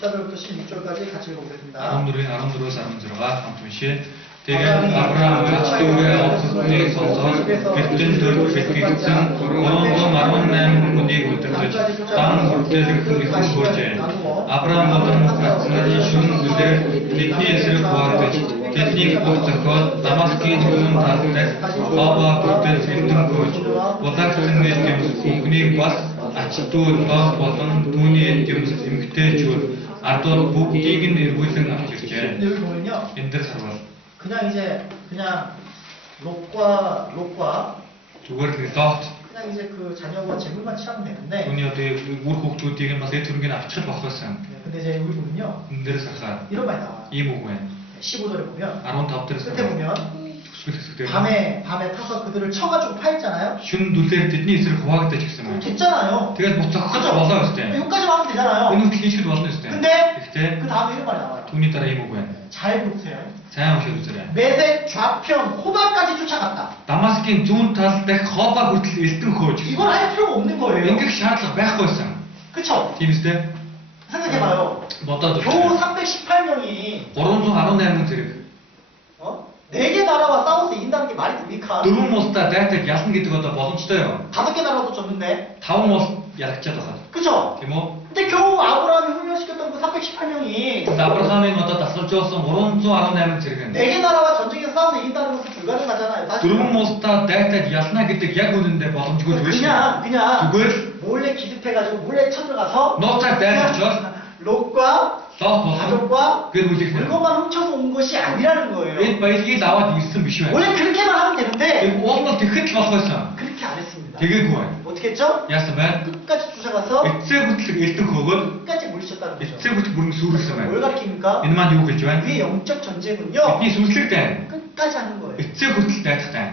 14절부터 16절까지 같이 읽어보겠습니다. 14-ийн 14-өөс 16 хамт уншия. Тэгээд Авраам өчтөрөө оцсны сонсоод бэлтэн төрөв бэлтгэгдсэн 318 хүнийг өдөрлөж дан бүртэлэгдсэн гэсэн хүрчээ. Авраам болон гацнарын шүн үлээр тэдний эсрэг хуваагдаж тэднийг бүх зохиод Дамаскын өмнө талдаж Хаба бүртэл хэмтэн гүйж Булаагцны дэмс бүхнийг бас ачтууд болон түүний дэмс эмгтээчүүд ардууд бүгдийг нь эргүүлэн авч иржээ. 근데 여기 보면요. Энэ дэр харвал 그냥 롯과 зүгээр л лот 그냥 이제 그 자녀와 재물만 취하면 되는데 түүний одоо үр хөвгчүүдийг бас эд хөрөнгөний авчрах болох байсан. 근데 이제 여기 보면요. Энэ дээрээс харахаар 이런 말이 나와요. ийм үг байна. 15절에 보면 15 дээрээс 끝에 보면 төсгөл хэсэгтэй. 밤에 타서 그들을 쳐가지고 파했잖아요. Шүн дүлээр тэдний эсрэг хуваагдаж гисэн байна. 됐잖아요. Тэгээд буцахгаж болоо өстэй. 여기까지만 하면 되잖아요. Энэ үйл хийхэд болно өстэй. 근데 Гэхдээ 그 다음에 이런 말이 나와요. түүний дараа ийм үг байна. 잘 보세요. Сайн уншаад үзээрэй. 메색 좌편 호박까지 쫓아갔다. Дамаскын зүүн тал дахь Хоба хүртэл элдэн хөөж. 이걸 할 필요가 없는 거예요. Ингэх шаардлага байхгүйсэн. 그쵸? Тийм үстэй. 생각해봐요. бодоод 겨우 үзээрэй. 318명이 318 хүн зэрэг 4개 나라와 싸워서 이긴다는 게 말이 됩니까? дөрвөн улстай дайтаг ялна гэдэг одоо боломжтой юу? 5개 나라도 졌는데. 5 улс ялгчаад байгаа. 그쵸? Тийм үү? 근데 겨우 아브라함이 훈련시켰던 그 318명이 근데 Авраамын одоо дасгалж байсан 318 зэрэг нь 4개 나라와 전쟁에서 싸워서 이긴다는 것은 불가능하잖아요. 사실. дөрвөн улстай дайтаг ялна гэдэг яг үнэндээ боломжгүй зүйл шүү. 그냥 Зүгээр 몰래 기습해가지고 몰래 쳐들어가서 нууцаар дайрчаад 롯과 лот болон 가족과 гэр бүлийнх нь 물건만 훔쳐서 온 것이 아니라는 거예요. энэ баялагийг аваад ирсэн биш байна. 원래 그렇게만 하면 되는데 Уул нь тэгэхэд л болох байсан. 그렇게 안 했습니다. Тэгээгүй байна. 어떻게 했죠? Яасан байна? 끝까지 쫓아가서 Эцэг хүртэл элдэн хөөгөөд 끝까지 물리쳤다는 거죠. эцэг хүртэл бүрэн сүрүүлсэн 뭘 байна. 가리킵니까? Энэ маань юу гэж байна? 우리의 영적 전쟁은요. Бидний сүнслэг дайн. 끝까지 하는 거예요. Эцэг хүртэл дайдах дайн.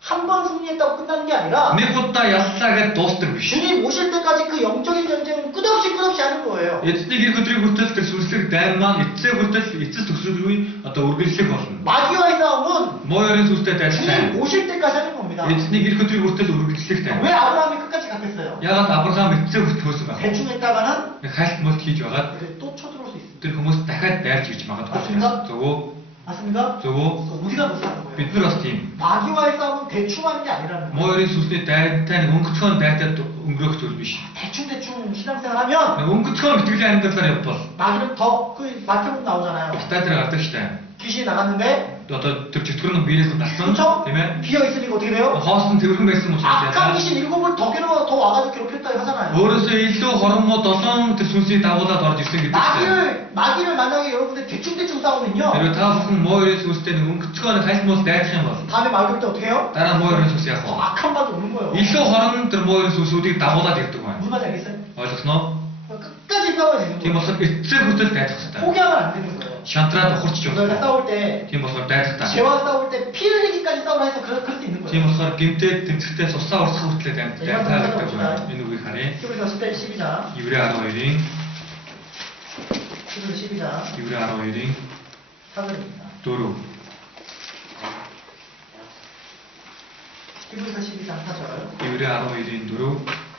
한 번 승리했다고 끝나는 게 아니라 Нэг удаа яллаа гэж дуустдаг биш. 주님 오실 때까지 그 영적인 전쟁은 끝없이 하는 거예요. Эцнийг их өдрийг хүртэл тэр сүнслэг дайн маань эцэг хүртэл эцэс төгсөлгүй одоо үргэлжлэх болно. 마귀와의 싸움은 Муу ярийн сүнстэй дайдах дайн. 주님 오실 때까지 하는 겁니다. Эцнийг их өдрийг хүртэл үргэлжлэх дайн. 왜 아브라함이 끝까지 갔겠어요? Яагаад Авраам эцэг хүртэл хөөсөн байна? 대충 했다가는 Хайлт молт хийж байгаад 그래, 또 쳐들어올 수 있습니다. тэр хүмүүс дахиад дайрч ирж магадгүй. 맞습니다. Зөвөө 맞습니까? зөвөө 우리가 못하는 거예요. бид нар бас тийм. 마귀와의 싸움은 대충 하는 게 아니라는 거예요. Муу ярийн сүнсний дайтай өнгөцгөн дайтад өнгөрөх зүйл биш. 대충 신앙생활하면 өнгөцгөн итгэлийн амьдралаар явбал 마귀는 더 마태복음 나오잖아요. баттай дээр гардаг штэ. 귀신이 나갔는데 Одоо тэр чөтгөр нь биенээс нассан 그렇죠? тийм ээ. 비어 있으니까 어떻게 돼요? Хоос нь тэрхэн байсан учраас 악한 귀신 7을 더 와가지고 괴롭혔다 하잖아요. өөрөөсөө илүү хоромоо 7 тэр сүнсийг дагуулад орж ирсэн гэдэг чинь. 마귀를 만약에 여러분들 대충 싸우면요. Тэр та бүхэн муу ярийн сүнстэй нэг өнгөцгөн хайлт мол дайдах юм бол 다음에 마귀 올때 어떻게 해요? дараа нь муу ярийн сүнс яах 더 вэ? 악한 마귀 오는 거예요. Илүү хорон тэр муу ярийн сүнсүүдийг дагуулад ирдэг байна. 무슨 말인지 알겠어요? Ойлгосноо? 끝까지 싸워야 되는 Тийм 거예요. болохоор эцэг хүртэл дайдах хэрэгтэй. 포기하면 안 되는 거예요. Шантраад ухарч 저희가 явах. 싸울 때 Тийм болохоор дайдах та. 죄와 싸울 때 피 흘리기까지 싸우라 해서 그럴 수 있는 Тийм 거예요. болохоор гимтэд тэмцэхдээ цусаа урсах хүртлээр дайддаг байна. Энэ үгийг харъя. 히브리서 12장 Еврей 12-ийн 히브리서 12장 Еврей 12-ийн 4절입니다. 4. 히브리서 12장 4절 Еврей 12-ийн 4.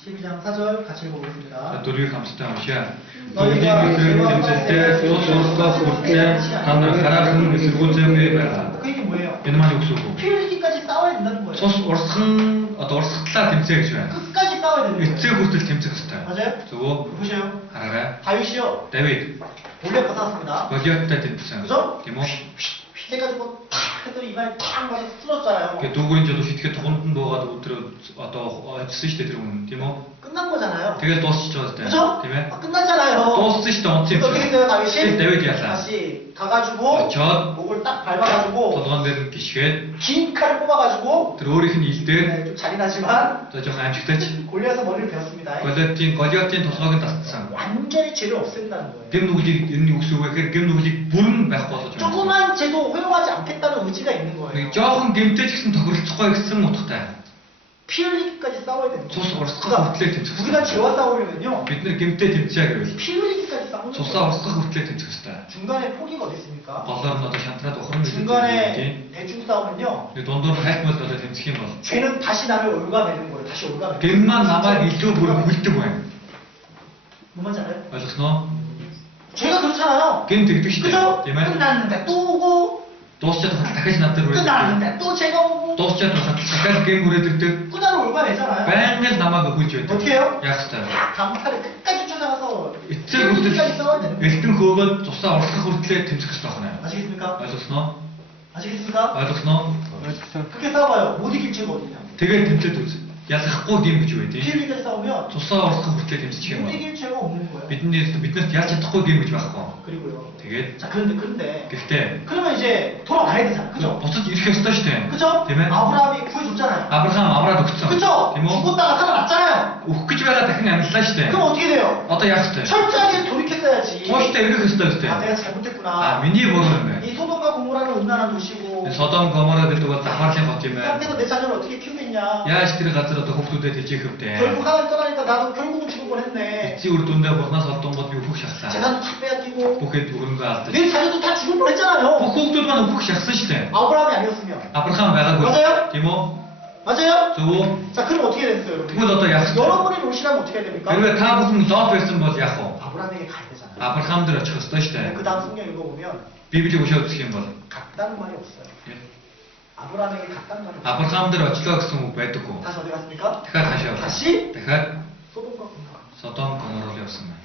12장 4절 같이 읽어보겠습니다. 4-ыг хамтдаа уншаа. Бүгдийн эсрэг тэмцэлтэй цус урсгах хүртлээр та нар хараахан эсэргүүцээгүй байгаа. 그 얘기 뭐예요? Энэ маань юу гэсэн үг вэ? 피 흘리기까지 싸워야 된다는 거예요. цус урсган одоо урсгалаа тэмцээ гэж байна. 끝까지 싸워야 되는 거예요. эцэг хүртэл тэмцэх хэрэгтэй. 맞아요? зөвөө 보세요. хараарай. 다윗이요. 다윗 골리앗과 싸웠습니다. 골리앗тай тэмцсэн. 그죠? Тийм үү? 해가지고 탁 했더니 이마에 탁 맞아 쓰러졌잖아요. Тэгээ дүүгэрийн жолооч итгэхэд туганд нь буугаад өдрөө одоо очсон шүү дээ тэр хүн, тийм үү? 끝난 거잖아요. Тэгээд дуусчих жоос дээ. 그죠? Тийм ээ? 아, 끝났잖아요. дууссан шүү дээ онцын 어떻게 했어요, 다윗이? 다윗 яалаа. 다시 가가지고 очоод 목을 딱 밟아가지고 толгоон дээр нь гიშгээд 긴 칼을 뽑아가지고 тэр өөрийнх нь илдээ 네, 좀 잔인하지만 за жоохон амжигтайч 골리앗의 머리를 베었습니다. голиотын толгойг нь тасцсан. 완전히 죄를 없앤다는 거예요. гэм нүглийг энэ юу гэсэн үг вэ гэхээр гэм нүглийг бүрэн байхгүй болгож байна. 조그만 죄도 허용하지 않겠다는 의지가 있는 거예요. нэг жоохон гэмтэй ч гэсэн тохиролцохгүй гэсэн утгатай. 피 흘리기까지 싸워야 되는 цус 거예요. урсгах хүртлээр тэмцэх 우리가 хэрэгтэй. 죄와 싸우려면요. бид нар гэмтэй тэмцээ гэвэл 피 흘리기까지 싸우는 цусаа 거예요. урсгах хүртлээр тэмцэх хэрэгтэй. 중간에 포기가 어디 있습니까? голоор нь одоо шантраад ухран гэдэг. 중간에 대충 싸우면요. нэг дундуур хайлтмал одоо тэмцэх юм бол 죄는 다시 나를 올가매는 거예요. 다시 올가매는 거예요. гэм маань намайг илүү бүр хүлдэг байна. 뭔 말인지 알아요? ойлгосноо? 죄가 그렇잖아요. гэм тэгдэг шүү 그죠? дээ. Тийм ээ? 끝났는데 또 오고 дуусчаад хахад дахиж над дээр үрээд. 끝났는데 또 죄가 오고 дуусчаад хахад дахиад гэм үрээд ирдэг. 끝나를 올가매잖아요. байнга л намайг хүлж байдаг. 어떻게 해요? яах вэ? 강탈을 끝까지 쫓아가서 эцэг 끝까지 хүртэл 싸워야 되는 거예요. элдэн хөөгөөд цусаа урсгах хүртлээр тэмцэх хэрэгтэй байна. 아시겠습니까? ойлгосноо? 아시겠습니까? ойлгосноо? 그렇게 싸워봐요. 못 이길 죄가 어디냐? тэгээд тэмцээд үз. ялахгүй гэм гэж үү 피 тийм. 흘리기까지 싸우면 цусаа урсгах хүртлээр тэмцэх юм 못 бол 이길 죄가 없는 거예요. биднэрт ялж чадахгүй гэм гэж байхгүй. 그리고요. тэгээд 자 그런데 гэхдээ 그러면 이제 돌아와야 되잖아. 그죠? буцаж ирэх ёстой шүү дээ. 그죠? тийм ээ? 아브라함이 구해줬잖아요. Авраам авраад өгсөн. 그죠? тийм үү? 죽었다가 살아났잖아요. Өөх гэж байгаа дахин амьдлаа шүү дээ. 그럼 어떻게 돼요? одоо яах вэ? 철저하게 돌이켰어야지. тууштай ирэх ёстой шүү 아 дээ. 내가 잘못했구나. миний буруу юм байна. 이 소돔과 고모라는 음란한 도시고 Содом Гомора гэдэг бол давхарлын хот юм байна. 상태가 내 자녀를 어떻게 키우겠냐. Яаж тэр газар одоо хүүхдүүдэд хийх вэ? 결국 하나님 떠나니까 나도 결국은 죽을 뻔했네. Эцсийн үр дүндээ бурхнаас олдонгод би өөхөх шахлаа. 재산도 다 빼앗기고 Бүхэд өрөнгөө алдаж. 내 자녀도 다 죽을 뻔했잖아요. Бүх хүүхдүүд маань өөхөх шахсан шүү дээ. 아브라함이 아니었으면. Авраам байгаагүй. 맞아요? Тийм үү? 맞아요? Зөв үү? 자 그럼 어떻게 됐어요 여러분? Тэгвэл одоо яах вэ? 여러분이 롯이라면 어떻게 해야 됩니까? Хэрвээ та бүхэн Лот байсан бол яах вэ? 아브라함에게 가야 되잖아요. Авраам дээр очих ёстой шүү дээ. 그 다음 성경 읽어보면 Библийг уншаад үзэх юм бол 갔다는 말이 없어요. 아브라함에게 갔다는 말이 없어요. Авраам дээр очлоо гэсэн үг байдаггүй. 다시 어디 갔습니까? дахиад хаашаа? 다시 дахиад 소돔과 고모라. Содом Гомор руу явсан байна.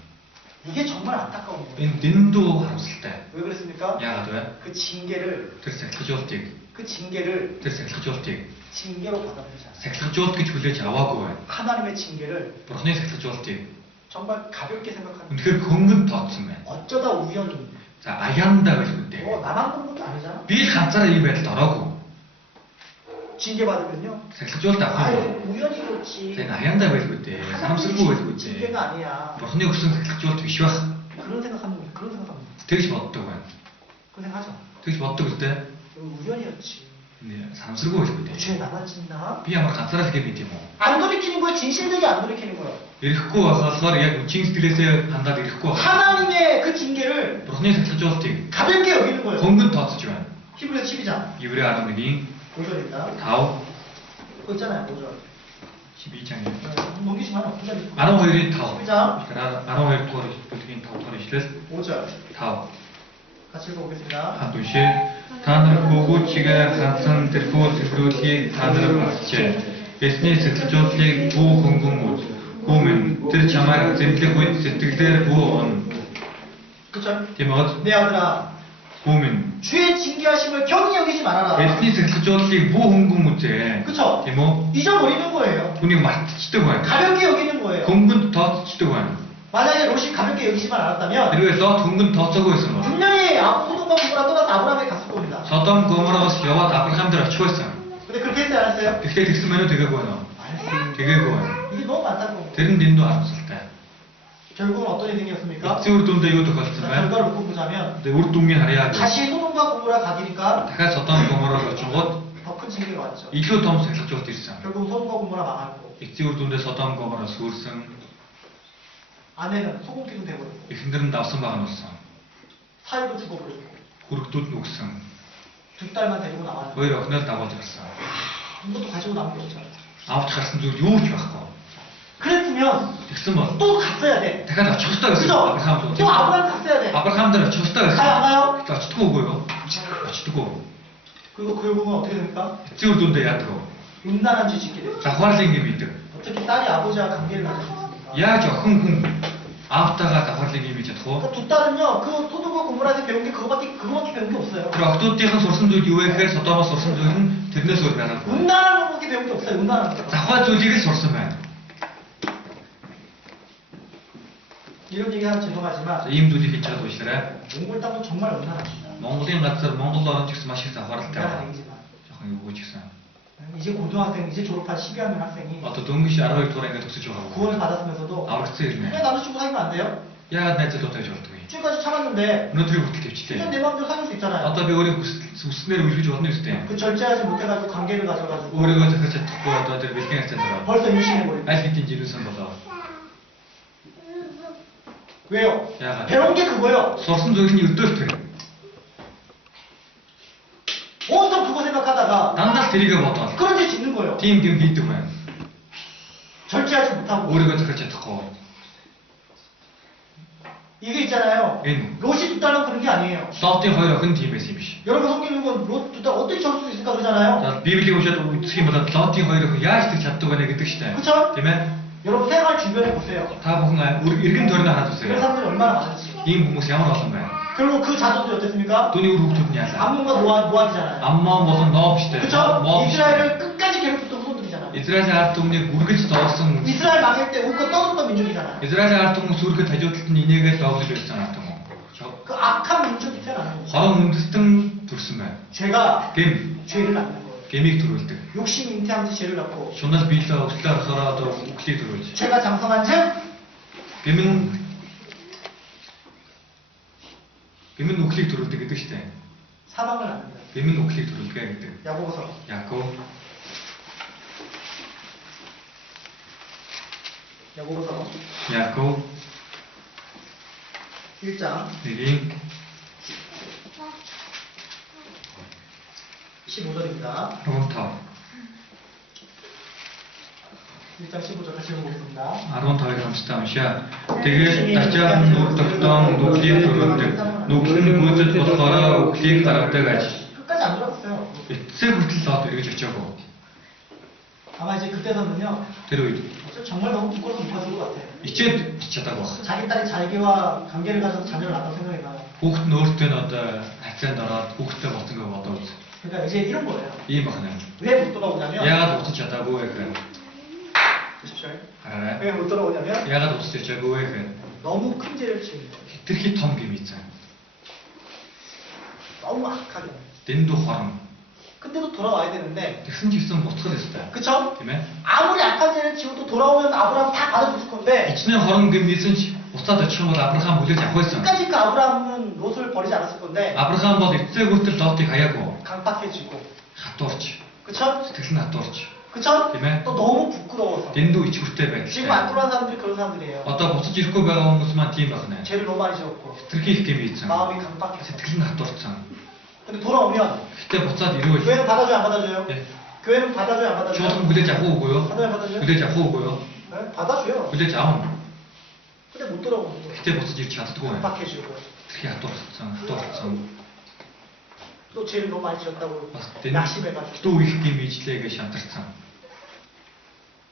이게 정말 안타까운 거예요. Энэ дэндүү харамсалтай. 왜 그랬습니까? Яагаад вэ? 그 징계를 Тэр сахилжуултыг 그 징계를 тэр сахилжуултыг 징계로 받아들이지 않아요. сахилжуулт гэж хүлээж аваагүй байна. 하나님의 징계를 Бурхны сахилжуултыг 정말 가볍게 생각합니다. үнэхээр хөнгөн тооцсон байна. 어쩌다 우연히 За аяндаа байлгүй дээ. 나만 그런 것도 아니잖아. Би ганцаараа ийм байдалд ороогүй. 징계 받으면요. сахилжуулт авах 아유 юм. 우연히 그렇지. За энэ аяндаа байлгүй дээ. Харамсалгүй байлгүй дээ. 징계가 아니야. Бурхны өгсөн сахилжуулт биш байх. 그런 생각합니다. 그런 생각합니다. Тэгж боддог байна. 그런 생각하죠. Тэгж боддог үстэй. 우연이었지. Харамсалгүй байлгүй дээ. 죄 나만 짓나? Би ямар ганцаараа л гэм юм уу? 안 돌이키는 거야. 진실되게 안 돌이키는 거야. Ирэхгүй болохоор яг чин сэтгэлээсээ хандаад ирэхгүй байна. 하나님의 그 징계를 Бурхны сахилжуултыг 가볍게 여기는 거예요. хөнгөн тооцож байна. 히브리서 12장. Еврей 11-ийн 5절입니다. 5 그거 있잖아요. 5절. 12장이요. 넘기시면 9절입니다. 12-ийн 5. 12장. Тэгэхээр 12 дугаар бүлгийн 5 дугаар ишлээс 5절. 5. 같이 읽어보겠습니다. Хамт уншия. Та нар хөвгүүчигээ хансан тэрхүү төхрүүлгийг та нар багчээ. Эсний сэтгүүлжүүлгийг бүү хөнгөн үз. Хүмүн тэр чамайг зэмлэх үед сэтгэлээр бүү он. 그쵸? Тиймээс 내 아들아, хүмүн 주의 징계하심을 경히 여기지 말아라. эсний сэтгүүлжүүлгийг бүү хөнгөн үзээ. 그쵸? Тийм үү? 잊어버리는 거예요. Түүнийг мартчихдаг байна. 가볍게 여기는 거예요. хөнгөнд тооцчихдаг байна. 만약에 롯이 가볍게 여기지만 않았다면 хэрвээ Лот хөнгөнд тооцоогүй байсан бол 분명히 소돔과 고모라 떠나서 아브라함에 갔을 겁니다. Содом Гомороос яваад Авраам дээр очих байсан. 근데 그렇게 했어요, 안 했어요? Гэхдээ тэгсэн мэнүү тэгээгүй байна уу? 안 했어요. Тэгээгүй байна. 이게 너무 안타까운 거예요. Тэр нь дэндүү харамсалтай. 결국은 어떤 일이 생겼습니까? Эцсийн үр дүндээ юу тохиолдсон 자, байна? 결과를 놓고 보자면 Тэгээ үр дүнгийн харьяа гэж. 다시 소돔과 고모라 가기니까 дахиад Содом Гомороор очингууд 더 큰 징계가 왔죠. илүү том сахилжуулт ирсэн. 결국 소돔과 고모라 망했고 Эцсийн үр дүндээ Содом Гомороос сүрсэн, 아내는 소금기도 돼버렸고 эхнэр нь давсан байгаа нь болсон. 사위도 죽어버렸고 Хүрэгдүүд нь өгсөн. 두 딸만 데리고 나왔는데 Хоёр охиноо дагуулж гарсан. 아무것도 가지고 남은 게 없잖아요. Авч гарсан зүйл юу ч байхгүй. 그랬으면 Тэгсэн бол 또 갔어야 돼. дахиад очих ёстой байсан. 그죠? Авраам руу. 또 아브라함 갔어야 돼. Авраам дээр очих ёстой байсан. 가요 안 가요? Очдоггүй юу? Очдоггүй. 그리고 그걸 보면 어떻게 됩니까? эцэг дүндээ яадаг. 음란한 죄 짓게 돼요. Давхарлын гэм идэг. 어떻게 딸이 아버지와 관계를 가질 수 있습니까? Яаж охин хүн аавтайгаа давхарлыг юм хийж чадах вэ? 그러니까 두 딸은요, 그 소돔과 고모라에서 배운 게 그거밖에 배운 게 없어요. Тэр охтуудынх нь сурсан зүйл юу вэ гэхээр Содомоос сурсан зүйл нь тэрнээс өөр байгаа. 음란한 것밖에 배운 게 없어요. 음란한 거. Завхаа зүйлийг л сурсан байна. 이런 얘기하면 죄송하지만 Ийм зүйлийг хийж чадаад уучлаарай. 몽골 땅은 정말 음란합니다. Монголын газар Монгол орнд ч гэсэн маш их завхааралтай 미안한 байна. 얘기지만 Жохон юу ч гэсэн. 이제 고등학생, 이제 졸업한 12학 년 학생이 Одоо дөнгөж 12 дугаар ангид төгсөж байгаа. 구원을 받았으면서도 Аврагдсан ирнэ. 왜 남자친구 사귀면 안 돼요? Яагаад найзлуудтай гэж болдгоо юм? 지금까지 참았는데 Өнөөдрийг хүртэл 그냥 төвчтэй. 내 마음대로 사귈 수 있잖아요. Одоо би өөрийн хүснээр үлгэж болно үстэй. 그 절제하지 못해가지고 관계를 가져가지고 Өөрийгөө захирч чадахгүй одоо тэр бэлгийн хацаад байгаа. 벌써 임신해버리고 Аль хэдийн жирүүсэн болоо. 왜요? 야가. 배운 게 그거예요. Сурсан зүйл нь өдөөлт тэр. 온통 그거 생각하다가 Дандаа л тэрийгэ бодоод 그런 죄 짓는 거예요. тийм гэм хийдэг байна. 절제하지 못하고 Өөрийгөө захирч чадахгүй. 이게 있잖아요. Энэ 롯이 두 딸은 그런 게 아니에요. Лотын хоёр охин тийм байсан юм биш. 여러분 성경 읽으면 롯두 딸 어떻게 저럴 수 있을까 그러잖아요. За Библийг уншаад үзэх юм бол Лотын хоёр охин яаж тэр чаддаг байна гэдэг штэ. 그쵸? Тийм ээ? 여러분 생활 주변에 보세요. Та бүхэн иргэн тойрноо хараад 그런 үзээрэй. 사람들이 얼마나 많은지. Ийм хүмүүс ямар олон байна. 그리고 그 자손들이 어땠습니까? Түүний үр хүүхдүүд нь яалаа. 암몬과 모압이잖아요. Аммон болон Ноб штэ. 그쵸? Моб штэ. 이스라엘을 끝까지 괴롭혔던 후손들이잖아요. Израилийн ард түмнийг үргэлж зовсон хүмүүс. 이스라엘 망할 때 웃고 떠들었던 민족이잖아요. Израилийн ард түмэн сүрхэд хажуудалд нь инээгээд логлож байсан ард түмэн. 그 악한 민족이 태어나는 거예요. Хорон үндэстэн төрсөн байна. 죄가 Гэм 죄를 낳는 거예요. гэмийг төрүүлдэг. 욕심 잉태하면서 죄를 낳고 Шунал биелээ өглөө орохороо одоо үхлийг төрүүлж. 죄가 장성한 즉 Гэмэн үхлийг төрүүлдэг гэдэг штэ. 사망을 낳는다. Гэмэн үхлийг төрүүлгээ гэдэг. 야고보서 Яков 야고보서 Яков 1장 1ийн 15절입니다. 15. 1장 15절 같이 읽어보겠습니다. 15-ыг хамтдаа уншаа. Тэгээд ачаал нүр тогтоон нүхлийг төрүүлдэг. Нүхэл нь гүйцэд болохоор үхлийг гаргадаг аж. 끝까지 안 들어갔어요. Эцэг хүртэл лоод эргэж очиагүй. 아마 이제 그때서는요. Тэр үед 정말 너무 부끄러워서 못 갔을 것 같아요. ичээд чадаагүй байна. 자기 딸이 자기와 관계를 가져서 자녀를 낳았다고 생각해봐요. Хүүхэд нь өөртөө нь одоо хацаанд ороод хүүхэдтэй болсон гэж бодоод үз. 그러니까 이제 이런 거예요. Ийм байна. 왜 못 돌아오냐면 Яагаад уцаж чадаагүй вэ гэхээр 보십시오. хараа. 왜 못 돌아오냐면 Яагаад уцаж чадаагүй вэ гэхээр 너무 큰 죄를 지은 거예요. хитрхи том гэм ийцэн. 너무 악하게. Дэндүү хорон. 근데도 돌아와야 되는데 Тэгсэн ч гэсэн буцах ёстой. 그쵸? Тийм ээ. 아무리 악한 죄를 지어도 돌아오면 아브라함 다 받아줬을 건데 Ичнээ хорон гэм ийсэн ч буцаад очих юм бол Авраам хүлээж авах байсан. 끝까지 그 아브라함은 롯을 버리지 않았을 건데 Авраам бол эцэг хүртэл Лотыг хаяагүй. 강박해지고 Хатуурч. 그쵸? Сэтгэл нь хатуурч. 그쵸? Тийм ээ. 또 너무 부끄러워서 Дэндүү ичгүртэй 지금 안 байдалтай. 돌아온 사람들이 그런 사람들이에요. Одоо буцаж ирэхгүй байгаа хүмүүс маань тийм байна. 죄를 너무 많이 지었고 Хитрхи их гэм ийцэн. 마음이 강박해서 Сэтгэл нь хатуурсан. 근데 돌아오면 Гэтэ буцаад ирвэл 교회는 받아줘요 안 받아줘요? 예. 교회는 받아줘요 안 받아줘요? чуулган хүлээж авах уугүй юу? 받아요 받아줘요? Хүлээж авах уугүй юу? 네? 받아줘요. Хүлээж авна. 근데 못 돌아오는 거예요. Гэтэ буцаж ирж чаддгүй байна. 강박해지고 Хитрхи хатуурсан. 또 죄를 너무 많이 지었다고 Бас дэнд 낙심해가지고 дүү их гэм ийжлээ гэж шантарсан.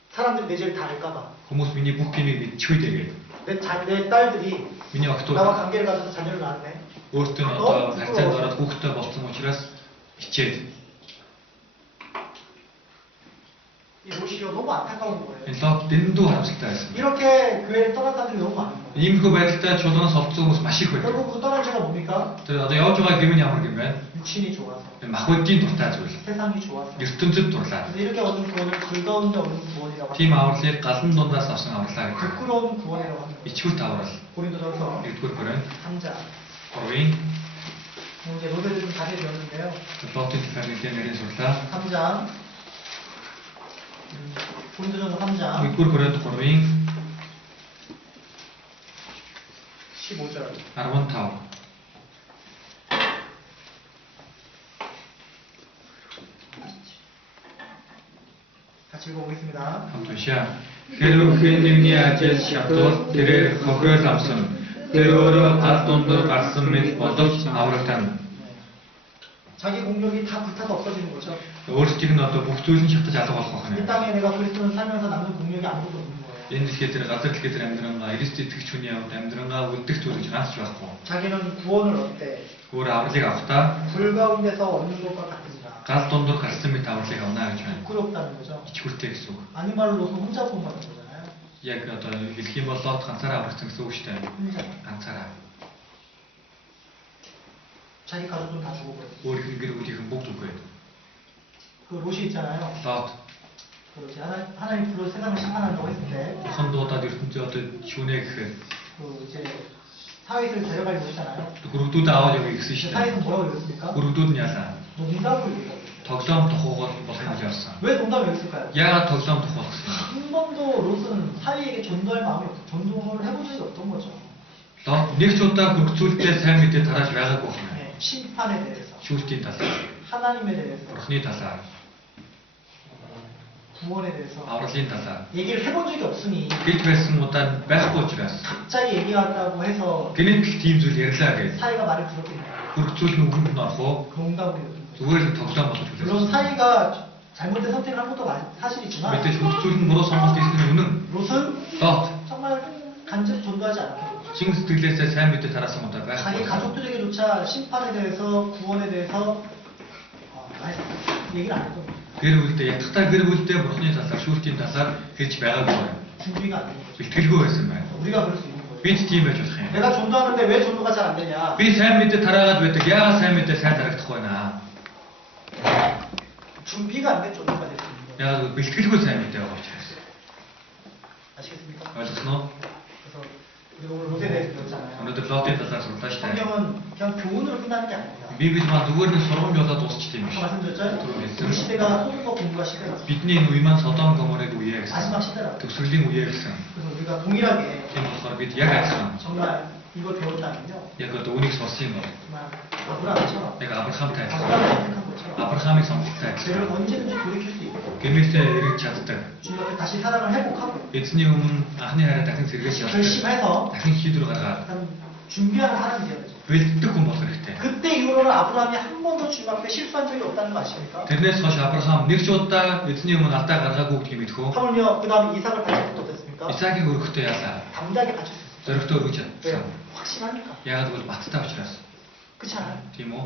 사람들이 내 죄를 다 알까봐 Хүмүүс миний бүх гэмийг мэдчихвэ дэгээд. 내 딸들이 Миний охтууд 나와 관계를 가져서 자녀를 낳았네. өөртөө нь одоо харьцаанд ороод хүүхдтэй болсон учраас хичээд 이 롯이요 너무 안타까운 거예요. энэ лот дэндүү харамсалтай байсан. 이렇게 교회를 떠난 사람들이 너무 많은 거예요. Иймэрхүү байдалтай чуулганаас олдсон хүмүүс маш их байдаг. 결국 그 떠난 죄가 뭡니까? Тэр одоо явж байгаа гэм нь ямар гэм бэ? 육신이 좋아서, Махбодийн дуртай зүйл. 세상이 좋아서. ертөнцид дурлаа. 그래서 이렇게 얻은 구원을 즐거운데 얻은 구원이라고 합니다. Тийм авралыг галан дундаас авсан авралаа гэдэг. 부끄러운 구원이라고 합니다. Ичгүрт аврал. 고린도전서 1-р Коринт 3장. 3-ийн 이제 로베를 좀 자세히 배웠는데요. Лотын техникийн нэрийн сурлаа. 3장. 고린도전서 3장 1-р Коринт 3-ийн 15절. 15. 같이 읽어보겠습니다. хамтушаа. Хэрв хэн нэгний ажил шатвал тэрээр хохиол авсан. Тэр өөрөө гал дундор гарсан мэт бодож аврагтана. 자기 공력이 다 불타서 없어지는 거죠. өөрсдийг нь одоо бүх зүйл нь шатаж алга болох 이 байна. 땅에 내가 그리스도를 살면서 남는 공력이 아무것도 없는 거예요. Энэ дэлхийд тэр газар дэлхийд тэр амьдрангаа Христ итгэгч хүний хувьд амьдрангаа үлдэх зүйл гэж ганц ч байхгүй. 자기는 구원을 얻되 Өөр авралыг авахдаа 불 가운데서 얻는 것과 같으니라. гал дундуур гарсан мэт авралыг авна гэж байна. 부끄럽다는 거죠. Ичгүртэй гэсэн үг. 아닌 말로 로스 혼자 구원받는 거잖아요. Яг одоо хэлэх юм бол Лот ганцаараа аврагдсан гэсэн үг шүү дээ. 혼자. Ганцаараа. 자기 가족은 다 죽어버렸어요. Өөрийнх нь гэр бүлийнхэн бүгд үгүй. 그 롯이 있잖아요. Лот 그 이제 하나님 불로 세상을 심판한다고 했을 때, хон дуудаад ертөнцөө одоо шүнэ гэхэд 그 이제 사회에서 데려가려고 했잖아요. хүрэгдүүд аваад явъя гэсэн шүү дээ. 사회에서 뭐라고 그랬습니까? Хүрэгдүүд нь яалаа. 농담을 얘기했어요. Тоглоом тухуугаар болох гэж явсан. 왜 농담을 했을까요? Яагаад тоглоом тухах гэсэн юм? 한 번도 롯은 사위에게 전도할 마음이 없어. 전도를 해본 적이 없던 거죠. Лот нэг ч удаа хүрэгцүүлдээ сайн мэдээ тарааж байгаагүй байна. 네, 심판에 대해서, Шүүлтийн талаар, 하나님에 대해서, Бурхны талаар, 구원에 대해서 авралын талаар 얘기를 해본 적이 없으니 гэлж байсан удаа байхгүй учраас 갑자기 얘기한다고 해서 гинэт тийм зүйл ярьлаа гэж 사위가 말을 들었겠네요. хүрэгцүүлэн үгэнд нь орох уу? 그 농담을 였던 거죠. Зүгээр л тоглоом болох 물론 хүлээсэн. 사위가 잘못된 선택을 한 것도 사실이지만 Мэдээж хүрэгцүүлэн буруу сонголт хийсэн нь үнэн. 롯은 Лот 정말 간절히 전도하지 않았겠죠. чин сэтгэлээсээ сайн мэдээ тараасан удаа 자기 байхгүй. 가족들에게조차 심판에 대해서, 구원에 대해서 얘기를 안 했던 거예요. Гэр бүлдээ ятгахтаа гэр бүлдээ Бурхны талаар, шүүлтийн талаар хэлж байгаагүй байна. 준비가 안 된 거죠. Бэлтгэлгүй байсан байна. 우리가 그럴 수 있는 거예요. Бид тийм байж болох юм. 내가 전도하는데 왜 전도가 잘 안 되냐? Би сайн мэдээ тараагаад байдаг. Яагаад сайн мэдээ сайн тарахдахгүй байна? 준비가 안 된 전도가 될 수 있는 거예요. Яагаад бэлтгэлгүй сайн мэдээ байгаа учраас. 아시겠습니까? ойлгосноо? 그래서 우리가 오늘 롯에 대해서 배웠잖아요. Өнөөдөр Лотын талаар сурлаа шүү дээ. 성경은 그냥 교훈으로 끝나는 게 아닙니다. Библи маань зүгээр нэг сургамж болоод дуусчих юм 아까 биш. 말씀드렸죠? 우리 시대가 소돔과 고모가 시대다. Бидний энэ үе маань Содом Гоморыг үеэ 마지막 гэсэн. 시대라고. Төгсрөлийн үеэ гэсэн. 그래서 우리가 동일하게 Тийм болохоор бид яг адилхан. 정말 이걸 배웠다면요. Яг одоо үнийг сонссон юм бол. 정말 아브라함처럼 Яг Авраамтай адилхан. 아브라함을 선택한 것처럼 Авраамыг сонгохтой 죄를 адилхан. 언제든지 돌이킬 수 있고 Гэмээсээ эргэж чаддаг. 주님 앞에 다시 사랑을 회복하고 Эзний өмнө анхны хайраа дахин сэргээж явдаг. 결심해서 Дахин шийдвэр гаргаад 약간 준비하는 사람이 되어야 되죠. бэлддэг хүн болох хэрэгтэй. 그때 이후로는 아브라함이 한 번도 주님 앞에 실수한 적이 없다는 거 아십니까? Тэрнээс хойш Авраам нэг ч удаа эзний өмнө алдаа гаргаагүй гэдгийг мэдхүү. 하물며 그 다음에 이삭을 바칠 것도 어땠습니까? Исаагийн өргөхдөө яалаа. 담대하게 바칠 수 있어요. Зоригтой өргөж 왜요? чадсан. 확신하니까. Яагаад гэвэл баттай учраас. 그렇지 않아요? Тийм үү?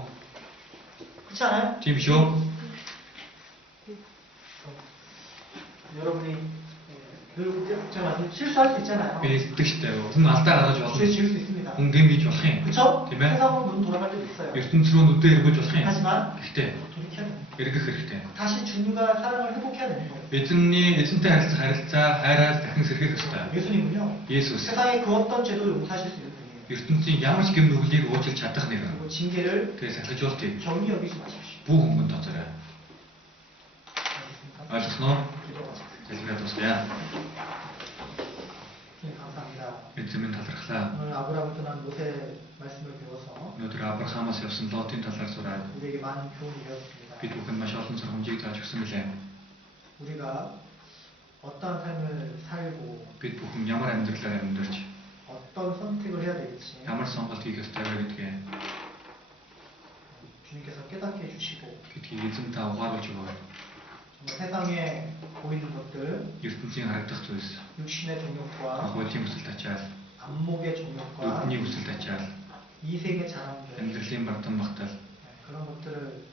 그렇지 않아요? Тийм биш үү? 여러분이 결국 제가 말씀 실수할 수 있잖아요. Би хэлдэг штэ. Хүн алдаа гаргаж болно. 죄 지을 수 있습니다. Хүн гэм хийж болох юм. 그렇죠? Тийм ээ. 세상으로 눈 돌아갈 때도 있어요. ертөнц рүү нүдээ эргүүлж болох юм. 하지만 Гэхдээ 돌이켜야 됩니다. эргэх хэрэгтэй. 다시 주님과 사랑을 회복해야 되는 거예요. Эзэнтэй харилцаа хайраас дахин сэргэх ёстой. 예수님은요. Есүс 세상의 그 어떤 죄도 용서하실 수 있는 분이에요. ертөнцийн ямар ч гэм нүглийг уучлах чадах нэг. 그리고 징계를 Тэгээ сахижуултыг 경히 여기지 마십시오. бүх хүмүүнд тоцорой. 알겠습니까? Ойлгосноо? 기도하십시오. Залбираад тусгая. 주님 감사합니다. Эзэмэн талархлаа. 오늘 아브라함을 떠난 롯의 말씀을 배워서 Өнөөдөр Авраамаас явсан Лотын талаар сураад 우리에게 많은 교훈이 되었습니다. бид бүхэн маш олон сургамжийг зааж өгсөн билээ. 우리가 어떠한 삶을 살고 Бид бүхэн ямар амьдралаар амьдарч 어떤 선택을 해야 될지 ямар сонголт хийх ёстой вэ гэдгээ 주님께서 깨닫게 해주시고 гэдгийг эзэн та угааруулж өгөөд 정말 세상에 보이는 것들 ертөнцийн харагдах зүйлс 육신의 정욕과 хуулийн хүсэлт ачаал 안목의 정욕과 нүдний хүсэлт ачаал 이색의 자랑들 амьдралын бардам багтаал 그런 것들을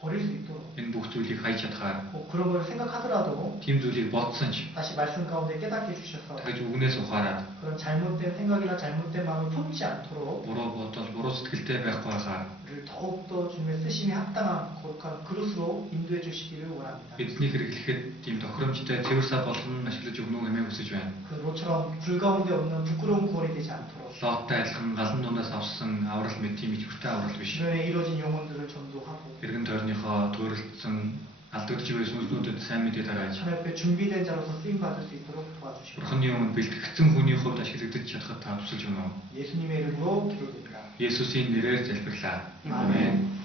버릴 수 있도록 энэ бүх зүйлийг хайж чадхаар 꼭 그런 걸 생각하더라도 тийм зүйлийг бодсон ч 다시 말씀 가운데 깨닫게 해주셔서 дахиж үгнээс ухаарад 그런 잘못된 생각이나 잘못된 마음을 품지 않도록 буруу бодол буруу сэтгэлтэй байхгүй байхаар 우리를 더욱더 주님의 쓰심에 합당한 거룩한 그릇으로 인도해 주시기를 원합니다. эзнийг хэрэглэхэд тийм тохиромжтой цэвэр сав болгон ашиглаж өгнө хэмээн хүсэж байна. 그 롯처럼 불 가운데 없는 부끄러운 구원이 되지 않도록 Лоттой адилхан галан дундаас авсан аврал мэт тийм ичвэртэй аврал биш. 주변에 이루어진 영혼들을 전도하고 Иргэн тойрныхоо төрөлдсөн алдагдж буй сүнслүүдэд сайн мэдээ тарааж 하나님 앞에 준비된 자로서 쓰임 받을 수 있도록 도와주시고 Бурхны өмнө бэлтгэгдсэн хүний хувьд ашиглагдаж чадхад та тусалж өгнө. 예수님의 이름으로 기도드립니다. Есүсийн нэрээр залбирлаа. 아멘. Амен.